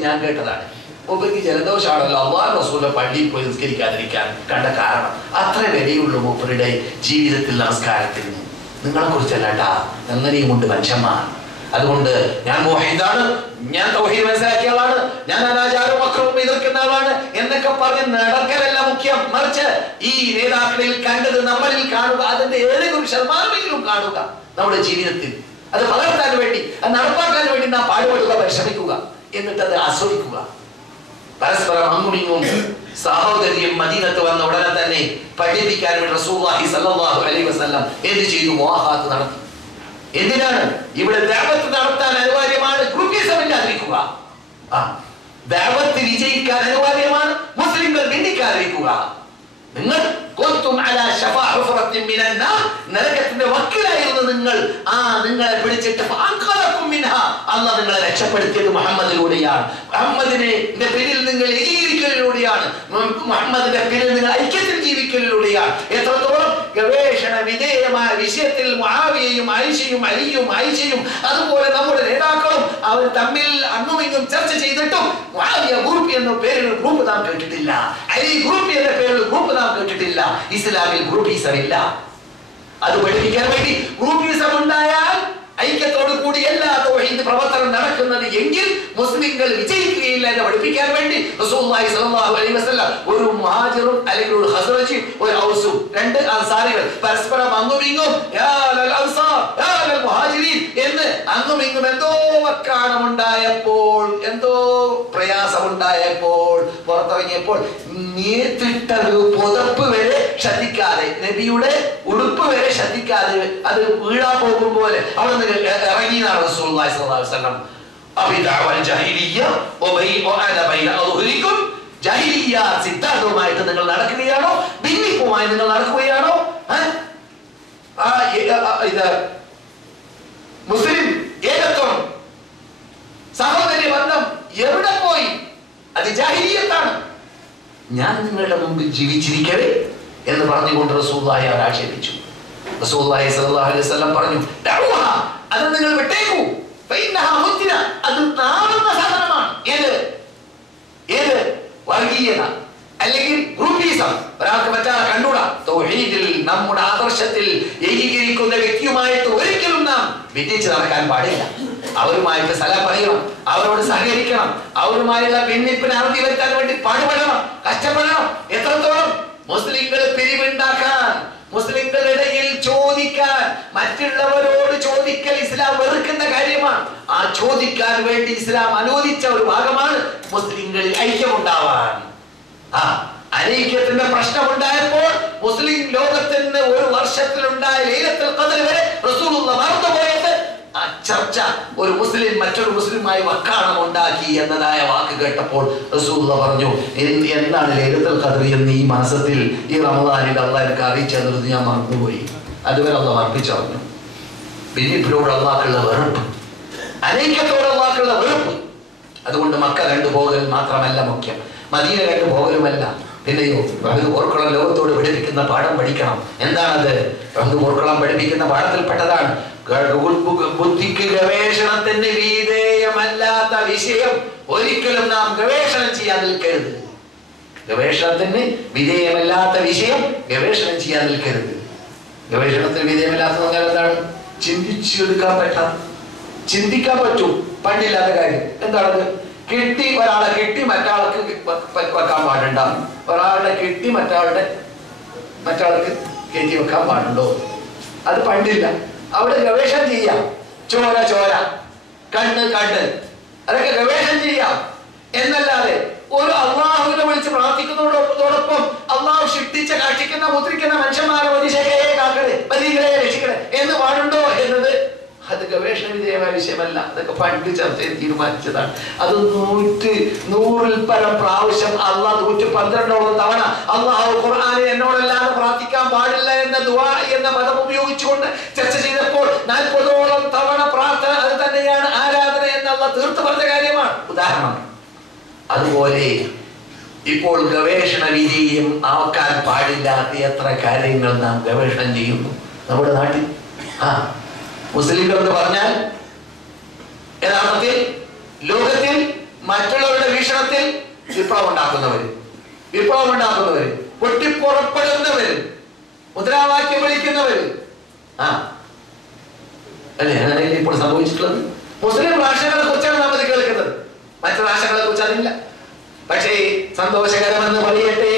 ഞാൻ കേട്ടതാണ്. മൂപ്പർക്ക് ജലദോഷമാണല്ലോ, അല്ലാഹു റസൂലിന്റെ പള്ളിയിൽ പോയി നിസ്കരിക്കാതിരിക്കാൻ കണ്ട കാരണം. അത്ര വിലയുള്ളൂ മൂപ്പരുടെ ജീവിതത്തിൽ നമസ്കാരത്തിന്. നിങ്ങളെ കുറിച്ചല്ലാട്ടാ, അങ്ങനെയും കൊണ്ട് മനുഷ്യന്മാർ. അതുകൊണ്ട് ഞാൻ മുവഹിദാണ്, ഞാൻ തൗഹീദ് മനസ്സിലാക്കിയ ആളാണ്, ഞാൻ അനാചാരവും അക്രമവും എതിർക്കുന്ന ആളാണ് എന്നൊക്കെ പറഞ്ഞ് നടക്കലല്ല മുഖ്യം. മറിച്ച് ഈ നേതാക്കളിൽ കണ്ടത് നമ്മളിൽ കാണുക, അതിന്റെ ഏതെങ്കിലും ശതമാനമെങ്കിലും കാണുക നമ്മുടെ ജീവിതത്തിൽ. അത് പകർത്താൻ വേണ്ടി, അത് നടപ്പാക്കാൻ വേണ്ടി നാം പാടുപെടുക, പരിശ്രമിക്കുക, എന്നിട്ട് അത് ആസ്വദിക്കുക. പരസ്പരം അങ്ങുമിങ്ങും സഹോദര്യം മദീനത്ത് വന്ന ഉടനെ തന്നെ പഠിപ്പിക്കാൻ വേണ്ടി റസൂലുള്ളാഹി സ്വല്ലല്ലാഹു അലൈഹി വസല്ലം എന്ത് ചെയ്തു? മുആഹാത്ത് നടത്തി. എന്തിനാണ്? ഇവിടെ ദഅവത്ത് നടത്താൻ അനിവാര്യമാണ് ഗ്രൂപ്പിസം ഇല്ലാതിരിക്കുക. ദഅവത്ത് വിജയിക്കാൻ അനിവാര്യമാണ് മുസ്ലിങ്ങൾ ഭിന്നിക്കാതിരിക്കുക. നിങ്ങൾ നരകത്തിന്റെ വക്കിലായിരുന്നു നിങ്ങൾ നിങ്ങളെ പിടിച്ചിട്ട് അള്ളാഹ് നിങ്ങളെ രക്ഷപ്പെടുത്തിയത് മുഹമ്മദിലൂടെയാണ്. മുഹമ്മദിന്റെ പേരിൽ നിങ്ങൾ ഏകീകരിക്കലിലൂടെയാണ്. മുഹമ്മദിന്റെ പേരിൽ നിങ്ങൾ ഐക്യത്തിൽ ജീവിക്കലിലൂടെയാണ്. എത്രത്തോളം ഗവേഷണ വിധേയമായ വിഷയത്തിൽ മുആവിയയും ആയിഷയും അതുപോലെ നമ്മുടെ നേതാക്കളും അവർ തമ്മിൽ അങ്ങും ഇങ്ങും ചർച്ച ചെയ്തിട്ടും മുആവിയ ഗ്രൂപ്പ് എന്ന പേരിൽ ഗ്രൂപ്പ് നാം കേട്ടിട്ടില്ല. അലി ഗ്രൂപ്പ് എന്ന പേരിൽ ഗ്രൂപ്പ് നാം കേട്ടിട്ടില്ല. ഇസ്ലാമിൽ ഗ്രൂപ്പിസം ഇല്ല. അത് പഠിപ്പിക്കാൻ വേണ്ടി ഗ്രൂപ്പിസം ഉണ്ടായാൽ ഐക്യത്തോടു കൂടി എല്ലാ തൗഹീദ് പ്രവർത്തനം നടക്കുന്നത് എങ്കിൽ മുസ്ലിങ്ങൾ വിജയിക്കുകയില്ല എന്ന് പഠിപ്പിക്കാൻ വേണ്ടി റസൂലുള്ളാഹി സ്വല്ലല്ലാഹു അലൈഹി വസല്ലം ഒരു മുഹാജിറും അല്ലെങ്കിൽ ഒരു ഖസ്റജും ഒരു ഔസും രണ്ട് അൻസാരികൾ പരസ്പരം അങ്ങുമിങ്ങും യാ ലൽ അൻസാർ യാ ലൽ മുഹാജിരീൻ എന്ന് അങ്ങുമിങ്ങും എന്തോ വക്കാണമുണ്ടായപ്പോൾ എന്തോ പ്രയാസമുണ്ടായപ്പോൾ പുറത്തിറങ്ങിയപ്പോൾ നേരിട്ട ഒരു പുതപ്പ് വരെ ശ്രദ്ധിക്കാതെ നബിയുടെ ഉടുപ്പ് വരെ ശ്രദ്ധിക്കാതെ അത് വീഴാൻ പോകും പോലെ അവിടെ ഇറങ്ങിയതാണ് റസൂലുള്ളാഹി സ്വല്ലല്ലാഹു അലൈഹി വസല്ലം. അബിദഅവൽ ജാഹിലിയ്യ വഅന ബൈന അദ്ഹുരികും ജാഹിലിയ്യ സിദ്ധാന്തവുമായിട്ട് നിങ്ങൾ നടക്കുകയാണോ? ഭിന്നിപ്പുമായി നിങ്ങൾ നടക്കുകയാണോ? ഇത് മുസ്ലിം ഏകത്വം സഹോദര്യ ബന്ധം എവിടെ പോയി? അത് ജാഹിലിയ്യത്താണ്. ഞാൻ നിങ്ങളുടെ മുമ്പിൽ ജീവിച്ചിരിക്കവേ എന്ന് പറഞ്ഞുകൊണ്ട് റസൂലുള്ളാഹി ആക്ഷേപിച്ചു. റസൂലുള്ളാഹി സ്വല്ലല്ലാഹു അലൈഹി വസല്ലം പറഞ്ഞു, അത് നിങ്ങൾ വിട്ടേക്കൂ, അത് നാളുന്ന സാധനമാണ്. ഏത് വർഗീയത അല്ലെങ്കിൽ ഗ്രൂപ്പിസം. ഒരാൾക്ക് മറ്റാളെ കണ്ടൂടാ. തൗഹീദിൽ നമ്മുടെ ആദർശത്തിൽ ഏകീകരിക്കുന്ന വ്യക്തിയുമായിട്ട് ഒരിക്കലും നാം ഭിന്നിച്ച് നടക്കാൻ പാടില്ല. അവരുമായിട്ട് സലാം പറയണം, അവരോട് സഹകരിക്കണം, അവരുമായുള്ള ഭിന്നിപ്പിനെ അറുതി വരുത്താൻ വേണ്ടി പാടുപെടണം, കഷ്ടപ്പെടണം. എത്രത്തോളം മുസ്ലിങ്ങൾ പിരിവുണ്ടാക്കാൻ, മുസ്ലിങ്ങളുടെ ഇടയിൽ ചോദിക്കാൻ, മറ്റുള്ളവരോട് ചോദിക്കൽ ഇസ്ലാം വെറുക്കുന്ന കാര്യമാണ്. ആ ചോദിക്കാൻ വേണ്ടി ഇസ്ലാം അനുവദിച്ച ഒരു ഭാഗമാണ് മുസ്ലിങ്ങളിൽ ഐക്യമുണ്ടാവാൻ. അനൈക്യത്തിന്റെ പ്രശ്നമുണ്ടായപ്പോൾ മുസ്ലിം ലോകത്തിന് ഒരു വർഷത്തിലുണ്ടായ ലൈലത്തുൽ ഖദ്ർ വരെ റസൂലുള്ളാഹി മറന്നുപോയത് ആ ചർച്ച ഒരു മുസ്ലിം മറ്റൊരു മുസ്ലിമായി വക്കാണം ഉണ്ടാക്കി എന്നതായ വാക്ക് കേട്ടപ്പോൾ റസൂലുള്ളാഹി പറഞ്ഞു, എന്താണ് ലൈലത്തുൽ ഖദ്ർ എന്ന് ഈ മാസത്തിൽ ഈ റമദാനിൽ അള്ളാഹ് എനിക്ക് അറിയിച്ചത് ഞാൻ മറന്നുപോയി. അതുവരെ അള്ളാഹ് അർപ്പിച്ചറിഞ്ഞു. ഭിന്നിപ്പിനോട് അള്ളാഹ്ക്കുള്ള വെറുപ്പ്, അനൈക്യത്തോട് അള്ളാഹ്ക്കുള്ള വെറുപ്പ്. അതുകൊണ്ട് മക്ക കണ്ടുപോകൽ മാത്രമല്ല മുഖ്യം, മദീന കണ്ടുപോകലുമല്ല. പിന്നെയോ ഓർക്കുളം ലോകത്തോട് പഠിപ്പിക്കുന്ന പാഠം പഠിക്കണം. എന്താണത്? ഓർക്കുളം പഠിപ്പിക്കുന്ന പാഠത്തിൽപ്പെട്ടതാണ് ബുദ്ധിക്ക് ഗവേഷണത്തിന് വിധേയമല്ലാത്ത വിഷയം ഒരിക്കലും നാം ഗവേഷണം ചെയ്യാൻ നിൽക്കരുത്. ഗവേഷണത്തിന് വിധേയമല്ലാത്ത വിഷയം ഗവേഷണം ചെയ്യാൻ നിൽക്കരുത്. ഗവേഷണത്തിന് വിധേയമല്ലാത്ത എന്താണ്? ചിന്തിക്കാൻ പറ്റും പണ്ടില്ലാത്ത കാര്യം. എന്താണത്? ഒരാളെ കെട്ടി മറ്റാൾക്ക് വെക്കാൻ പാടുണ്ടോ? ഒരാളുടെ കെട്ടി മറ്റാൾക്ക് കയറ്റി വെക്കാൻ പാടുണ്ടോ? അത് പണ്ടില്ല. അവിടെ ഗവേഷണം ചെയ്യാം. ചോര കണ്ണ് അതൊക്കെ ഗവേഷണം ചെയ്യാം. എന്നല്ലാതെ ഒരു അള്ളാഹുവിനെ വിളിച്ച് പ്രാർത്ഥിക്കുന്നതോടൊപ്പം അള്ളാഹു ശിക്ഷിച്ച കാക്ഷിക്കുന്ന മുദ്രിക്കുന്ന മനുഷ്യന്മാരെ രക്ഷിക്കണേ എന്ന് പാടുണ്ടോ എന്നത് അത് ഗവേഷണ വിധേയമായ വിഷയമല്ല. അതൊക്കെ പണ്ട് ചർച്ച ചെയ്ത് തീരുമാനിച്ചതാണ്. അത് 100 പ്രാവശ്യം അള്ളാഹ് 112 തവണ അള്ളാഹു ഖുർആനിൽ എന്നോടല്ലാതെ പ്രാർത്ഥിക്കാൻ പാടില്ല എന്ന ദുആ എന്ന പദം ഉപയോഗിച്ചുകൊണ്ട് ചർച്ച ചെയ്തപ്പോൾ 40ഓളം തവണ പ്രാർത്ഥന അത് തന്നെയാണ് ആരാധന എന്ന് അള്ളാഹ് തീർത്തു പറഞ്ഞ കാര്യമാണ്. ഉദാഹരണം. അതുപോലെ ഇപ്പോൾ ഗവേഷണ വിധേയം ആക്കാൻ പാടില്ലാത്ത എത്ര കാര്യങ്ങൾ നാം ഗവേഷണം ചെയ്യുന്നു നമ്മുടെ നാട്ടിൽ. മുസ്ലിങ്ങൾ എന്ന് പറഞ്ഞാൽ യഥാർത്ഥത്തിൽ ലോകത്തിൽ മറ്റുള്ളവരുടെ വീക്ഷണത്തിൽ വിപ്ലവം ഉണ്ടാക്കുന്നവര്, പൊട്ടിപ്പുറപ്പെടുന്നവര്, മുദ്രാവാക്യം വിളിക്കുന്നവര്. അല്ലേ അങ്ങനെയല്ലേ ഇപ്പോൾ സംഭവിച്ചിട്ടുള്ളത്? മുസ്ലിം ഭാഷകളെ കുറിച്ചാണ് നാം അത് കേൾക്കുന്നത്, മറ്റു ഭാഷകളെ കുറിച്ച് അതില്ല. പക്ഷേ സന്തോഷകരമെന്ന് പറയട്ടെ,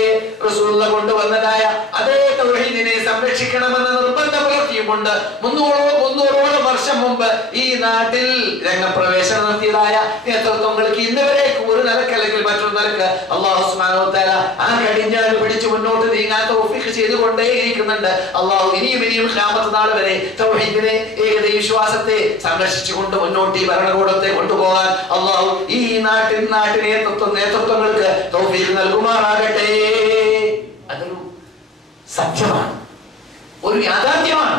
റസൂലുള്ളാഹി കൊണ്ടുവന്നതായ അതേ തൗഹീദിനെ സംരക്ഷിക്കണമെന്ന നിർബന്ധം പുലർത്തിയുകൊണ്ട് 300ഓളം വർഷം മുമ്പ് ഈ നാട്ടിൽ രംഗപ്രവേശനം നടത്തിയതായ നേതൃത്വങ്ങൾക്ക് ഇന്ന് വരെ ഒരു നിലക്കല്ലെങ്കിൽ മറ്റൊരു നിലക്ക് അല്ലാഹു സുബ്ഹാനഹു വ തആല ആ കടിഞ്ഞാൽ പിടിച്ച് മുന്നോട്ട് നീങ്ങാൻ തൗഫീഖ് ചെയ്തുകൊണ്ടേയിരിക്കുന്നുണ്ട്. അല്ലാഹു ഇനിയും ഖിയാമത്ത് നാൾ വരെ തൗഹീദിനെ, ഏകദൈവ വിശ്വാസത്തെ സംരക്ഷിച്ചുകൊണ്ട് മുന്നോട്ട് ഈ ഭരണകൂടത്തെ കൊണ്ടുപോകാൻ അല്ലാഹു ഈ നേതൃത്വങ്ങൾക്ക് തൗഫീഖ് നൽകുമാറാകട്ടെ. അതൊരു സത്യമാണ്, ഒരു യാഥാർത്ഥ്യമാണ്,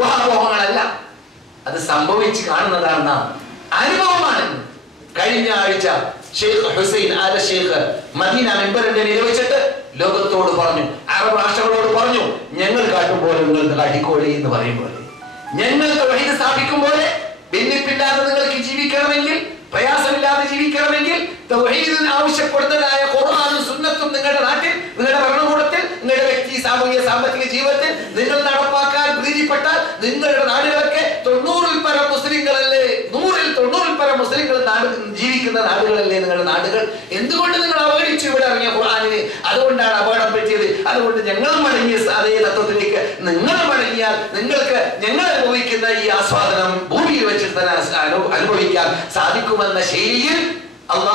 ഊഹാപോഹങ്ങളല്ല. സംഭവിച്ചു കാണുന്നതാണ് നാം. അനുഭവമാണ്. കഴിഞ്ഞ ആഴ്ച ഷെയ്ഖ് ഹുസൈൻ ആല ഷെയ്ഖ് മദീന മെമ്പറിന്റെ നിലവിച്ചിട്ട് ലോകത്തോട് പറഞ്ഞു, അറബ് രാഷ്ട്രങ്ങളോട് പറഞ്ഞു, ഞങ്ങൾ കാട്ടുമ്പോൾ നിങ്ങൾ കാട്ടിക്കോളി എന്ന് പറയുമ്പോൾ, ഞങ്ങൾ തൗഹീദ് സ്ഥാപിക്കുമ്പോൾ ഭിന്നിപ്പില്ലാതെ നിങ്ങൾക്ക് ജീവിക്കണമെങ്കിൽ, പ്രയാസമില്ലാതെ ജീവിക്കണമെങ്കിൽ തൗഹീദിന് ആവശ്യപ്പെടുന്നതായ ഖുർആനും സുന്നത്തും നിങ്ങളുടെ നാട്ടിൽ, നിങ്ങളുടെ ഭരണകൂടത്തിൽ, നിങ്ങളുടെ വ്യക്തി സാമൂഹിക സാമ്പത്തിക ജീവിതത്തിൽ നിങ്ങൾ നടപ്പാക്കാൻ പ്രീതിപ്പെട്ടാൽ നിങ്ങളുടെ നാടുകളൊക്കെ 90-ൽ പരം മുസ്ലിങ്ങളല്ലേ, 100-ൽ 90-ൽ പരം മുസ്ലിങ്ങൾ ജീവിക്കുന്ന നാടുകളല്ലേ നിങ്ങളുടെ നാടുകൾ? എന്തുകൊണ്ട് നിങ്ങൾ അവഗണിച്ചു ഇവിടെ ഇറങ്ങിയ ഖുർആനിനെ? അതുകൊണ്ടാണ് അപകടം പറ്റിയത്. അതുകൊണ്ട് ഞങ്ങൾ മടങ്ങിയ അതേ തത്വത്തിലേക്ക് നിങ്ങൾ മടങ്ങിയാൽ നിങ്ങൾക്ക് ഞങ്ങൾ അനുഭവിക്കുന്ന ഈ ആസ്വാദനം ഭൂമിയിൽ വെച്ചിട്ട് തന്നെ അനുഭവിക്കാൻ സാധിക്കുമെന്ന ശൈലിയിൽ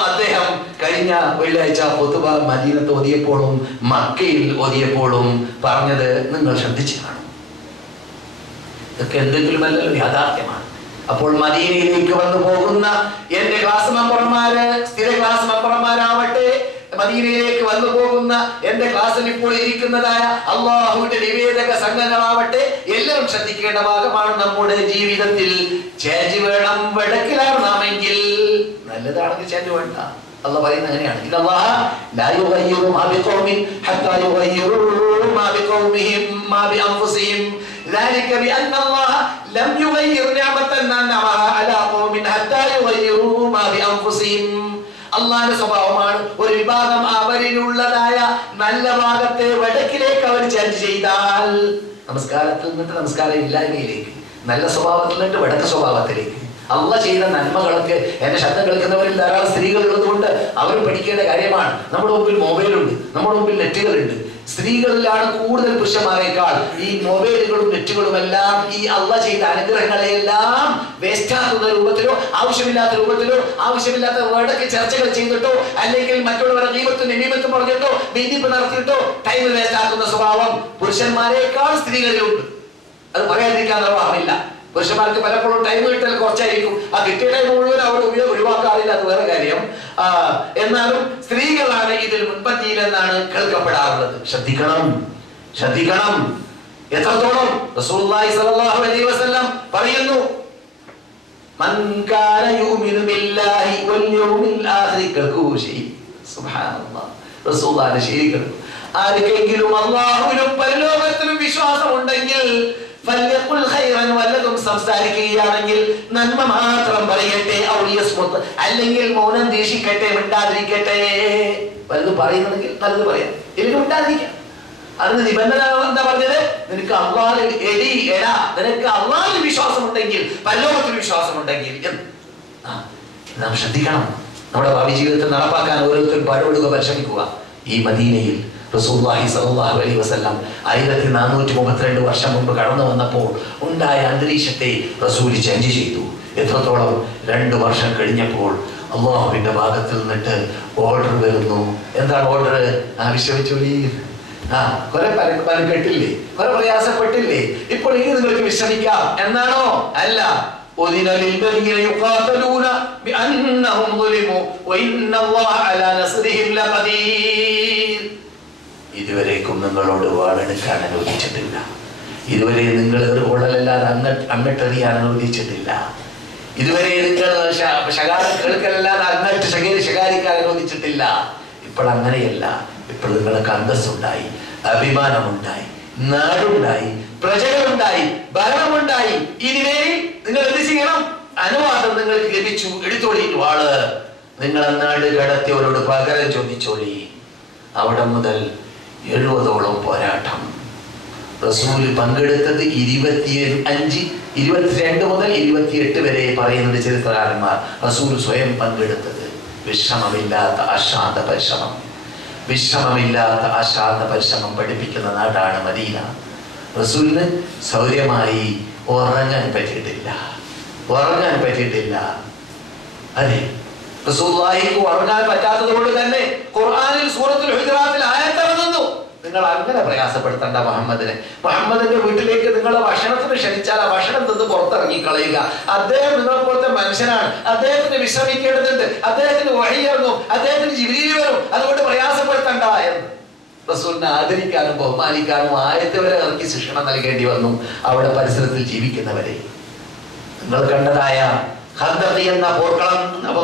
അദ്ദേഹം കഴിഞ്ഞ വെള്ളിയാഴ്ച ഖുതുബ മദീനത്ത് ഓതിയപ്പോഴും മക്കയിൽ ഓതിയപ്പോഴും പറഞ്ഞത് നിങ്ങൾ ശ്രദ്ധിച്ചു കാണും. ഇതൊക്കെ എന്തെങ്കിലുമല്ലല്ലോ, യാഥാർത്ഥ്യമാണ്. അപ്പോൾ മദീനയിലേക്ക് വന്നു പോകുന്ന എന്റെ ക്ലാസ് മെമ്പർമാര്, സ്ഥിര ക്ലാസ് മെമ്പർമാരാവട്ടെ, മദീനയിലേക്ക് വന്നു പോകുന്ന എന്റെ ക്ലാസ്സിൽ ഇപ്പോൾ ഇരിക്കുന്നതായ അള്ളാഹുവിന്റെ നിവേദക സംഘങ്ങളാവട്ടെ, എല്ലാവരും ശ്രദ്ധിക്കേണ്ട ഭാഗമാണ്. നമ്മുടെ ജീവിതത്തിൽ ചേഞ്ച് വേണം. വടക്കിലാണ് നാമെങ്കിൽ നല്ലതാണെങ്കിൽ ചേഞ്ച് വേണ്ട. അള്ളാഹ് പറയുന്നത് അങ്ങനെയാണ്. ഇന്നല്ലാഹ ലാ യുഗയ്യിറു മാ ബിഖൗമിൻ ഹത്താ യുഗയ്യിറു മാ ബിഖൗമിഹിം മാ ബിഅൻഫുസിഹിം ذلك بأن الله لم يغير نعمة أنعمها على قوم حتى يغيروا ما بأنفسهم. അള്ളാന്റെ സ്വഭാവമാണ് ഒരു വിഭാഗം അവരിലുള്ളതായ നല്ല ഭാഗത്തെ വടക്കിലേക്ക് അവർ ചേഞ്ച് ചെയ്താൽ, നമസ്കാരത്തിൽ നിന്നിട്ട് നമസ്കാരം ഇല്ലായ്മയിലേക്ക്, നല്ല സ്വഭാവത്തിൽ നിന്നിട്ട് വടക്ക് സ്വഭാവത്തിലേക്ക്. അള്ളാഹ് ചെയ്ത നന്മകളൊക്കെ എന്റെ ശബ്ദം കേൾക്കുന്നവരിൽ ധാരാളം സ്ത്രീകൾ ഉള്ളതുകൊണ്ട് അവർ പഠിക്കേണ്ട കാര്യമാണ്. നമ്മുടെ മുമ്പിൽ മൊബൈലുണ്ട്, നമ്മുടെ മുമ്പിൽ നെറ്റുകളുണ്ട്. സ്ത്രീകളിലാണ് കൂടുതൽ പുരുഷന്മാരെക്കാൾ ഈ മൊബൈലുകളും നെറ്റുകളും എല്ലാം ഈ അള്ളാഹ് ചെയ്ത അനുഗ്രഹങ്ങളെയെല്ലാം വേസ്റ്റാക്കുന്ന രൂപത്തിലോ ആവശ്യമില്ലാത്ത രൂപത്തിലോ ആവശ്യമില്ലാത്ത വേടൊക്കെ ചർച്ചകൾ ചെയ്തിട്ടോ അല്ലെങ്കിൽ മറ്റുള്ളവരുടെ ഗീബത്തും നിമീമത്തും പറഞ്ഞിട്ടോ ഭിന്നിപ്പ് നടത്തിയിട്ടോ ടൈം വേസ്റ്റ് ആക്കുന്ന സ്വഭാവം പുരുഷന്മാരെക്കാൾ സ്ത്രീകളിലുണ്ട്. അത് പറയാതിരിക്കാൻ നിർവാഹമില്ല. പുരുഷന്മാർക്ക് പലപ്പോഴും ടൈം കിട്ടൽ കുറച്ചായിരിക്കും. ആ കിട്ടിയ ടൈം മുഴുവൻ അവർ ഒഴിവാക്കാറില്ല, അത് വേറെ കാര്യം. എന്നാലും സ്ത്രീകളാണ് ഇതിൽ മുൻപന്തിയിലെന്നാണ് കേൾക്കപ്പെടാറുള്ളത്. ശ്രദ്ധിക്കണം, ശ്രദ്ധിക്കണം. എത്രത്തോളം റസൂലുള്ളാഹി സ്വല്ലല്ലാഹു അലൈഹി വസല്ലം പറയുന്നു, മൻ കാന യുമിനു ബില്ലാഹി വൽ യൗമിൽ ആഖിരി കൽകൂശി. സുബ്ഹാനല്ലാഹ്, റസൂലുള്ളാഹിന്റെ ശരീരം. ആർക്കെങ്കിലും അല്ലാഹുവിലും പരലോകത്തിലും വിശ്വാസമുണ്ടെങ്കിൽ വല്ലതും സംസാരിക്കുകയാണെങ്കിൽ നന്മ മാത്രം പറയട്ടെ, അല്ലെങ്കിൽ മൗനം ദീക്ഷിക്കട്ടെ, മിണ്ടാതിരിക്കട്ടെ. വല്ലതും പറയുന്നുണ്ടെങ്കിൽ നല്ലത് പറയാം, എനിക്ക് മിണ്ടാതിരിക്കാം. അതിന് നിബന്ധന എന്താ പറഞ്ഞത്? നിനക്ക് അള്ളാഹിൽ നിനക്ക് അള്ളാഹിൽ വിശ്വാസമുണ്ടെങ്കിൽ, പരലോകത്തിൽ വിശ്വാസമുണ്ടെങ്കിൽ. നാം ശ്രദ്ധിക്കണം. നമ്മുടെ ഭാവി ജീവിതത്തിൽ നടപ്പാക്കാൻ ഓരോരുത്തരും പാടുപെടുക, പരിശ്രമിക്കുക. ഈ മദീനയിൽ റസൂലുള്ളാഹി സ്വല്ലല്ലാഹു അലൈഹി വസല്ലം 1432 വർഷം മുമ്പ് കടന്നു വന്നപ്പോൾ ഉണ്ടായ അന്തരീക്ഷത്തെ റസൂൽ ചേഞ്ച് ചെയ്തു. എത്രത്തോളം? 2 വർഷം കഴിഞ്ഞപ്പോൾ അള്ളാഹുവിന്റെ ഭാഗത്തിൽ നിന്നിട്ട് ഓർഡർ വരുന്നു. എന്താണ് ഓർഡർ? വിശ്രമിച്ചോളി. കുറെ കേട്ടില്ലേ, കുറെ പ്രയാസപ്പെട്ടില്ലേ, ഇപ്പോൾ ഇനി നിങ്ങൾക്ക് വിശ്രമിക്കാം എന്നാണോ? അല്ല. ഇതുവരേക്കും നിങ്ങളോട് വാളെടുക്കാൻ അനുവദിച്ചിട്ടില്ല. ഇതുവരെ നിങ്ങൾ ഓടലല്ലാതെ അങ്ങട്ടെറിയാൻ അനുവദിച്ചിട്ടില്ല. ഇതുവരെ നിങ്ങൾ കേൾക്കലല്ലാതെ അങ്ങോട്ട് ശകാരിക്കാൻ അനുവദിച്ചിട്ടില്ല. ഇപ്പോൾ അങ്ങനെയല്ല. ഇപ്പോൾ നിങ്ങൾക്ക് അന്തസ്സുണ്ടായി, അഭിമാനമുണ്ടായി, നാടുണ്ടായി, പ്രജകളുണ്ടായി, ഭരണമുണ്ടായി. ഇനിമേൽ നിങ്ങൾ എന്ത് ചെയ്യണം? അനുവാദം നിങ്ങൾക്ക് ലഭിച്ചു, എടുത്തോളി വാള്. നിങ്ങൾ നാട് കടത്തിയവരോട് പകരം ചോദിച്ചോളി. അവിടെ മുതൽ 70ഓളം പോരാട്ടം. റസൂല് പങ്കെടുത്തത് 22 മുതൽ 28 വരെ പറയുന്നത് ചരിത്രകാരന്മാർ. റസൂൽ സ്വയം പങ്കെടുത്തത് വിശ്രമമില്ലാത്ത അശാന്ത പരിശ്രമം, വിശ്രമമില്ലാത്ത അശാന്ത പരിശ്രമം പഠിപ്പിക്കുന്ന നാടാണ് മദീന. റസൂലിന് സൗര്യമായി ഉറങ്ങാൻ പറ്റിയിട്ടില്ല, ഉറങ്ങാൻ പറ്റിയിട്ടില്ല. അതെ, റസൂലുള്ളാഹിക്ക് ഉറങ്ങാൻ പറ്റാത്തത് കൊണ്ട് തന്നെ ഖുർആനിൽ സൂറത്തുൽ ഹുജറാത്തിൽ ആയത്ത് ഇറങ്ങുന്നു, നിങ്ങൾ അങ്ങനെ പ്രയാസപ്പെടുത്തണ്ട മുഹമ്മദിനെ. മുഹമ്മദിന്റെ വീട്ടിലേക്ക് നിങ്ങളെ ഭക്ഷണത്തിന് ക്ഷണിച്ചാൽ ആ ഭക്ഷണം നിന്ന് പുറത്തിറങ്ങി കളയുക. അദ്ദേഹം നിങ്ങളെ പോലത്തെ മനുഷ്യനാണ്, അദ്ദേഹത്തിന് വിശ്രമിക്കേണ്ടതുണ്ട്, അദ്ദേഹത്തിന് വഹിയിറങ്ങും, അദ്ദേഹത്തിന് ജിബ്രീൽ വരും, അതുകൊണ്ട് പ്രയാസപ്പെടുത്തണ്ട എന്ന് റസൂലിനെ ആദരിക്കാനും ബഹുമാനിക്കാനും ആയത്ത് വരെ ഇറക്കി ശിക്ഷണം നൽകേണ്ടി വന്നു അവിടെ പരിസരത്തിൽ ജീവിക്കുന്നവരെ. നിങ്ങൾ കണ്ടതായ ഖന്ദഖ് എന്ന പോർക്കളം,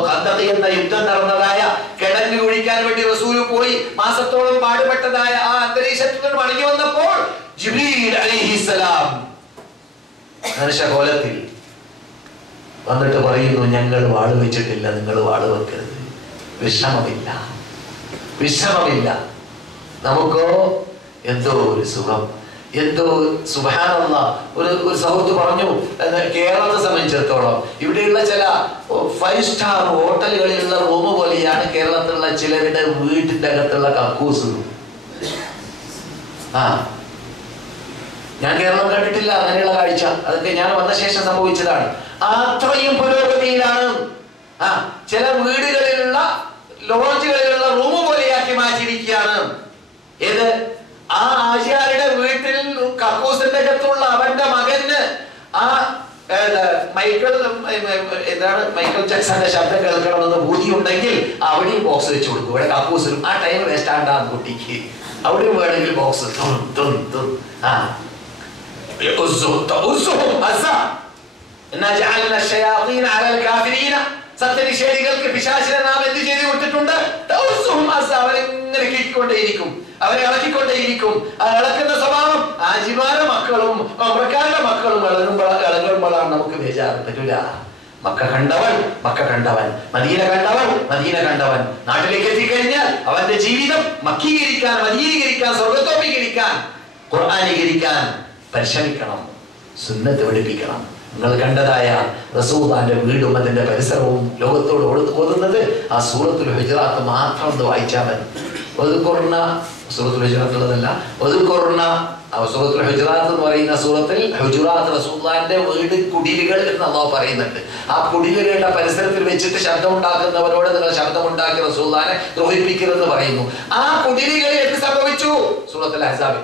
ഖന്ദഖ് എന്ന യുദ്ധം നടന്നതായ കിടങ്ങ് കുഴിക്കാൻ വേണ്ടി റസൂല് പോയി മാസത്തോളം പാടുപെട്ടതായ ആ അന്തരീക്ഷത്തിൽ നിന്ന് മടങ്ങി വന്നപ്പോൾ ജിബ്രീൽ അലൈഹിസ്സലാം മനുഷ്യകോലത്തിൽ വന്നിട്ട് പറയുന്നു, ഞങ്ങൾ വാള് വെച്ചിട്ടില്ല, നിങ്ങൾ വാള് വെക്കരുത്. വിശ്രമമില്ല, വിശ്രമമില്ല. നമുക്കോ എന്തോ ഒരു സുഖം, എന്തോ സുബ്ഹാനല്ലാഹ്. ഒരു സുഹൃത്ത് പറഞ്ഞു, കേരളത്തെ സംബന്ധിച്ചിടത്തോളം ഇവിടെയുള്ള ചില 5 സ്റ്റാർ ഹോട്ടലുകളിലുള്ള റൂം പോലെയാണ് കേരളത്തിലുള്ള ചിലരുടെ വീട്ടിന്റെ അകത്തുള്ള കക്കൂസ്. ഞാൻ കേരളം കണ്ടിട്ടില്ല അങ്ങനെയുള്ള കാഴ്ച. അതൊക്കെ ഞാൻ വന്ന ശേഷം സംഭവിച്ചതാണ്. അത്രയും പുരോഗതിയിലാണ്. ചില വീടുകളിലുള്ള ലോഡ്ജുകളിലുള്ള റൂം പോലെയാക്കി മാറ്റിയിരിക്കുകയാണ്. ഏത് ആ ആചാര്യയുടെ വീട്ടിൽ കക്കൂസിന്റെ അകത്തുള്ള അവന്റെ മകന് ആ മൈക്കിൾ ജാക്സന്റെ ശബ്ദം കേൾക്കണമെന്ന് ബുദ്ധി ഉണ്ടെങ്കിൽ അവിടെയും ബോക്സ് വെച്ച് കൊടുക്കും. ഇവിടെ കക്കൂസിലും ആ ടൈം വേസ്റ്റ് ആണ്ടാന്ന് കുട്ടിക്ക് അവിടെയും വേണമെങ്കിൽ ബോക്സ്. സത്യനിഷേധികൾക്ക് പിശാചിനെ നാം എന്ത് ചെയ്ത് വിട്ടിട്ടുണ്ട്? അവരെങ്ങനെ കിട്ടിക്കൊണ്ടേയിരിക്കും, അവരെ ഇളക്കിക്കൊണ്ടേയിരിക്കും. ആ ഇളക്കുന്ന സ്വഭാവം ആജിമാരുടെ മക്കളും അമൃക്കാരുടെ മക്കളും ഇളകുമ്പോഴാണ് നമുക്ക് ബേജാറ്. പറ്റൂല. മക്ക കണ്ടവൻ, മദീന കണ്ടവൻ നാട്ടിലേക്ക് എത്തിക്കഴിഞ്ഞാൽ അവന്റെ ജീവിതം മക്കീകരിക്കാൻ, മദീനീകരിക്കാൻ, സ്വർഗത്തോപീകരിക്കാൻ, ഖുർആനീകരിക്കാൻ പരിശ്രമിക്കണം, സുന്നത്ത് പഠിപ്പിക്കണം. നിങ്ങൾ കണ്ടതായ റസൂലുള്ളാഹിന്റെ വീടും അതിന്റെ പരിസരവും ലോകത്തോട് ഓതുന്നത് ആ സൂറത്തുൽ ഹുജറാത്ത് മാത്രം ഒന്ന് വായിച്ചാൽ മതി. സൂറത്തുൽ ഹുജറാത്തുള്ളതല്ല, സൂറത്തുൽ ഹുജറാത്ത് എന്ന് പറയുന്ന സൂറത്തിൽ ഹുജറാത്ത് റസൂലുള്ളാഹിന്റെ വീട് കുടിലുകൾ എന്ന് അല്ലാഹു പറയുന്നുണ്ട്. ആ കുടിലുകളുടെ പരിസരത്തിൽ വെച്ചിട്ട് ശബ്ദം ഉണ്ടാക്കുന്നവരോട് നിങ്ങൾ ശബ്ദമുണ്ടാക്കി റസൂലുള്ളാഹിനെ ദ്രോഹിപ്പിക്കരുതെന്ന് പറയുന്നു. ആ കുടിലുകളിൽ എന്ത് സംഭവിച്ചു? സൂറത്തുൽ അഹ്സാബിൽ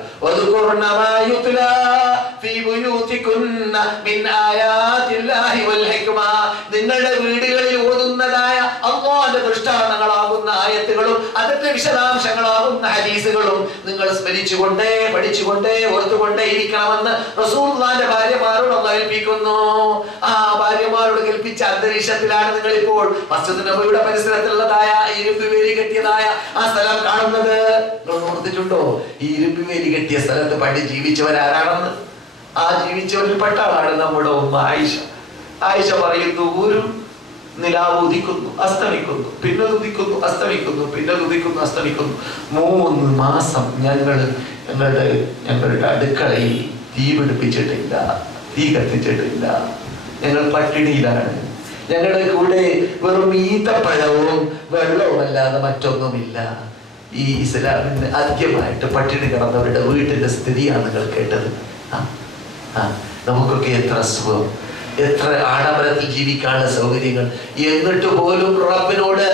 നിങ്ങളുടെ വീടുകളിൽ ഓതുന്നതായ അല്ലാഹുവിന്റെ ദൃഷ്ടാന്തങ്ങളാകുന്ന ആയത്തുകളും അതിന്റെ വിശദാംശങ്ങളാകുന്ന ഹദീസുകളും നിങ്ങൾ സ്മരിച്ചുകൊണ്ടേ പഠിച്ചുകൊണ്ടേ ഓർത്തുകൊണ്ടേ ഇരിക്കണമെന്ന് റസൂലുള്ളാഹിന്റെ ഭാര്യമാരോട് അല്ലാഹു കൽപ്പിക്കുന്നു. ആ ഭാര്യമാരോട് കൽപ്പിച്ച അന്തരീക്ഷത്തിലാണ് നിങ്ങൾ ഇപ്പോൾ മസ്ജിദ് നബവിയുടെ പരിസരത്തുള്ളതായ ഇരുമ്പ് വേലി കെട്ടിയതായ ആ സ്ഥലം കാണുന്നത്. നിങ്ങൾ ഓർത്തിട്ടുണ്ടോ? ഈ ഇരുമ്പ് വേലി കെട്ടിയ സ്ഥലത്ത് പണ്ട് ജീവിച്ചവരാരാണെന്ന്? ആ ജീവിച്ചവരിൽ പെട്ട ആളാണ് നമ്മുടെ ഉമ്മ ആയിഷ. ആയിഷ പറയുന്നു, ഒരു നിലാവ് ഉദിക്കുന്നു അസ്തമിക്കുന്നു, പിന്നെ ഉദിക്കുന്നു അസ്തമിക്കുന്നു, പിന്നെ ഉദിക്കുന്നു അസ്തമിക്കുന്നു. 3 മാസം ഞങ്ങളുടെ അടുക്കളയിൽ തീ പിടിപ്പിച്ചിട്ടില്ല, തീ കത്തിച്ചിട്ടില്ല. ഞങ്ങൾ പട്ടിണിയിലാണ്. ഞങ്ങളുടെ കൂടെ വെറും ഈത്തപ്പഴവും വെള്ളവും അല്ലാതെ മറ്റൊന്നുമില്ല. ഈ ഇസ്ലാമിന് ആദ്യമായിട്ട് പട്ടിണി കിടന്നവരുടെ വീട്ടിന്റെ സ്ഥിതിയാണ് നിങ്ങൾ കേട്ടത്. നമുക്കൊക്കെ എത്ര സുഖം, എത്ര ആഡംബരത്തിൽ ജീവിക്കാനുള്ള സൗകര്യങ്ങൾ. എന്നിട്ട് പോലും റബ്ബിനോട്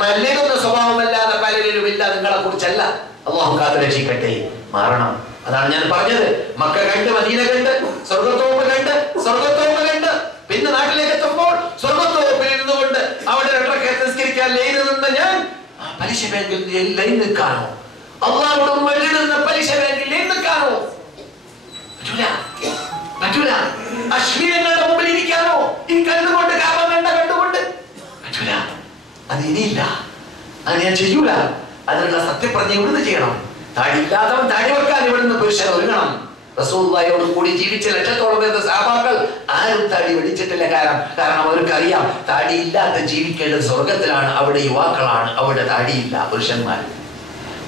മല്ലിടുന്ന സ്വഭാവമല്ലാതെ പലരിലും ഇല്ല. നിങ്ങളെ കുറിച്ചല്ല. അല്ലാഹു കാത്തുരക്ഷിക്കട്ടെ. മാറണം. അതാണ് ഞാൻ പറഞ്ഞത്. മക്ക കണ്ട്, മദീന കണ്ട്, സ്വർഗത്തോപ്പ് കണ്ട് പിന്നെ നാട്ടിലേക്ക് എത്തുമ്പോൾ സ്വർഗത്തോപ്പിൽ ഇരുന്നു കൊണ്ട് അവിടെ 2 റക്അത്ത് നിസ്കരിക്കാൻ ലൈൻ നിന്ന് ഞാൻ പലിശ ബാങ്കിൽ ലൈൻ നിൽക്കാനോ? അല്ലാഹുവോട് മല്ലിടുന്ന പലിശ ബാങ്കിൽ ലൈൻ നിൽക്കാനോ? പറ്റൂല. അശ്ലീലങ്ങളുടെ മുമ്പിൽ ഇരിക്കാനോ? ഈ കണ്ടുകൊണ്ട് കണ്ടുകൊണ്ട് പറ്റൂല. അത് ഇനിയില്ല. അത് ഞാൻ ചെയ്യൂല. അതിനുള്ള സത്യപ്രതിജ്ഞ ഇവിടുന്ന് ചെയ്യണം. താടി ഇല്ലാത്തവൻ താടി വെക്കാൻ ഇവിടുന്ന് പുരുഷൻ ഒരുങ്ങണം. റസൂലുള്ളാഹിയോട് കൂടി ജീവിച്ച ലക്ഷത്തോളം വരുന്ന സഹാബാക്കൾ ആരും താടി വെടിച്ചിട്ടില്ല. കാരണം അവർക്കറിയാം താടി ഇല്ലാത്ത ജീവിക്കേണ്ടത് സ്വർഗത്തിലാണ്. അവിടെ യുവാക്കളാണ്, അവിടെ താടിയില്ല പുരുഷന്മാർ.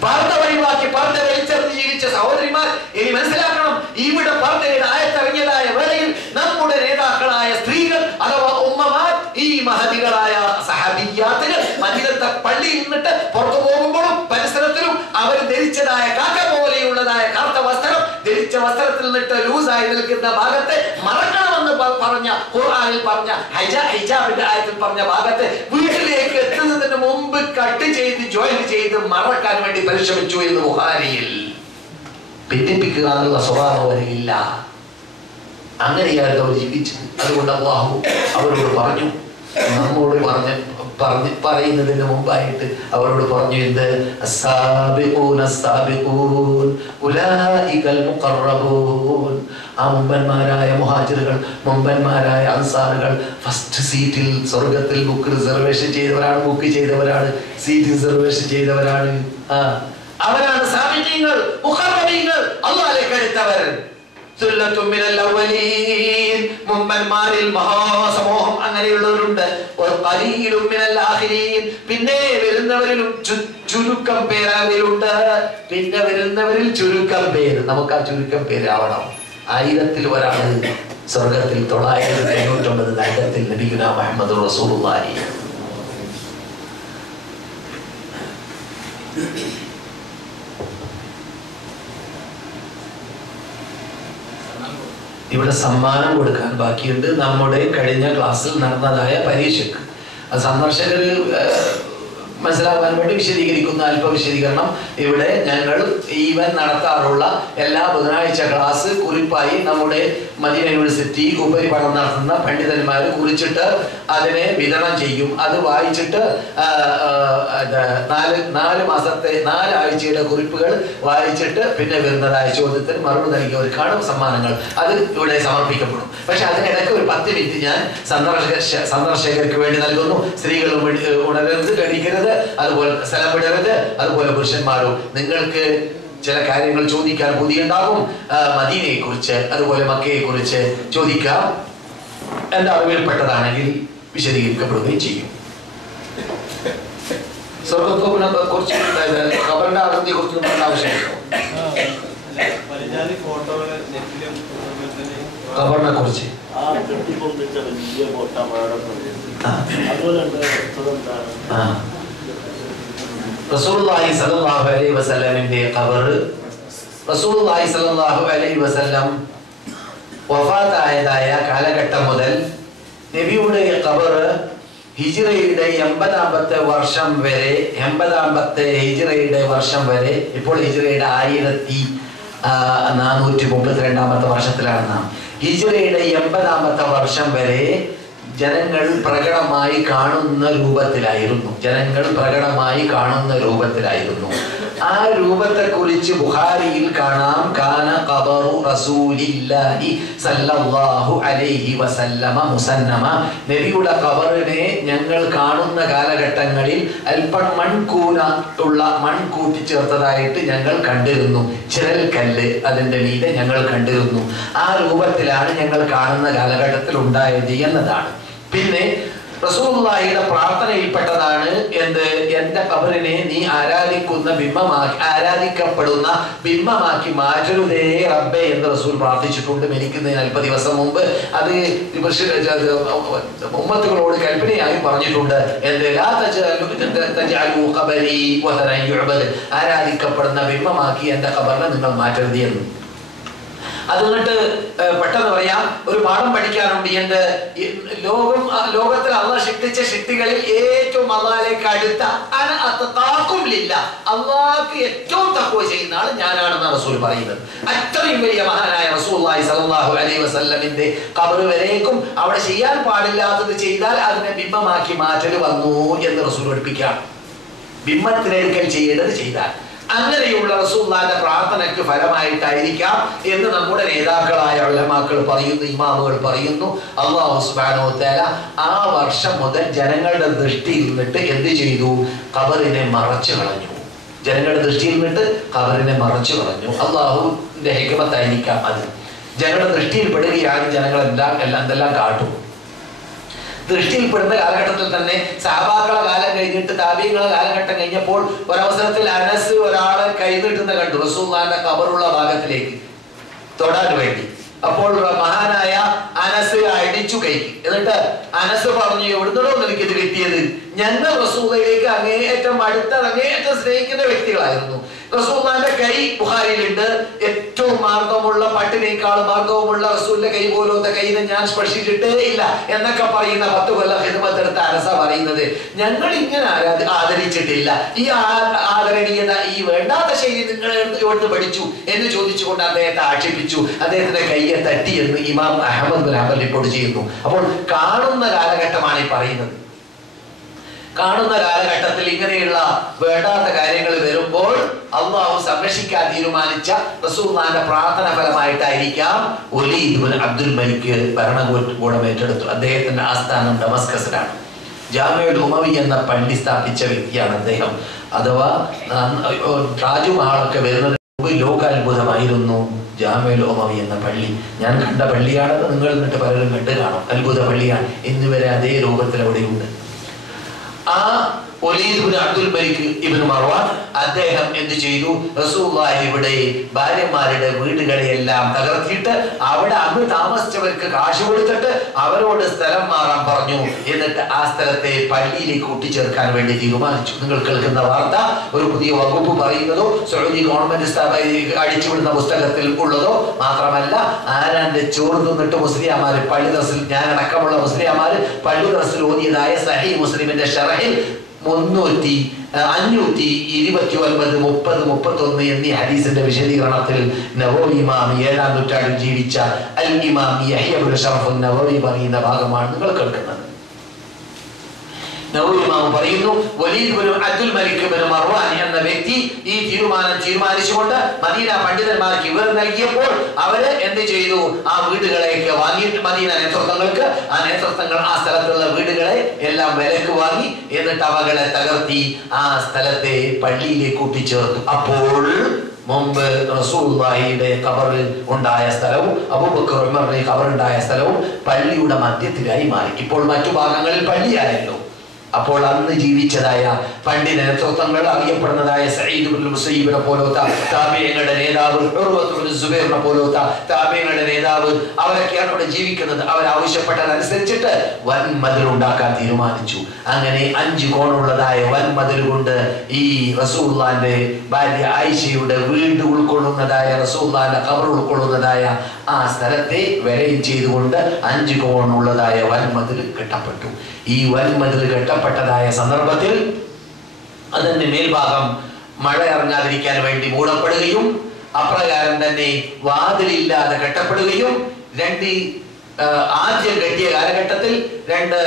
പർദ്ദ ഒഴിവാക്കി പർദ്ദ വലിച്ചെറിഞ്ഞ് ജീവിച്ച സഹോദരിമാർ ഇനി മനസ്സിലാക്കണം. ഇവിടെ പർദ്ദയുടെ ആയത്തിറങ്ങിയതായ വേളയിൽ നമ്മുടെ നേതാക്കളായ സ്ത്രീകൾ അഥവാ ഉമ്മമാർ, ഈ മഹതികളായ സഹാബിയാത്തുകൾ മദീനത്തെ പള്ളിയിൽ നിന്നിട്ട് പുറത്തു പോകുമ്പോഴും പരിസരത്തിലും അവർ ധരിച്ചതായ കാക്ക പോലെയുള്ളതായ കറുത്ത വസ്ത്രം ധരിച്ച വസ്ത്രത്തിൽ നിന്നിട്ട് ലൂസായി നിൽക്കുന്ന ഭാഗത്തെ മറക്കണമെന്ന് പറഞ്ഞ ഖുർആനിൽ പറഞ്ഞ ഹിജാബിന്റെ ആയത്തിൽ പറഞ്ഞ ഭാഗത്തെ വീട്ടിലേക്ക് എത്തുന്നതിന് മുമ്പ് കട്ട് ചെയ്ത് ജോയിൻ ചെയ്ത് മറക്കാൻ വേണ്ടി പരിശ്രമിച്ചു എന്ന് ബുഖാരിയിൽ. ഭിന്നിപ്പിക്കുക എന്നുള്ള സ്വഭാവം അവരില്ല. അങ്ങനെയായിരുന്നു അവർ ജീവിച്ചത്. അതുകൊണ്ട് അല്ലാഹു അവരോട് പറഞ്ഞു, നമ്മോട് പറയുന്നതിന് മുമ്പായിട്ട് അവരോട് പറഞ്ഞു എന്ത്? ആ മുമ്പന്മാരായ മുഹാജിറുകൾ, മുമ്പന്മാരായ അൻസാറുകൾ ഫസ്റ്റ് സീറ്റിൽ സ്വർഗത്തിൽ റിസർവേഷൻ ചെയ്തവരാണ്, സീറ്റ് റിസർവേഷൻ ചെയ്തവരാണ്. അവരാണ് സാബിഖീങ്ങൾ, മുഖറബീങ്ങൾ, അല്ലാഹുവിലേക്ക് അടുത്തവർ. മുമ്പന്മാരിൽ മഹാസമൂഹം അങ്ങനെയുള്ളവരുണ്ട്. പിന്നെ വരുന്നവരിലും ചുരുക്കം പേരാവിലുണ്ട്. പിന്നെ വരുന്നവരിൽ ചുരുക്കം പേര്. നമുക്ക് ആ ചുരുക്കം പേരാവണം. 1000-ൽ ഒരാള് സ്വർഗത്തിൽ, 999 നരകത്തിൽ. നബിയുനാ മുഹമ്മദ് റസൂലുള്ളാഹി. ഇവിടെ സമ്മാനം കൊടുക്കാൻ ബാക്കിയുണ്ട്. നമ്മുടെ കഴിഞ്ഞ ക്ലാസ്സിൽ നടന്നതായ പരീക്ഷയ്ക്ക് സന്ദർശകർ മനസ്സിലാക്കാൻ വേണ്ടി വിശദീകരിക്കുന്ന അല്പ വിശദീകരണം. ഇവിടെ ഞങ്ങൾ നടത്താറുള്ള എല്ലാ ബുധനാഴ്ച ക്ലാസ് കുറിപ്പായി നമ്മുടെ മദീന യൂണിവേഴ്സിറ്റി ഉപരിപഠനം നടത്തുന്ന പണ്ഡിതന്മാർ കുറിച്ചിട്ട് അതിനെ വിതരണം ചെയ്യും. അത് വായിച്ചിട്ട് 4 ആഴ്ചയുടെ കുറിപ്പുകൾ വായിച്ചിട്ട് പിന്നെ വരുന്നതായ ചോദ്യത്തിന് മറുപടി നൽകിയവർക്കാണ് സമ്മാനങ്ങൾ. അത് ഇവിടെ സമർപ്പിക്കപ്പെടും. പക്ഷെ അതിനിടയ്ക്ക് ഒരു 10 മിനിറ്റ് ഞാൻ സന്ദർശകർക്ക് വേണ്ടി നൽകുന്നു. സ്ത്രീകളും ഉണരരുത്, കഴിക്കരുത്, അതുപോലെ സ്ഥലം വിടരുത്. അതുപോലെ പുരുഷന്മാരും നിങ്ങൾക്ക് ചില കാര്യങ്ങൾ ചോദിക്കാൻ ബുദ്ധിയുണ്ടാകും. മദീനയെ കുറിച്ച്, അതുപോലെ മക്കയെ കുറിച്ച് ചോദിക്കാം. എന്റെ അറിവിൽപ്പെട്ടതാണെങ്കിൽ വിശദീകരിക്കപ്പെടുകയും ചെയ്യും. സ്വർഗത്തോപ്പിനെ കുറിച്ച്, ഖബറിന്റെ ആകൃതിയെ കുറിച്ച് പറയേണ്ട ആവശ്യമില്ല. ഖബറിനെ കുറിച്ച് റസൂലുള്ളാഹി സ്വല്ലല്ലാഹു അലൈഹി വസല്ലമിന്റെ ഖബർ, റസൂലുള്ളാഹി സ്വല്ലല്ലാഹു അലൈഹി വസല്ലം വഫാത്തായതായ കാലഘട്ടം മുതൽ നബിയുടെ ഖബർ ഹിജ്റയുടെ 80ാമത്തെ വർഷം വരെ, 80ാമത്തെ ഹിജ്റയുടെ വർഷം വരെ, ഇപ്പോൾ ഹിജ്റയുടെ 1432ാമത്തെ വർഷത്തിലാണ് നാം. ഹിജ്റയുടെ 80ാമത്തെ വർഷം വരെ ജനങ്ങൾ പ്രകടമായി കാണുന്ന രൂപത്തിലായിരുന്നു. ആ രൂപത്തെ കുറിച്ച് ബുഖാരിയിൽ കാണാം. കാന ഖബറു റസൂലില്ലാഹി സല്ലല്ലാഹു അലൈഹി വസല്ലമ മുസന്നമ. നബിയുടെ ഖബറിനെ ഞങ്ങൾ കാണുന്ന കാലഘട്ടങ്ങളിൽ അല്പം മൺ കൂട്ടിച്ചേർത്തതായിട്ട് ഞങ്ങൾ കണ്ടിരുന്നു. ചിരൽ കല്ല് അതിന്റെ മീതെ ഞങ്ങൾ കണ്ടിരുന്നു. ആ രൂപത്തിലാണ് ഞങ്ങൾ കാണുന്ന കാലഘട്ടത്തിൽ ഉണ്ടായത് എന്നതാണ്. പിന്നെ റസൂലുള്ളാഹിയുടെ പ്രാർത്ഥനയിൽപ്പെട്ടതാണ് എന്ത്? എന്റെ ഖബറിനെ നീ ആരാധിക്കപ്പെടുന്ന ബിംബമാക്കി മാറ്റരുതേ റബ്ബേ എന്ന് റസൂൽ പ്രാർത്ഥിച്ചിട്ടുണ്ട് മരിക്കുന്നതിന് അല്പ ദിവസം മുമ്പ്. അത് ഉമ്മത്തുകളോട് കൽപ്പനയായി പറഞ്ഞിട്ടുണ്ട്. എന്ത്? ലാ തജഅലൂ ഖബരി വതനൻ യുഅബദ്. ആരാധിക്കപ്പെടുന്ന ബിംബമാക്കി എന്റെ ഖബറിനെ നിങ്ങൾ മാറ്റരുത് എന്ന്. അതുകൊണ്ട് പെട്ടെന്ന് പറയാം, ഒരു പാഠം പഠിക്കാനുണ്ട്. എന്റെ ലോകത്തിൽ അള്ളാഹ് സൃഷ്ടിച്ച സൃഷ്ടികളിൽ ഏറ്റവും അള്ളാഹിലേക്ക് അടുത്ത അള്ളാഹ്ക്ക് ഏറ്റവും തഖ്വ ചെയ്യുന്ന ആൾ ഞാനാണെന്ന് റസൂൽ പറയുന്നത്. അത്രയും വലിയ മഹാനായ റസൂലുള്ളാഹി സ്വല്ലല്ലാഹു അലൈഹി വസല്ലമിന്റെ ഖബർ വരേക്കും അവിടെ ചെയ്യാൻ പാടില്ലാത്തത് ചെയ്താൽ അതിനെ ബിംബമാക്കി മാറ്റൽ വന്നു എന്ന് റസൂൽ പഠിപ്പിക്കുകയാണ്. ബിംബത്തിലേക്കൽ ചെയ്യേണ്ടത് ചെയ്താൽ അങ്ങനെയുള്ള റസൂലുള്ളാഹിന്റെ പ്രാർത്ഥനയ്ക്ക് ഫലമായിട്ടായിരിക്കാം എന്ന് നമ്മുടെ നേതാക്കളായ ഉലമാക്കൾ പറയുന്നു, ഇമാമുകൾ പറയുന്നു. അല്ലാഹു സുബ്ഹാനഹു വ തആല ആ വർഷം മുതൽ ജനങ്ങളുടെ ദൃഷ്ടിയിൽ നിന്നിട്ട് എന്ത് ചെയ്തു? ഖബറിനെ മറച്ചു കളഞ്ഞു. അല്ലാഹുവിന്റെ ഹിക്മത്തായിരിക്കാം അത്. ജനങ്ങളുടെ ദൃഷ്ടിയിൽ പെടുകയാണ് ജനങ്ങളെല്ലാം എന്തെല്ലാം കാട്ടും. ദൃഷ്ടിയിൽപ്പെടുന്ന കാലഘട്ടത്തിൽ തന്നെ സഹാബാക്കളെ കാലം കഴിഞ്ഞിട്ട് താബീങ്ങളെ കാലഘട്ടം കഴിഞ്ഞപ്പോൾ ഒരവസരത്തിൽ അനസ് ഒരാളെ കൈനീട്ടുന്ന കണ്ടു റസൂലുള്ളാഹിന്റെ ഖബറുള്ള ഭാഗത്തിലേക്ക് തൊടാൻ വേണ്ടി. അപ്പോൾ മഹാനായ അനസ് അടിച്ചു കൈക്ക്. എന്നിട്ട് അനസ് പറഞ്ഞു, എവിടുന്നോ നിനക്ക് ഇത് കിട്ടിയത്? ഞങ്ങൾ റസൂലിലേക്ക് അങ്ങേയറ്റം അങ്ങേയറ്റം സ്നേഹിക്കുന്ന വ്യക്തികളായിരുന്നു. റസൂലുള്ളാഹിന്റെ കൈ ബുഖാരിയിലുണ്ട്. ഏറ്റവും മാർഗമുള്ള, പട്ടിനേക്കാൾ മാർഗവുമുള്ള റസൂലിന്റെ കൈ പോലത്തെ കൈനെ ഞാൻ സ്പർശിച്ചിട്ടേ ഇല്ല എന്നൊക്കെ പറയുന്ന 10 കൊല്ലം ഖിദ്മത്തെടുത്ത അനസ പറയുന്നത്, ഞങ്ങൾ ഇങ്ങനെ ആദരിച്ചിട്ടില്ല. ഈ ആദരണീയത, ഈ വേണ്ടാത്ത ശൈലി നിങ്ങൾ എവിടുന്ന് പഠിച്ചു എന്ന് ചോദിച്ചുകൊണ്ട് അദ്ദേഹത്തെ ആക്ഷേപിച്ചു. അദ്ദേഹത്തിന്റെ കൈയെ തട്ടി എന്ന് ഇമാം അഹ്മദ് ബിൻ ഹംബൽ റിപ്പോർട്ട് ചെയ്യുന്നു. അപ്പോൾ കാണുന്ന കാലഘട്ടമാണ് ഈ പറയുന്നത്. കാണുന്ന കാലഘട്ടത്തിൽ ഇങ്ങനെയുള്ള വേണ്ടാത്ത കാര്യങ്ങൾ വരുമ്പോൾ അള്ളാഹു സംരക്ഷിക്കാൻ തീരുമാനിച്ച റസൂലുള്ളാഹിന്റെ പ്രാർത്ഥന ഫലമായിട്ടായിരിക്കാം വലീദ് ഇബ്നു അബ്ദുൽ മലിക് ഭരണകൂടം ഏറ്റെടുത്തു. അദ്ദേഹത്തിന്റെ ആസ്ഥാനം ഡമസ്കസിലാണ്. ജാമിഉൽ ഉമവി എന്ന പള്ളി സ്ഥാപിച്ച വ്യക്തിയാണ് അദ്ദേഹം. അഥവാ താജ്മഹലൊക്കെ വരുന്നത് ലോകാത്ഭുതമായിരുന്നു ജാമിഉൽ ഉമവി എന്ന പള്ളി. ഞാൻ കണ്ട പള്ളിയാണ്, നിങ്ങൾ എന്നിട്ട് പലരും കണ്ട് കാണും. അത്ഭുത പള്ളിയാണ്. ഇന്നുവരെ അതേ രൂപത്തിൽ അവിടെയുണ്ട്. ആ വലീദ് ഇബ്നു അബ്ദുൽ മലിക് ഇബ്നു മർവാൻ അദ്ദേഹം എന്ത് ചെയ്തു? റസൂലുള്ളാഹി ഇവിടെ ഭാര്യമാരുടെ വീടുകളെയെല്ലാം തകർത്തിട്ട് അവിടെ അന്ന് താമസിച്ചവർക്ക് കാശ് കൊടുത്തിട്ട് അവരോട് സ്ഥലം മാറാൻ പറഞ്ഞു. എന്നിട്ട് ആ സ്ഥലത്തെ പള്ളിയിലേക്ക് കൂട്ടിച്ചേർക്കാൻ വേണ്ടി തീരുമാനിച്ചു. നിങ്ങൾ കേൾക്കുന്ന വാർത്ത ഒരു പുതിയ വകുപ്പ് പറയുന്നതോ സൗദി ഗവൺമെന്റ് അടിച്ചുവിടുന്ന പുസ്തകത്തിൽ ഉള്ളതോ മാത്രമല്ല, ആരാന്റെ ചോറ് തിന്നിട്ട് മുസ്ലിയാമാര് പള്ളി ദർസിൽ, ഞാനടക്കമുള്ള മുസ്ലിയാമാര് പള്ളി ദർസിൽ ഓതിയതായ സഹീഹ് മുസ്ലിമിന്റെ ഷറഹിൽ 529 എന്നീ ഹദീസിന്റെ വിശദീകരണത്തിൽ നവവി ഇമാം 7-ാം നൂറ്റാണ്ടിൽ ജീവിച്ച അൽ ഇമാം യഹ്യ ഇബ്നു ശറഫ് നവവി പറയുന്ന ഭാഗമാണ് നിങ്ങൾ കേൾക്കുന്നത്. നവവി ഇമാം പറയുന്നു, വലീദ് ഇബ്നു അബ്ദുൽ മലിക് ഇബ്നു മർവാൻ എന്ന വ്യക്തി ഈ തീരുമാനിച്ചുകൊണ്ട് മദീന പണ്ഡിതന്മാർക്ക് വിവരം നൽകിയപ്പോൾ അവര് എന്ത് ചെയ്തു? ആ വീടുകളെയൊക്കെ വാങ്ങിയിട്ട് മദീന നേതൃത്വങ്ങൾക്ക് ആ സ്ഥലത്തുള്ള വീടുകളെ എല്ലാം വിലക്ക് വാങ്ങി എന്നിട്ട് അവകളെ തകർത്തി ആ സ്ഥലത്തെ പള്ളിയിലേക്ക് കൂട്ടിച്ചേർത്തു. അപ്പോൾ മുമ്പ് റസൂലുള്ളാഹിയുടെ ഖബറിൽ ഉണ്ടായ സ്ഥലവും അബൂബക്കർ ഉമറിന്റെ ഖബറുണ്ടായ സ്ഥലവും പള്ളിയുടെ മധ്യത്തിലായി മാറി. ഇപ്പോൾ മറ്റു ഭാഗങ്ങളിൽ പള്ളിയായല്ലോ. അപ്പോൾ അന്ന് ജീവിച്ചതായ പണ്ഡിത നേതൃത്വങ്ങൾ അറിയപ്പെടുന്നതായ സഈദ് ഇബ്നുൽ മുസയ്യിബിനെ പോലത്തെ താബിഈങ്ങളുടെ നേതാവ്, ഉർവത്ത് ഇബ്നു സുബൈറിനെ പോലത്തെ താബിഈങ്ങളുടെ നേതാവ്, അവരൊക്കെയാണ് ഇവിടെ ജീവിക്കുന്നത്. അവർ ആവശ്യപ്പെട്ടതനുസരിച്ചിട്ട് വൻ മതിൽ ഉണ്ടാക്കാൻ തീരുമാനിച്ചു. അങ്ങനെ 5 കോണുള്ളതായ വൻ മതിൽ കൊണ്ട് ഈ റസൂലുള്ളാഹിന്റെ ഭാര്യ ആയിഷയുടെ വീട് ഉൾക്കൊള്ളുന്നതായ, റസൂലുള്ളാഹിന്റെ ഖബർ ഉൾക്കൊള്ളുന്നതായ ആ സ്ഥലത്തെ വരയും ചെയ്തുകൊണ്ട് 5 കോണുള്ളതായ വൻ മതിൽ കെട്ടപ്പെട്ടു. ഈ വൻ മതിൽ കെട്ടപ്പെട്ടതായ സന്ദർഭത്തിൽ അതിന്റെ മേൽഭാഗം മഴ ഇറങ്ങാതിരിക്കാൻ വേണ്ടി മൂടപ്പെടുകയും അപ്രകാരം തന്നെ വാതിലില്ലാതെ കെട്ടപ്പെടുകയും ആദ്യം കെട്ടിയ കാലഘട്ടത്തിൽ 2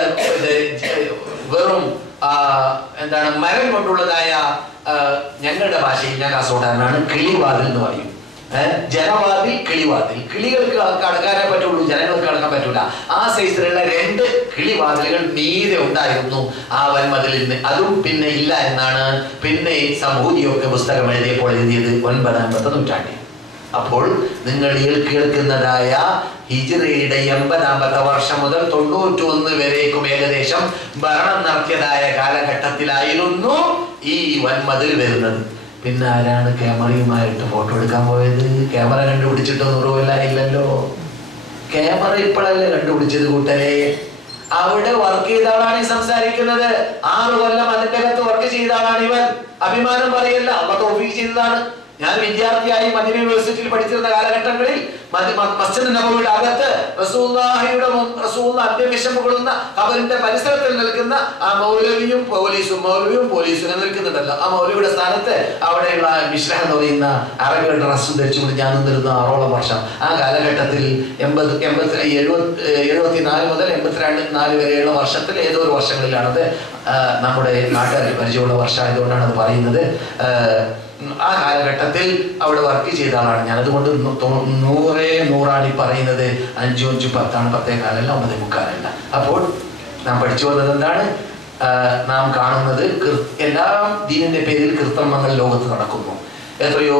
വെറും മരം കൊണ്ടുള്ളതായ, ഞങ്ങളുടെ ഭാഷയിൽ ഞാൻ കാസർഗോഡാണ്, കിളിവാതിൽ എന്ന് പറയും. ജനവാതിൽ, കിളിവാതിൽ. കിളികൾക്ക് കടക്കാനേ പറ്റുള്ളൂ, ജനങ്ങൾക്ക് കടക്കാൻ പറ്റൂല. ആ സൈസിലുള്ള 2 കിളിവാതിലുകൾ മീതെ ഉണ്ടായിരുന്നു ആ വൻമതിലിൽ നിന്ന്. അതും പിന്നെ ഇല്ല എന്നാണ് പിന്നെ സമൂഹിയൊക്കെ പുസ്തകം എഴുതിയപ്പോൾ എഴുതിയത് 9-ാമത്തെ നൂറ്റാണ്ടിൽ. അപ്പോൾ നിങ്ങൾ കേൾക്കുന്നതായ ഹിജ്റയുടെ 80-ാമത്തെ വർഷം മുതൽ 91 വരേക്കും ഏകദേശം ഭരണം നടത്തിയതായ കാലഘട്ടത്തിലായിരുന്നു ഈ വൻമതിൽ വരുന്നത്. പിന്നെ ആരാണ് ക്യാമറയുമായിട്ട് ഫോട്ടോ എടുക്കാൻ പോയത്? ക്യാമറ കണ്ടുപിടിച്ചിട്ട് 100 കൊല്ലമായില്ലല്ലോ. ക്യാമറ ഇപ്പോഴല്ലേ കണ്ടുപിടിച്ചത് കൂട്ടരെ. അവിടെ വർക്ക് ചെയ്ത ആളാണ് ഈ സംസാരിക്കുന്നത്. 6 കൊല്ലം അതിന്റെ അകത്ത് വർക്ക് ചെയ്ത ആളാണ് ഇവൻ. അഭിമാനം പറയല്ല, അള്ളാഹു തൗഫീഖ് ചെയ്തതാണ്. ഞാൻ വിദ്യാർത്ഥിയായി മദീന യൂണിവേഴ്സിറ്റിയിൽ പഠിച്ചിരുന്ന കാലഘട്ടങ്ങളിൽ മസ്ജിദ് നബവിയുടെ അകത്ത് റസൂലുള്ളാഹിയുടെ അന്ത്യവിഷം കൊള്ളുന്ന ഖബറിന്റെ പരിസരത്തിൽ നിൽക്കുന്ന ആ മൗലവിയും പോലീസും നിൽക്കുന്നുണ്ടല്ലോ. ആ മൗലവിയുടെ സ്ഥാനത്ത് അവിടെയുള്ള മിശ്രഹ് എന്ന് പറയുന്ന അറബിയുടെ ഡ്രസ്സ് ധരിച്ചുകൊണ്ട് ഞാൻ നിന്നിരുന്ന 6ഓളം വർഷം. ആ കാലഘട്ടത്തിൽ 74 മുതൽ 82 വരെയുള്ള വർഷത്തിൽ ഏതോ ഒരു വർഷങ്ങളിലാണത്. നമ്മുടെ നാട്ടുകാർക്ക് പരിചയമുള്ള വർഷമായതുകൊണ്ടാണ് അത് പറയുന്നത്. ആ കാലഘട്ടത്തിൽ അവിടെ വർക്ക് ചെയ്ത ആളാണ് ഞാൻ. അതുകൊണ്ട് 100 പറയുന്നത് 5 5 10 10 അല്ല 9 അപ്പോൾ നാം പഠിച്ചു വന്നത് എന്താണ്? നാം കാണുന്നത് എല്ലാം ദീനിന്റെ പേരിൽ കൃത്രിമങ്ങൾ ലോകത്ത് നടക്കുന്നു. എത്രയോ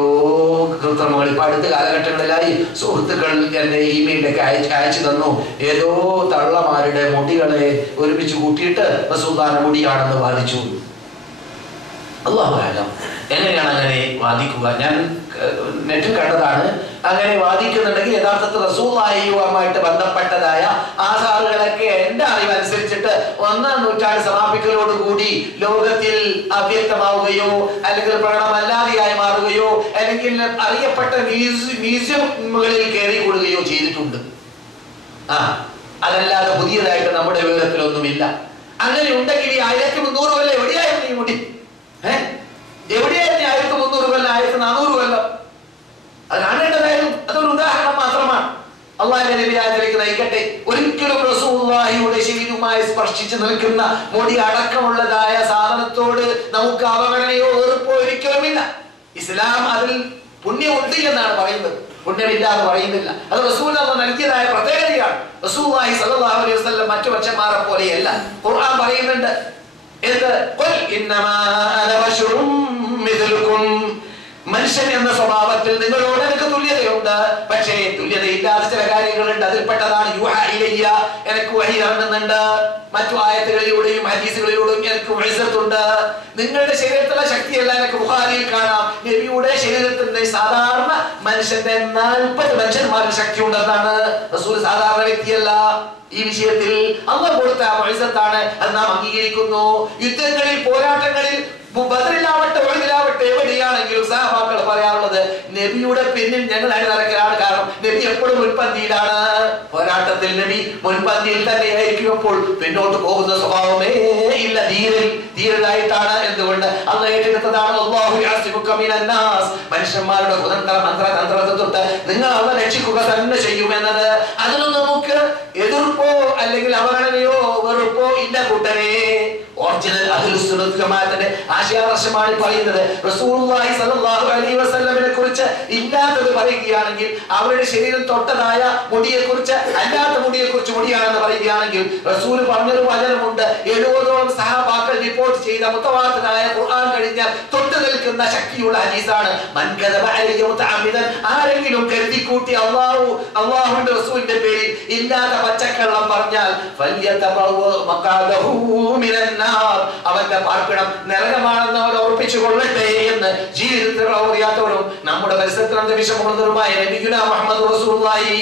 കൃത്രിമങ്ങൾ ഇപ്പൊ അടുത്ത കാലഘട്ടങ്ങളിലായി സുഹൃത്തുക്കൾ എന്റെ ഇമെയിലൊക്കെ അയച്ചു തന്നു. ഏതോ തള്ളമാരുടെ മുടികളെ ഒരുമിച്ച് കൂട്ടിയിട്ട് റസൂലുള്ളാഹിന്റെ മുടിയാണെന്ന് വാദിച്ചു. അല്ലാഹു അഅലം. എങ്ങനെയാണ് അങ്ങനെ വാദിക്കുക? ഞാൻ നെറ്റിൽ കണ്ടതാണ്. അങ്ങനെ വാദിക്കുന്നുണ്ടെങ്കിൽ യഥാർത്ഥത്തിൽ റസൂലുള്ളാഹിയുമായിട്ട് ബന്ധപ്പെട്ടതായ ആധാറുകളൊക്കെ എന്റെ അറിവനുസരിച്ചിട്ട് 1-ാം നൂറ്റാണ്ട് സമാപിക്കലോടുകൂടി ലോകത്തിൽ അവ്യക്തമാവുകയോ അല്ലെങ്കിൽ പ്രകടമല്ലാതെയായി മാറുകയോ അല്ലെങ്കിൽ അറിയപ്പെട്ട മ്യൂസിയമുകളിൽ കയറിക്കൊള്ളുകയോ ചെയ്തിട്ടുണ്ട്. അതല്ലാതെ പുതിയതായിട്ട് നമ്മുടെ വിവരത്തിലൊന്നുമില്ല. അങ്ങനെ ഉണ്ടെങ്കിൽ ഈ 1300 കൊല്ലം എവിടെയായിരുന്നു ഈ മുടി? എവിടെയായിരുന്നു 1300 കൊല്ലം, 1400 കൊല്ലം? അത് കാണേണ്ടതായിരുന്നു. അതൊരു ഉദാഹരണം മാത്രമാണ്. അള്ളാഹുവിന്റെ നബി ആചരിക്ക് നയിക്കട്ടെ. ഒരിക്കലും റസൂലുള്ളാഹിയുടെ ശരീരവുമായി പരിശുദ്ധമായി സ്പർശിച്ചു നിൽക്കുന്ന മുടി അടക്കമുള്ളതായ സാധനത്തോട് നമുക്ക് അവഗണനയോ വെറുപ്പോ ഒരിക്കലുമില്ല. ഇസ്ലാം അതിൽ പുണ്യമുണ്ട് എന്നാണ് പറയുന്നത്, പുണ്യമില്ല എന്ന് പറയുന്നില്ല. അത് റസൂൽ നൽകിയതായ പ്രത്യേകതയാണ്. റസൂലുള്ളാഹി സ്വല്ലല്ലാഹു അലൈഹി വസല്ലം മറ്റു പക്ഷന്മാരെ പോലെയല്ല. ഖുർആൻ പറയുന്നുണ്ട്, മനുഷ്യൻ എന്ന സ്വഭാവത്തിൽ നിങ്ങളോട് എനിക്ക് തുല്യതയുണ്ട്, പക്ഷേ തുല്യതയില്ലാത്ത ചില കാര്യങ്ങളുണ്ട്. അതിൽപ്പെട്ടതാണ് യൂഹാ ഇലയ്യ, എനിക്ക് വഹി ഇറങ്ങുന്നുണ്ട്. മറ്റു ആയത്തുകളിലൂടെയും ഹദീസുകളിലൂടെയും എനിക്ക് ഇസ്സത്തുണ്ട്. നിങ്ങളുടെ ശരീരത്തിലുള്ള ശക്തിയല്ല എനിക്ക് ബുഖാരിയിൽ കാണാം. നബിയുടെ ശരീരത്തിന്റെ സാധാരണ മനുഷ്യന്റെ 40 മനുഷ്യന്മാരുടെ ശക്തി ഉണ്ടെന്നാണ്. റസൂൽ സാധാരണ വ്യക്തിയല്ല. ഈ വിഷയത്തിൽ അല്ലാഹു കൊടുത്ത ഇസ്സത്താണ്, അത് നാം അംഗീകരിക്കുന്നു. യുദ്ധങ്ങളിൽ, പോരാട്ടങ്ങളിൽ, ബദറിലാവട്ടെ ഉഹദിലാവട്ടെ എവിടെയാണെങ്കിലും സഹാബാക്കൾ പറയാറുള്ളത് നബിയുടെ പിന്നിൽ ഞങ്ങൾ അണിനിരക്കലാണ്. കാരണം നബി എപ്പോഴും മുൻപന്തിയിലാണ്. പോരാട്ടത്തിൽ നബി മുൻപന്തിയിൽ തന്നെയായിരിക്കും, എപ്പോൾ പിന്നോട്ട് പോകുന്ന സ്വഭാവമേ ഇല്ല. ധീരനായിട്ടാണ്. എന്തുകൊണ്ട്? അല്ലാഹു ഏറ്റെടുത്തതാണ്. അല്ലാഹു യഅസിമുക മിനന്നാസ്, മനുഷ്യന്മാരുടെ കുതന്ത്രത്തെ തൊട്ട് നിങ്ങൾ അവരെ രക്ഷിക്കുക തന്നെ ചെയ്യുമെന്നത്. അതിനൊന്നും നമുക്ക് എതിർപ്പോ അല്ലെങ്കിൽ അവഗണനയോ വെറുപ്പോ ഇല്ല കൂട്ടരെ. ഒറിജിനൽ അഹ്ലുസ് സുന്നത്ത് ജമാഅത്തിന്റെ ആശയാദർശമാണ് പറയുന്നത്. റസൂലുള്ളാഹി സ്വല്ലല്ലാഹു അലൈഹി വസല്ലമയെ കുറിച്ച് ഇല്ലാത്തത് പറയുകയാണെങ്കിൽ, അവരുടെ ശരീരം തൊട്ടതായ മുടിയെ കുറിച്ച് അല്ലാത്ത മുടിയെ കുറിച്ച് മുടിയാണെന്ന് പറയുകയാണെങ്കിൽ, റസൂൽ പറഞ്ഞൊരു വചനമുണ്ട്. 70ഓളം സഹാബാക്കൾ റിപ്പോർട്ട് ചെയ്ത മുത്തവാത്തിറായ ഖുർആൻ കഴിഞ്ഞാൽ തൊട്ടു നിൽക്കുന്ന ശക്തിയുള്ള ഹദീസാണ്. മൻ കദബ അലൈഹി മുതഅമ്മിദൻ, ആരെങ്കിലും കരുതിക്കൂട്ടി അല്ലാഹുവിന്റെ റസൂലിന്റെ പേരിൽ ഇല്ലാത്ത പച്ചക്കള്ളം പറഞ്ഞാൽ ഫല്യതബവ മഖാദഹു മിനന്നാർ, അവന്റെ പാർപ്പിടം നരകമാണെന്ന് അവർ ഉറപ്പിച്ചു കൊള്ളട്ടെ എന്ന് ജീവിതത്തിൽ അറിയാത്തവരും നമ്മുടെ പരിസരത്തിൽ അന്തരീക്ഷമുള്ളവരുമായ നബിയുനാ മുഹമ്മദ് റസൂലുള്ളാഹി.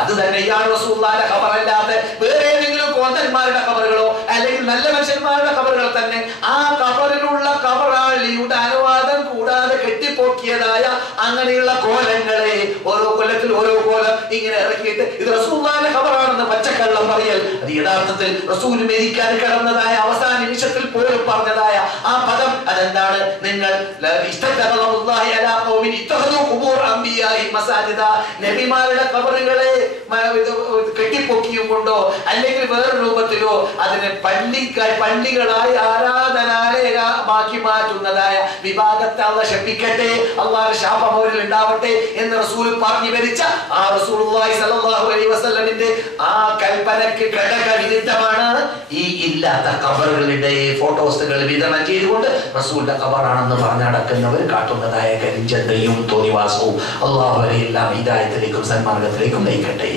അത് തന്നെയാണ് റസൂലുള്ളാഹിന്റെ ഖബറല്ലാതെ വേറെ ഏതെങ്കിലും കോന്തന്മാരുടെ ഖബറുകളോ അല്ലെങ്കിൽ നല്ല മനുഷ്യന്മാരുടെ ഖബറുകൾ തന്നെ ആ ഖബറിലുള്ള ഖബറാളിയുടെ അനുവാദം കൂടാതെ കെട്ടിപ്പോക്കിയതായ അങ്ങനെയുള്ള കോലങ്ങളെ ഓരോ കൊല്ലത്തിൽ ഓരോ കോലം ഇങ്ങനെ ഇറക്കിയിട്ട് ഇത് റസൂലുള്ളാഹിന്റെ ഖബറാണെന്ന് പച്ചക്കള്ളം പറയൽ, അത് യഥാർത്ഥത്തിൽ റസൂൽ മരിക്കാൻ കിടന്നതായ അവസാന നിമിഷത്തിൽ പോലും പറഞ്ഞതായ ആ പദം അതെന്താണ്? നിങ്ങൾ നബിമാരുടെ ഖബറുകളെ കെട്ടിപ്പൊക്കിയും കൊണ്ടോ അല്ലെങ്കിൽ വേറെ രൂപത്തിലോ അതിനെ പള്ളികളായി ആരാധനാലയമാക്കി മാറ്റുന്നതായ വിഭാഗത്തെ അല്ലാഹു ശപിക്കട്ടെ, അല്ലാഹുവിന്റെ ശാപം അവരിൽ ഉണ്ടാവട്ടെ എന്ന് റസൂൽ പറഞ്ഞു മരിച്ച ആ റസൂലുള്ളാഹി സ്വല്ലല്ലാഹു അലൈഹി വസല്ലമിന്റെ ആ കൽപ്പനയ്ക്ക് ഘടകവിരുദ്ധമാണ് ഈ ഇല്ലാത്ത ഖബറുകളുടെ ഫോട്ടോസുകൾ വിതരണം ചെയ്തുകൊണ്ട് റസൂലിന്റെ ഖബറാണെന്ന് പറഞ്ഞു നടക്കുന്നവർ കാട്ടുന്നതായ കരിഞ്ചന്തയും തോന്നിവാസവും. അല്ലാഹു അവരെല്ലാം ഹിദായത്തിലേക്കും സന്മാർഗത്തിലേക്കും നയിക്കട്ടെ.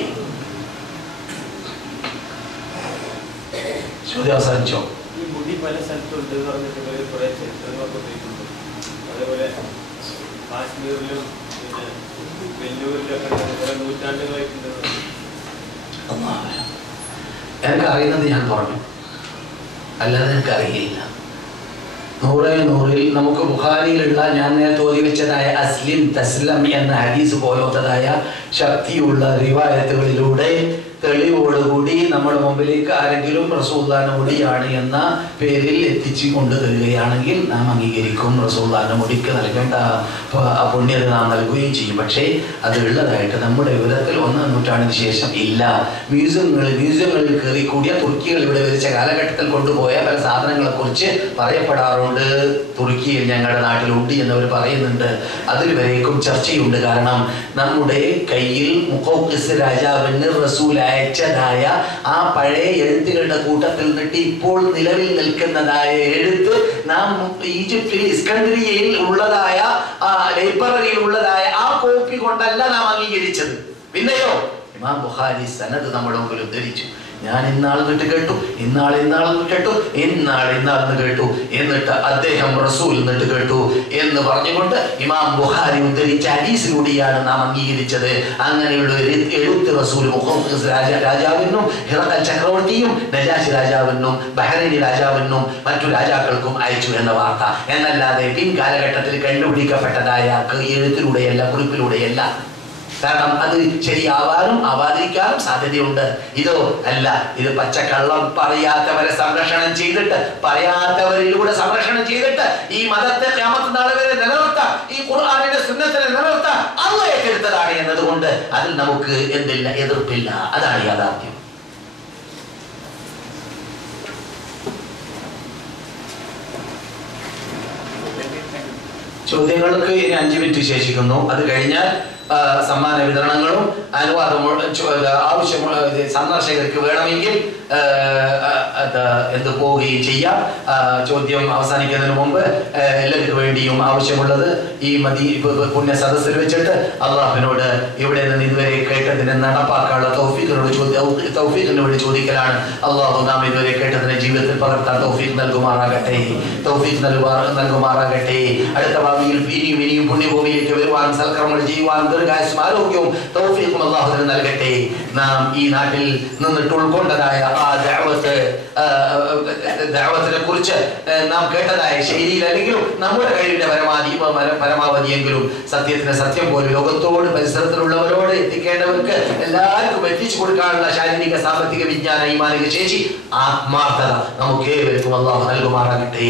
ചോദ്യം അവസാനിച്ചോ? ഈ മുടി പല സ്ഥലത്തുണ്ട് പറഞ്ഞിട്ട് കുറെ ചരിത്രങ്ങളൊക്കെ ഉപയോഗിക്കുന്നുണ്ട്. അതേപോലെ കാശ്മീരിലും പിന്നെ വെല്ലൂരിലൊക്കെ കുറെ നൂറ്റാണ്ടുകളായിട്ടുണ്ട്. എനിക്കറിയുന്നത് ഞാൻ പറഞ്ഞു, അല്ലാതെ എനിക്കറിയില്ല. 100-100 നമുക്ക് ബുഖാരിയിലുള്ള ഞാൻ നേരത്തെ ഓതി വെച്ചതായ അസ്ലിം തസ്ലം എന്ന ഹദീസ് പോലത്തതായ ശക്തിയുള്ള റിവായത്തുകളിലൂടെ തെളിവോടുകൂടി നമ്മുടെ മുമ്പിലേക്ക് ആരെങ്കിലും റസൂലുള്ളാഹിന്റെ മുടിയാണ് എന്ന പേരിൽ എത്തിച്ചു കൊണ്ട് തരികയാണെങ്കിൽ നാം അംഗീകരിക്കും. റസൂലുള്ളാഹിന്റെ മുടിക്ക് നൽകേണ്ട പുണ്യത നാം നൽകുകയും ചെയ്യും. പക്ഷേ അത് ഉള്ളതായിട്ട് നമ്മുടെ വിവരത്തിൽ 1 നൂറ്റാണ്ടിന് ശേഷം ഇല്ല. മ്യൂസിയങ്ങളിൽ കയറി കൂടിയ തുർക്കികൾ ഇവിടെ വരിച്ച കാലഘട്ടത്തിൽ കൊണ്ടുപോയ പല സാധനങ്ങളെ കുറിച്ച് പറയപ്പെടാറുണ്ട്. തുർക്കിയിൽ ഞങ്ങളുടെ നാട്ടിലുണ്ട് എന്നവർ പറയുന്നുണ്ട്. അതിൽ വരേക്കും ചർച്ചയുണ്ട്. കാരണം നമ്മുടെ കയ്യിൽ മുഖൗഖിസ് രാജാവിന് റസൂൽ അയച്ചതായ ആ പഴയ എഴുത്തുകളുടെ കൂട്ടത്തിൽ നിന്നിട്ട് ഇപ്പോൾ നിലവിൽ നിൽക്കുന്നതായ എഴുത്ത് നാം ഈജിപ്തിൽ ഇസ്കന്ദരിയയിൽ ഉള്ളതായ ലൈബ്രറിയിൽ ഉള്ളതായ ആ കോപ്പി കൊണ്ടല്ല നാം അംഗീകരിച്ചത്. പിന്നെയോ ഇമാം ബുഖാരി സനദ് നമ്മുടെ മുമ്പിൽ ഉദ്ധരിച്ചു. ഞാൻ ഇന്നാളെന്നിട്ട് കേട്ടു, ഇന്നാളെന്ന് കേട്ടു, ഇന്നാളെന്ന് കേട്ടു, എന്നിട്ട് അദ്ദേഹം റസൂൽ എന്നിട്ട് കേട്ടു എന്ന് പറഞ്ഞുകൊണ്ട് ഇമാം ബുഖാരി ഉദ്ധരിച്ച ഹദീസിലൂടെയാണ് നാം അംഗീകരിച്ചത്. അങ്ങനെയുള്ള എഴുത്ത് റസൂൽ മുഖൗഖിസ് രാജാവിനും ഹിറഖൽ ചക്രവർത്തിയും നജാശി രാജാവിനും ബഹ്റൈനി രാജാവിനും മറ്റു രാജാക്കൾക്കും അയച്ചു എന്ന വാർത്ത. എന്നല്ലാതെ പിൻകാലഘട്ടത്തിൽ കണ്ടുപിടിക്കപ്പെട്ടതായ എഴുത്തിലൂടെയല്ല, കുറിപ്പിലൂടെയല്ല. കാരണം അത് ശരിയാവാനും ആവാതിരിക്കാനും സാധ്യതയുണ്ട്. ഇതോ അല്ല, ഇത് പച്ചക്കള്ളം പറയാത്തവരെ സംരക്ഷണം ചെയ്തിട്ട്, പറയാത്തവരിലൂടെ സംരക്ഷണം ചെയ്തിട്ട് ഈ മതത്തെ ഖിയാമത്ത് നാൾ വരെ നിലനിർത്താൻ, ഈ ഖുർആനിന്റെ സുന്നത്തിനെ നിലനിർത്താൻ അല്ലാഹു ഏറ്റെടുത്തതാണ് എന്നതുകൊണ്ട് അതിൽ നമുക്ക് എന്തില്ല, എതിർപ്പില്ല. അതാണ് യാഥാർത്ഥ്യം. ചോദ്യങ്ങൾക്ക് ഇനി 5 മിനിറ്റ് ശേഷിക്കുന്നു. അത് കഴിഞ്ഞാൽ സമ്മാന വിതരണങ്ങളും അനുവാദം ആവശ്യം സന്ദർശകർക്ക് വേണമെങ്കിൽ എന്ത് പോവുകയും ചെയ്യാം. ചോദ്യം അവസാനിക്കുന്നതിന് മുമ്പ് എല്ലാവർക്കും വേണ്ടിയും ആവശ്യമുള്ളത് ഈ പുണ്യ സദസ്സിൽ വെച്ചിട്ട് അള്ളാഹുവിനോട് ഇവിടെ നിന്ന് ഇതുവരെ കേട്ടതിനെ നടപ്പാക്കാനുള്ള തൗഫീഖിന് വേണ്ടി ചോദിക്കലാണ്. അള്ളാഹു നാം ഇതുവരെ കേട്ടതിനെ ജീവിതത്തിൽ പകർത്താൻ തൗഫീഖ് നൽകുമാറാകട്ടെ, തൗഫീഖ് നൽകുമാറാകട്ടെ. അടുത്ത ഭാവിയിൽ ഇനിയും പുണ്യഭൂമിയിലേക്ക് വരുവാൻ സൽക്കർമ്മങ്ങൾ ചെയ്യുവാൻ ദീർഘായുസ്സും ആരോഗ്യവും തൗഫീഖും അള്ളാഹുവിന് നൽകട്ടെ. നാം ഈ നാട്ടിൽ നിന്നിട്ട് ഉൾക്കൊണ്ടതായ ആ ദഅവത്തിനെ കുറിച്ച് നാം കേട്ടതായ ശൈലിയിൽ അല്ലെങ്കിലും നമ്മുടെ കഴിവിന്റെ പരമാവധിയെങ്കിലും സത്യത്തിന് സത്യം പോലെ ലോകത്തോട് പരിസരത്തിലുള്ളവരോട് എത്തിക്കേണ്ടവർക്ക് എല്ലാവർക്കും എത്തിച്ചു കൊടുക്കാനുള്ള ശാരീരിക സാമ്പത്തിക വിജ്ഞാന ഈമാനിക ശേഷി ആത്മാർത്ഥത നമുക്ക് ഏവർക്കും അള്ളാഹു നൽകുമാറാകട്ടെ.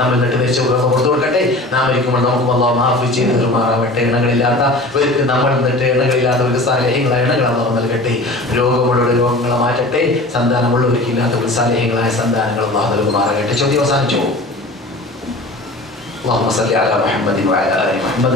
നമ്മൾ എന്നിട്ട് വെച്ച് പുറത്തു കൊടുക്കട്ടെ. നാം ഇരിക്കുമ്പോൾ നമുക്ക് അള്ളാഹു മാഫി ചെയ്ത് നൽകുമാറാകട്ടെ. എണ്ണകളില്ലാത്തവർക്ക് നമ്മൾ എന്നിട്ട് എണ്ണകളില്ലാത്തവർക്ക് സാലേഹ്യങ്ങളായ എണ്ണകൾ അള്ളാഹു നൽകട്ടെ. രോഗങ്ങളുടെ രോഗങ്ങളെ മാറ്റട്ടെ. സന്താനമുള്ളവർക്ക് ഇല്ലാത്തവർക്ക് സാലേഹ്യങ്ങളായ സന്താനങ്ങൾ അള്ളാഹു നൽകുമാറാകട്ടെ. ചോദ്യം അവസാനിച്ചു. اللهم صل على محمد وعلى آل محمد.